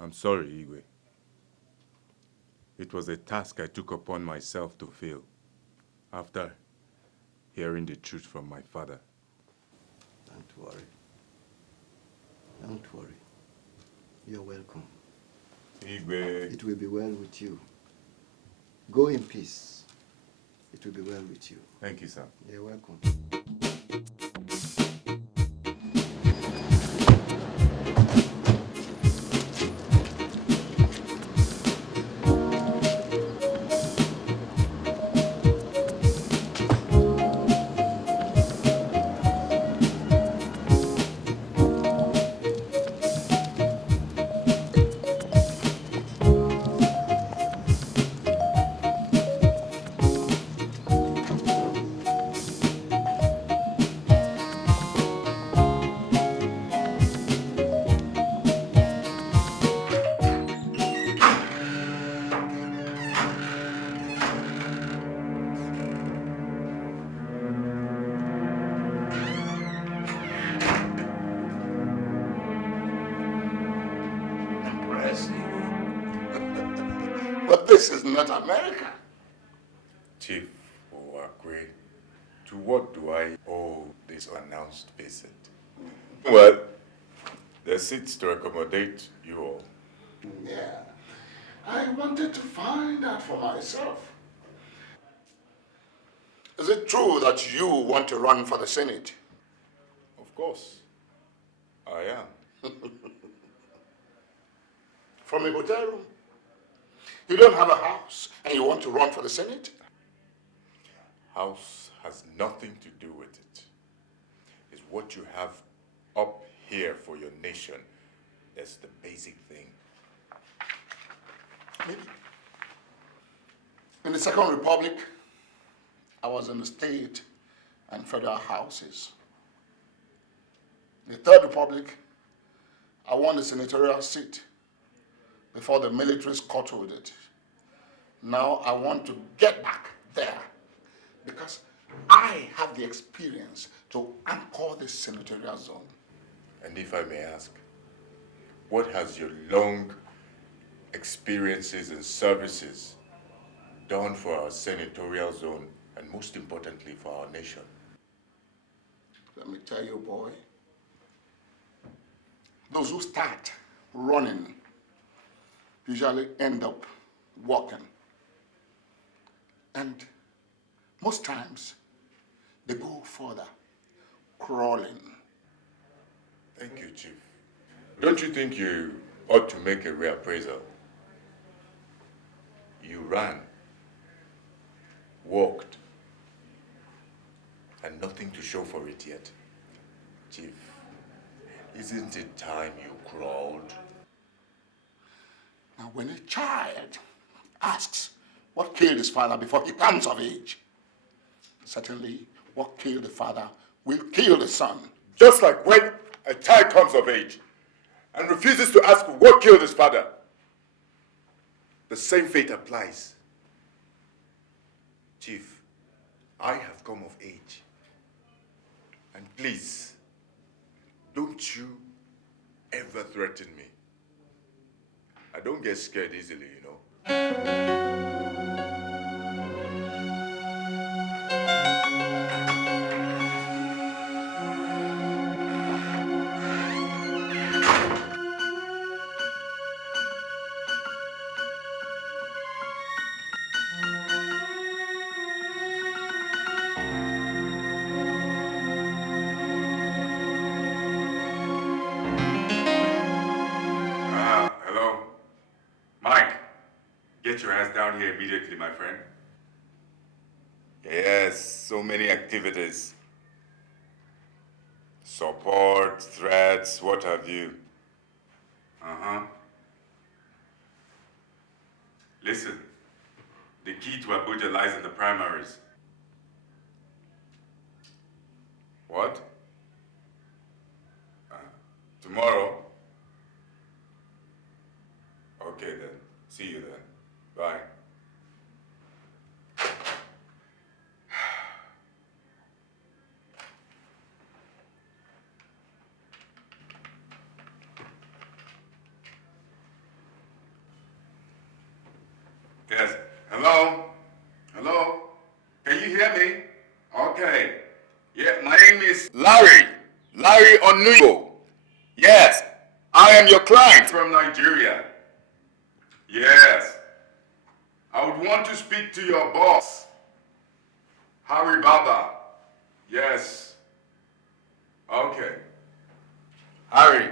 I'm sorry, Igwe. It was a task I took upon myself to fill after hearing the truth from my father. Don't worry. Don't worry. You're welcome. Igwe. It will be well with you. Go in peace. It will be well with you. Thank you, sir. You're welcome. But this is not America. Chief Uwakwe, to what do I owe this unannounced visit? Well, the seats to accommodate you all. Yeah, I wanted to find out for myself. Is it true that you want to run for the Senate? Of course, I am. From a hotel room? You don't have a house and you want to run for the Senate? House has nothing to do with it. It's what you have up here for your nation. That's the basic thing. Maybe. In the Second Republic, I was in the state and federal houses. In the Third Republic, I won the senatorial seat before the militaries curtailed it. Now I want to get back there because I have the experience to anchor this senatorial zone. And if I may ask, what has your long experiences and services done for our senatorial zone, and most importantly for our nation. Let me tell you, boy, those who start running usually end up walking. And most times, they go further, crawling. Thank you, Chief. Don't you think you ought to make a reappraisal? You ran, walked, and nothing to show for it yet. Chief, isn't it time you crawled? Now, when a child asks what killed his father before he comes of age, certainly what killed the father will kill the son. Just like when a child comes of age and refuses to ask what killed his father, the same fate applies. Chief, I have come of age. And please, don't you ever threaten me. I don't get scared easily, you know. Hello? Mike, get your ass down here immediately, my friend. Yes, so many activities. Support, threats, what have you. Uh-huh. Listen, the key to Abuja lies in the primaries. What? Tomorrow? Okay then. See you then. Bye. Yes. Hello? Hello? Can you hear me? Okay. Yeah, my name is Larry Anuku. Yes, I am your client. from Nigeria. Yes. I would want to speak to your boss, Harry Baba. Yes. Okay. Harry.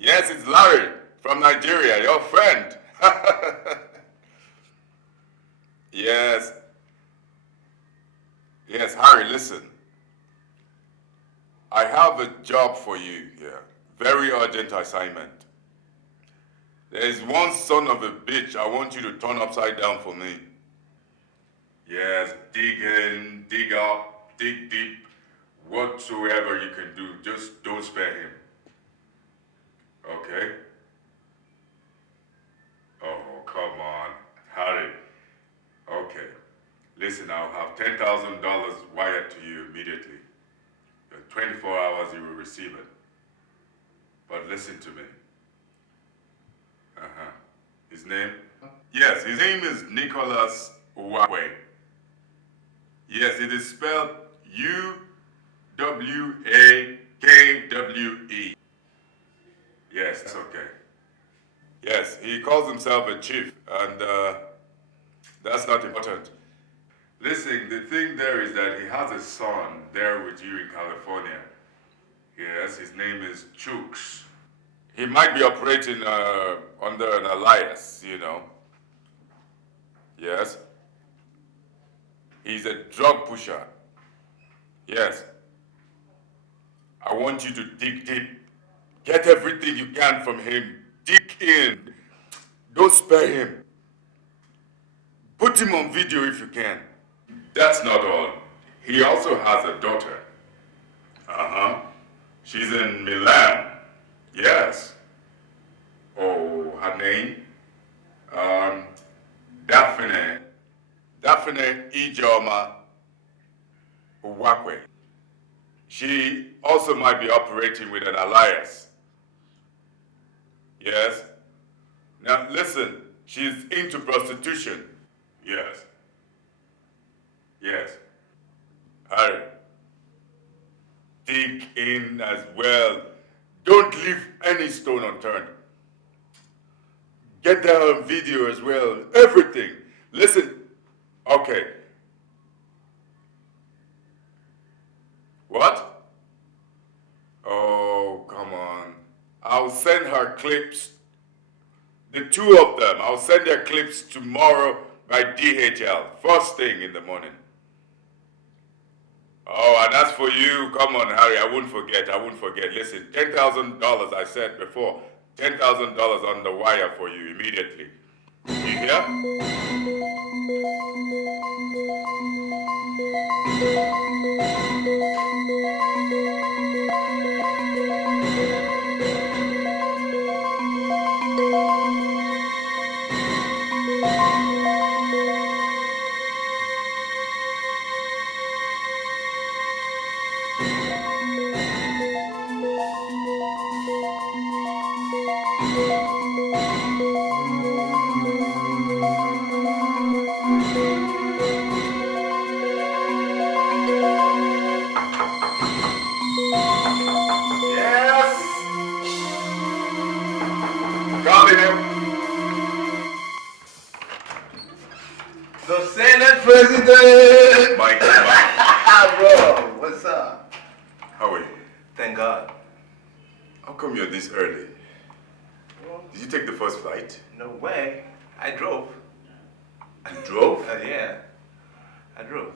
Yes, it's Larry from Nigeria, your friend. Yes. Yes, Harry, listen. I have a job for you here. Very urgent assignment. There is one son of a bitch I want you to turn upside down for me. Yes, dig in, dig up, dig deep, whatsoever you can do, just don't spare him. Okay? Oh, come on, Harry. Okay, listen, I'll have $10,000 wired to you immediately. In 24 hours you will receive it. But listen to me. Uh-huh. His name? Yes, his name is Nicholas Uwakwe. Yes, it is spelled U-W-A-K-W-E. Yes, that's okay. Yes, he calls himself a chief, and that's not important. Listen, the thing there is that he has a son there with you in California. Yes, his name is Chooks. He might be operating under an alias, you know. Yes. He's a drug pusher. Yes. I want you to dig deep. Get everything you can from him. Dig in. Don't spare him. Put him on video if you can. That's not all. He also has a daughter. Uh-huh. She's in Milan. Yes. Oh, her name? Daphne. Daphne Ijoma Uwakwe. She also might be operating with an alias. Yes. Now listen, She's into prostitution. Yes. Yes. Harry, dig in as well. Don't leave any stone unturned. Get that on video as well. Everything. Listen. Okay. What? Oh, come on. I'll send her clips. The two of them. I'll send their clips tomorrow by DHL. First thing in the morning. Oh, and as for you, come on, Harry, I won't forget. Listen, $10,000 I said before. $10,000 on the wire for you immediately. You hear? The Senate President! Mike. Bro, what's up? How are you? Thank God. How come you're this early? Did you take the first flight? No way. I drove. You drove? Yeah. I drove.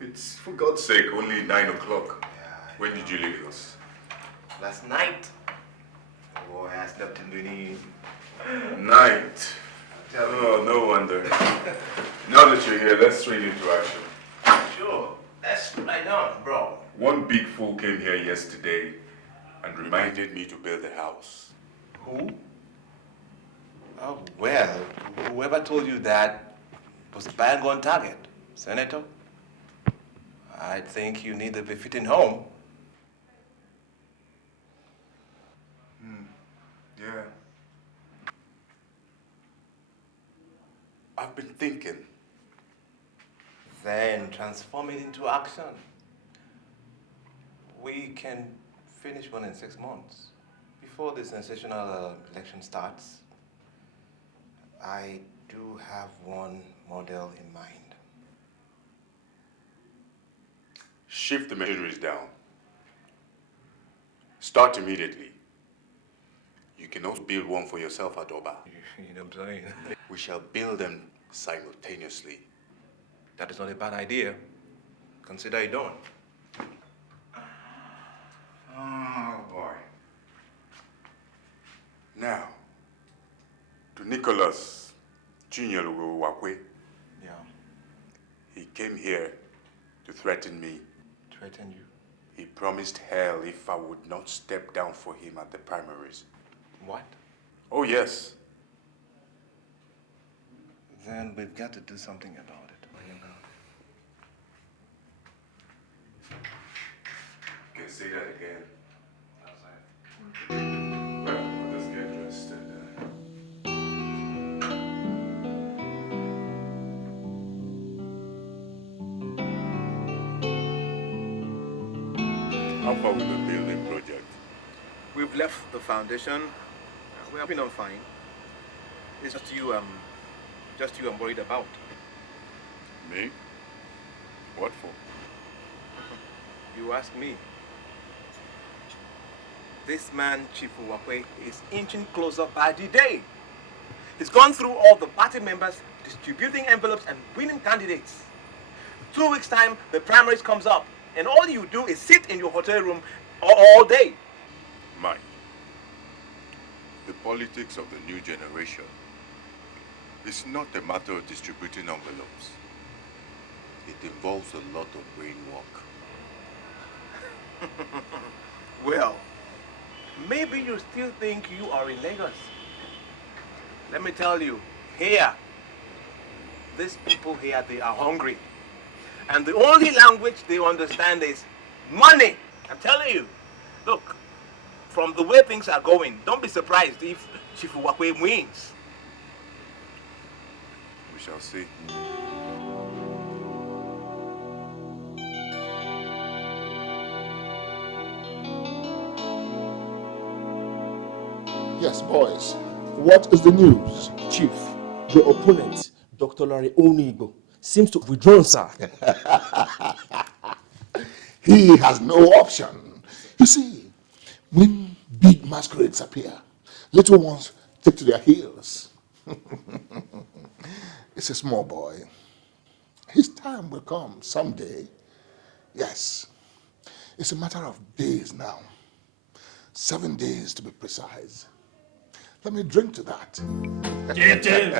It's, for God's sake, only 9 o'clock. When did you leave us? Last night. Boy, I slept in the Night. Oh, no wonder. Now that you're here, let's straight into action. Sure. That's right on, bro. One big fool came here yesterday and reminded me to build a house. Who? Oh, well, whoever told you that was bang on target, Senator. I think you need a befitting home. Yeah. I've been thinking. Then transform it into action. We can finish one in 6 months. Before the sensational election starts, I do have one model in mind. Shift the machineries down. Start immediately. You can also build one for yourself at Oba. You know what I'm saying? We shall build them simultaneously. That is not a bad idea. Consider it done. Oh, boy. Now, to Nicholas Junior Wakwe. Yeah. He came here to threaten me. Threaten you? He promised hell if I would not step down for him at the primaries. What? Oh, yes. Then we've got to do something about it. You can say that again. Well, let's get dressed and how far with the building project? We've left the foundation. We have been on fine. It's just you I'm worried about. Me? What for? You ask me. This man, Chief Uwakwe, is inching closer by the day. He's gone through all the party members, distributing envelopes and winning candidates. 2 weeks' time, the primaries comes up, and all you do is sit in your hotel room all day. Mike, the politics of the new generation is not a matter of distributing envelopes. It involves a lot of brain work. Well, maybe you still think you are in Lagos. Let me tell you, here, these people here, they are hungry. And the only language they understand is money. I'm telling you. Look, from the way things are going, don't be surprised if Chief Uwakwe wins. We shall see. Yes, boys. What is the news? Chief, your opponent, Dr. Larry Onigo, seems to have withdrawn, sir. He has no option. You see, when big masquerades appear, little ones take to their heels. It's a small boy. His time will come someday. Yes. It's a matter of days now. 7 days to be precise. Let me drink to that. Get in.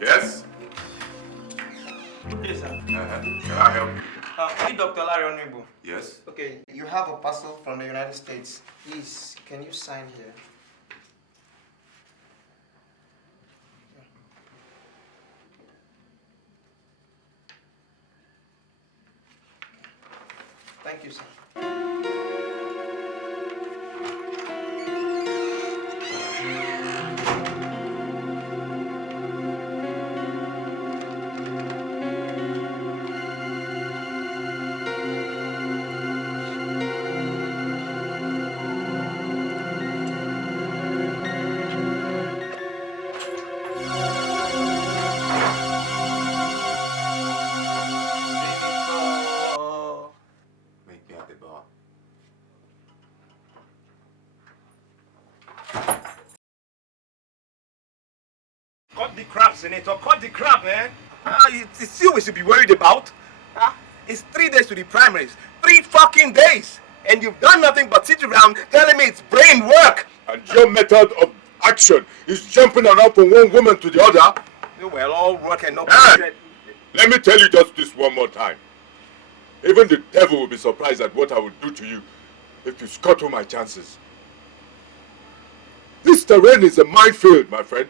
Yes? Yes, sir. Can I help you? Hey, Dr. Larry Onibu. Yes? Okay, you have a parcel from the United States. Please, can you sign here? Thank you, sir. Meet me at the bar. Cut the crap, Senator. Cut the crap, man. It's you we should be worried about. It's 3 days to the primaries. 3 fucking days. And you've done nothing but sit around telling me it's brain work. And your method of action is jumping around from one woman to the other. Well, all work and no Hey! Let me tell you just this one more time. Even the devil will be surprised at what I will do to you if you scuttle my chances. This terrain is a minefield, my friend.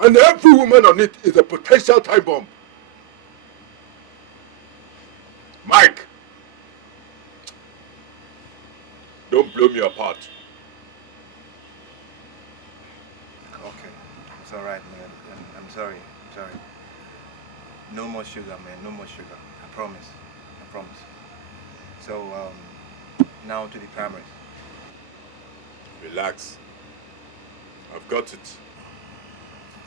And every woman on it is a potential time bomb. Mike! Don't blow me apart. Okay, it's all right, man. I'm sorry. Sorry. No more sugar, man. No more sugar. I promise. I promise. So, now to the primaries. Relax. I've got it.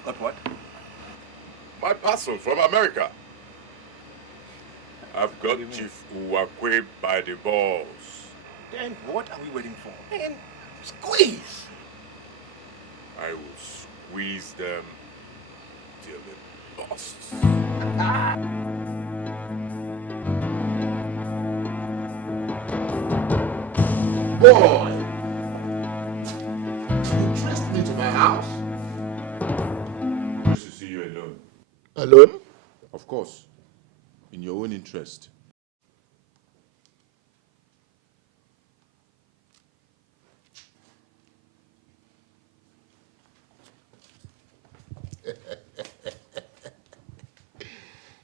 Got what? My parcel from America. I've got Chief Uwakwe by the balls. Then what are we waiting for? Man, squeeze! I will squeeze them till it busts. Boy! You trust me to my house? Just to see you alone. Alone? Of course. In your own interest.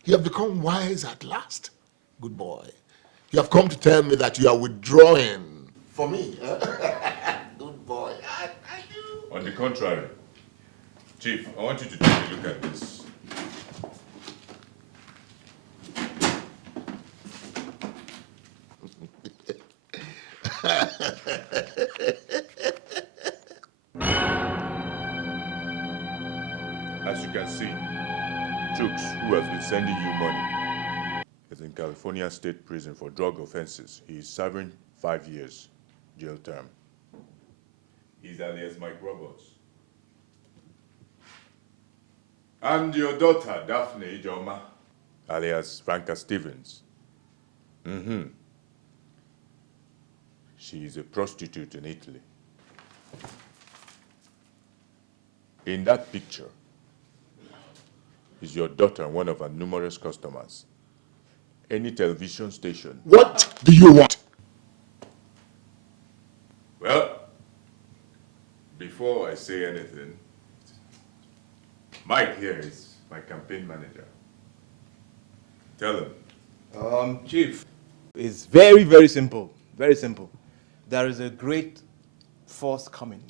You have become wise at last. Good boy. You have come to tell me that you are withdrawing for me. Good boy. On the contrary. Chief, I want you to take a look at this. As you can see, Chooks, who has been sending you money, is in California State Prison for drug offenses. He is serving 5 years jail term. He's alias Mike Roberts. And your daughter, Daphne Ijoma, alias Franca Stevens. She is a prostitute in Italy. In that picture is your daughter and one of our numerous customers. Any television station. What do you want? Well, before I say anything, Mike here is my campaign manager. Tell him. Chief, it's very, very simple. Very simple. There is a great force coming.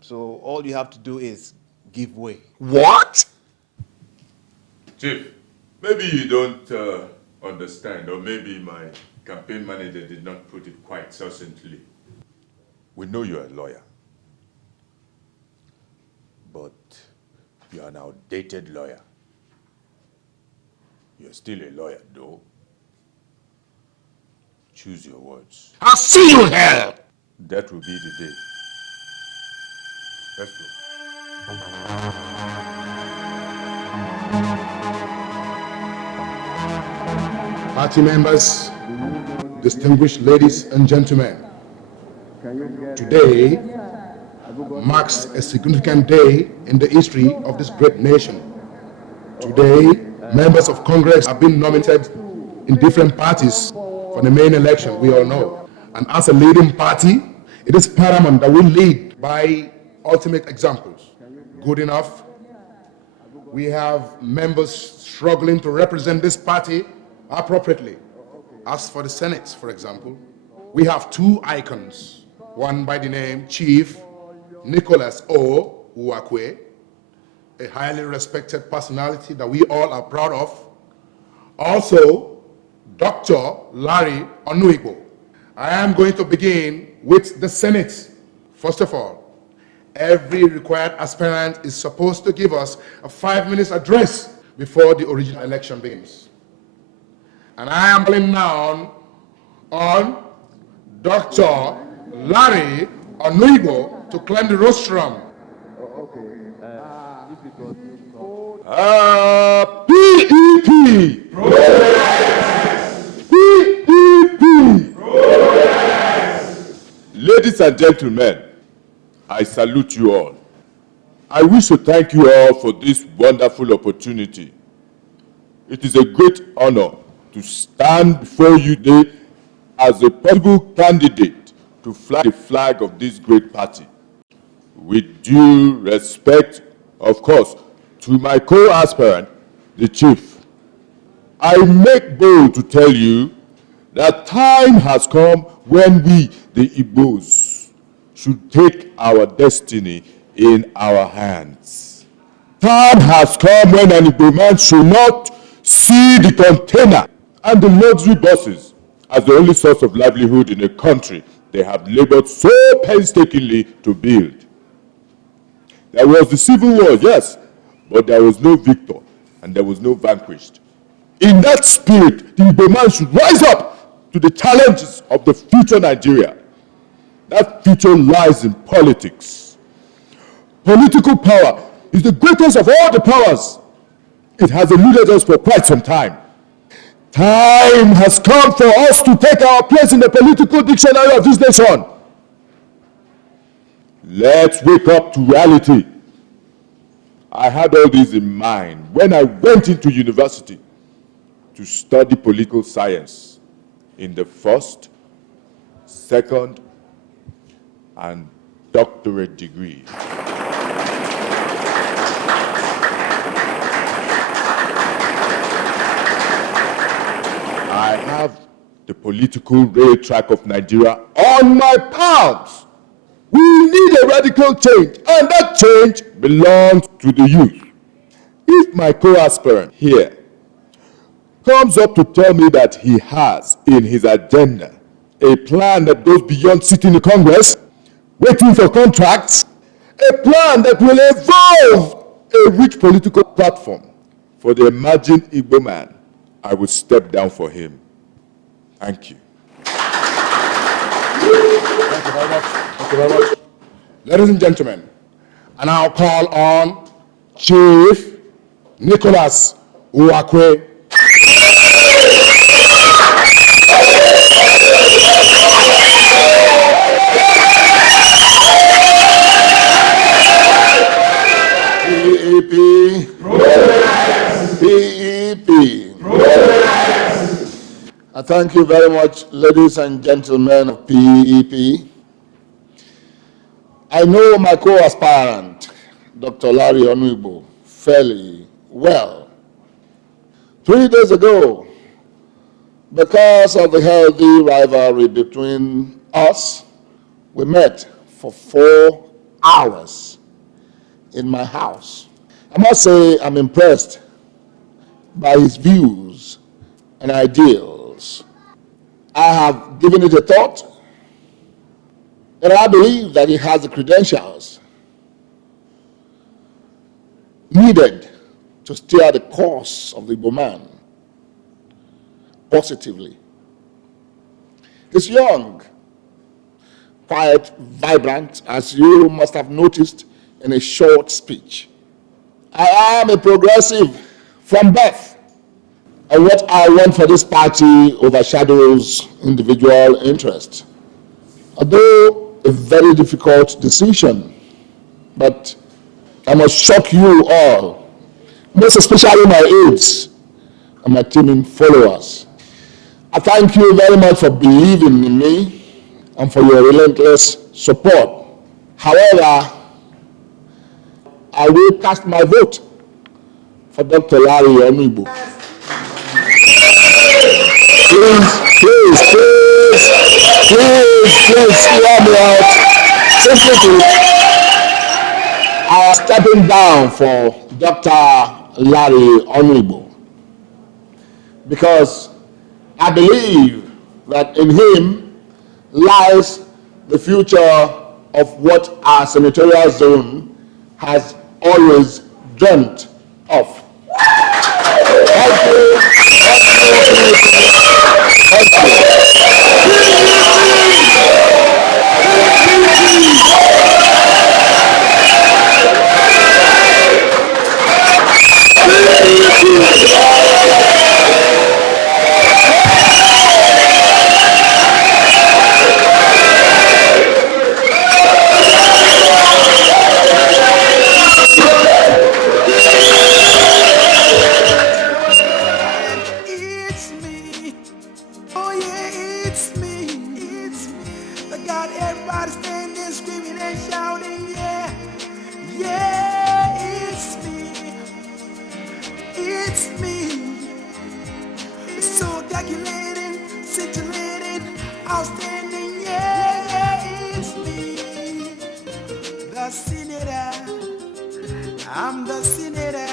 So all you have to do is give way. What? Chief, maybe you don't understand, or maybe my campaign manager did not put it quite succinctly. We know you're a lawyer, but you're an outdated lawyer. You're still a lawyer, though. Choose your words. I'll see you in hell! That will be the day. Let's go. Party members, distinguished ladies and gentlemen, today marks a significant day in the history of this great nation. Today, members of Congress have been nominated in different parties for the main election, we all know. And as a leading party, it is paramount that we lead by ultimate examples. Good enough. We have members struggling to represent this party appropriately. As for the Senate, for example, we have two icons, one by the name Chief Nicholas O. Uwakwe, a highly respected personality that we all are proud of. Also, Dr. Larry Onuigbo. I am going to begin with the Senate. First of all, every required aspirant is supposed to give us a 5-minute address before the original election begins. And I am calling now on Dr. Larry Onuigbo to climb the rostrum. PEP! PEP! Ladies and gentlemen, I salute you all. I wish to thank you all for this wonderful opportunity. It is a great honor to stand before you today as a possible candidate to fly the flag of this great party. With due respect, of course, to my co-aspirant, the chief, I make bold to tell you that time has come when we, the Igbos, should take our destiny in our hands. Time has come when an Igbo man should not see the container and the luxury buses as the only source of livelihood in a country they have labored so painstakingly to build. There was the civil war, yes, but there was no victor and there was no vanquished. In that spirit, the Igbo man should rise up to the challenges of the future Nigeria. That future lies in politics. Political power is the greatest of all the powers. It has eluded us for quite some time. Time has come for us to take our place in the political dictionary of this nation. Let's wake up to reality. I had all this in mind when I went into university to study political science in the first, second, and doctorate degree. I have the political rail track of Nigeria on my palms. We need a radical change, and that change belongs to the youth. If my co-aspirant here comes up to tell me that he has in his agenda a plan that goes beyond sitting in Congress, waiting for contracts, a plan that will evolve a rich political platform for the emerging Igbo man, I will step down for him. Thank you. Thank you very much. Thank you very much. Ladies and gentlemen, and I'll call on Chief Nicholas Uwakwe. PEP. I thank you very much, ladies and gentlemen of PEP. I know my co-aspirant, Dr. Larry Onuigbo, fairly well. 3 days ago, Because of the healthy rivalry between us, we met for 4 hours in my house. I must say I'm impressed by his views and ideals. I have given it a thought, and I believe that he has the credentials needed to steer the course of the Igbo man positively. He's young, quite vibrant, as you must have noticed in a short speech. I am a progressive from birth, and what I want for this party overshadows individual interest. Although a very difficult decision, but I must shock you all, most especially my aides and my teaming followers. I thank you very much for believing in me and for your relentless support. However, I will cast my vote for Dr. Larry Anuku. Please hear me out. Simply, I am stepping down for Dr. Larry Anuku because I believe that in him lies the future of what our senatorial zone has always dreamt of. Thank you. I'm the senator.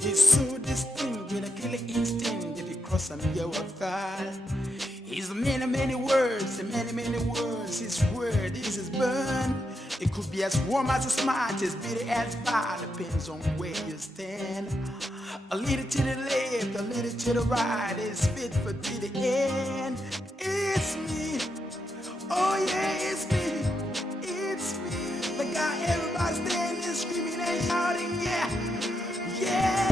He's so distinct with a killer instinct. If he cross him, you will fall. He's many words, many words. His word is his burn. It could be as warm as smart, as bitter as bad. Depends on where you stand. A little to the left, a little to the right. It's fit for to the end. It's me. Oh yeah, it's me. It's me. The guy everybody standing screaming.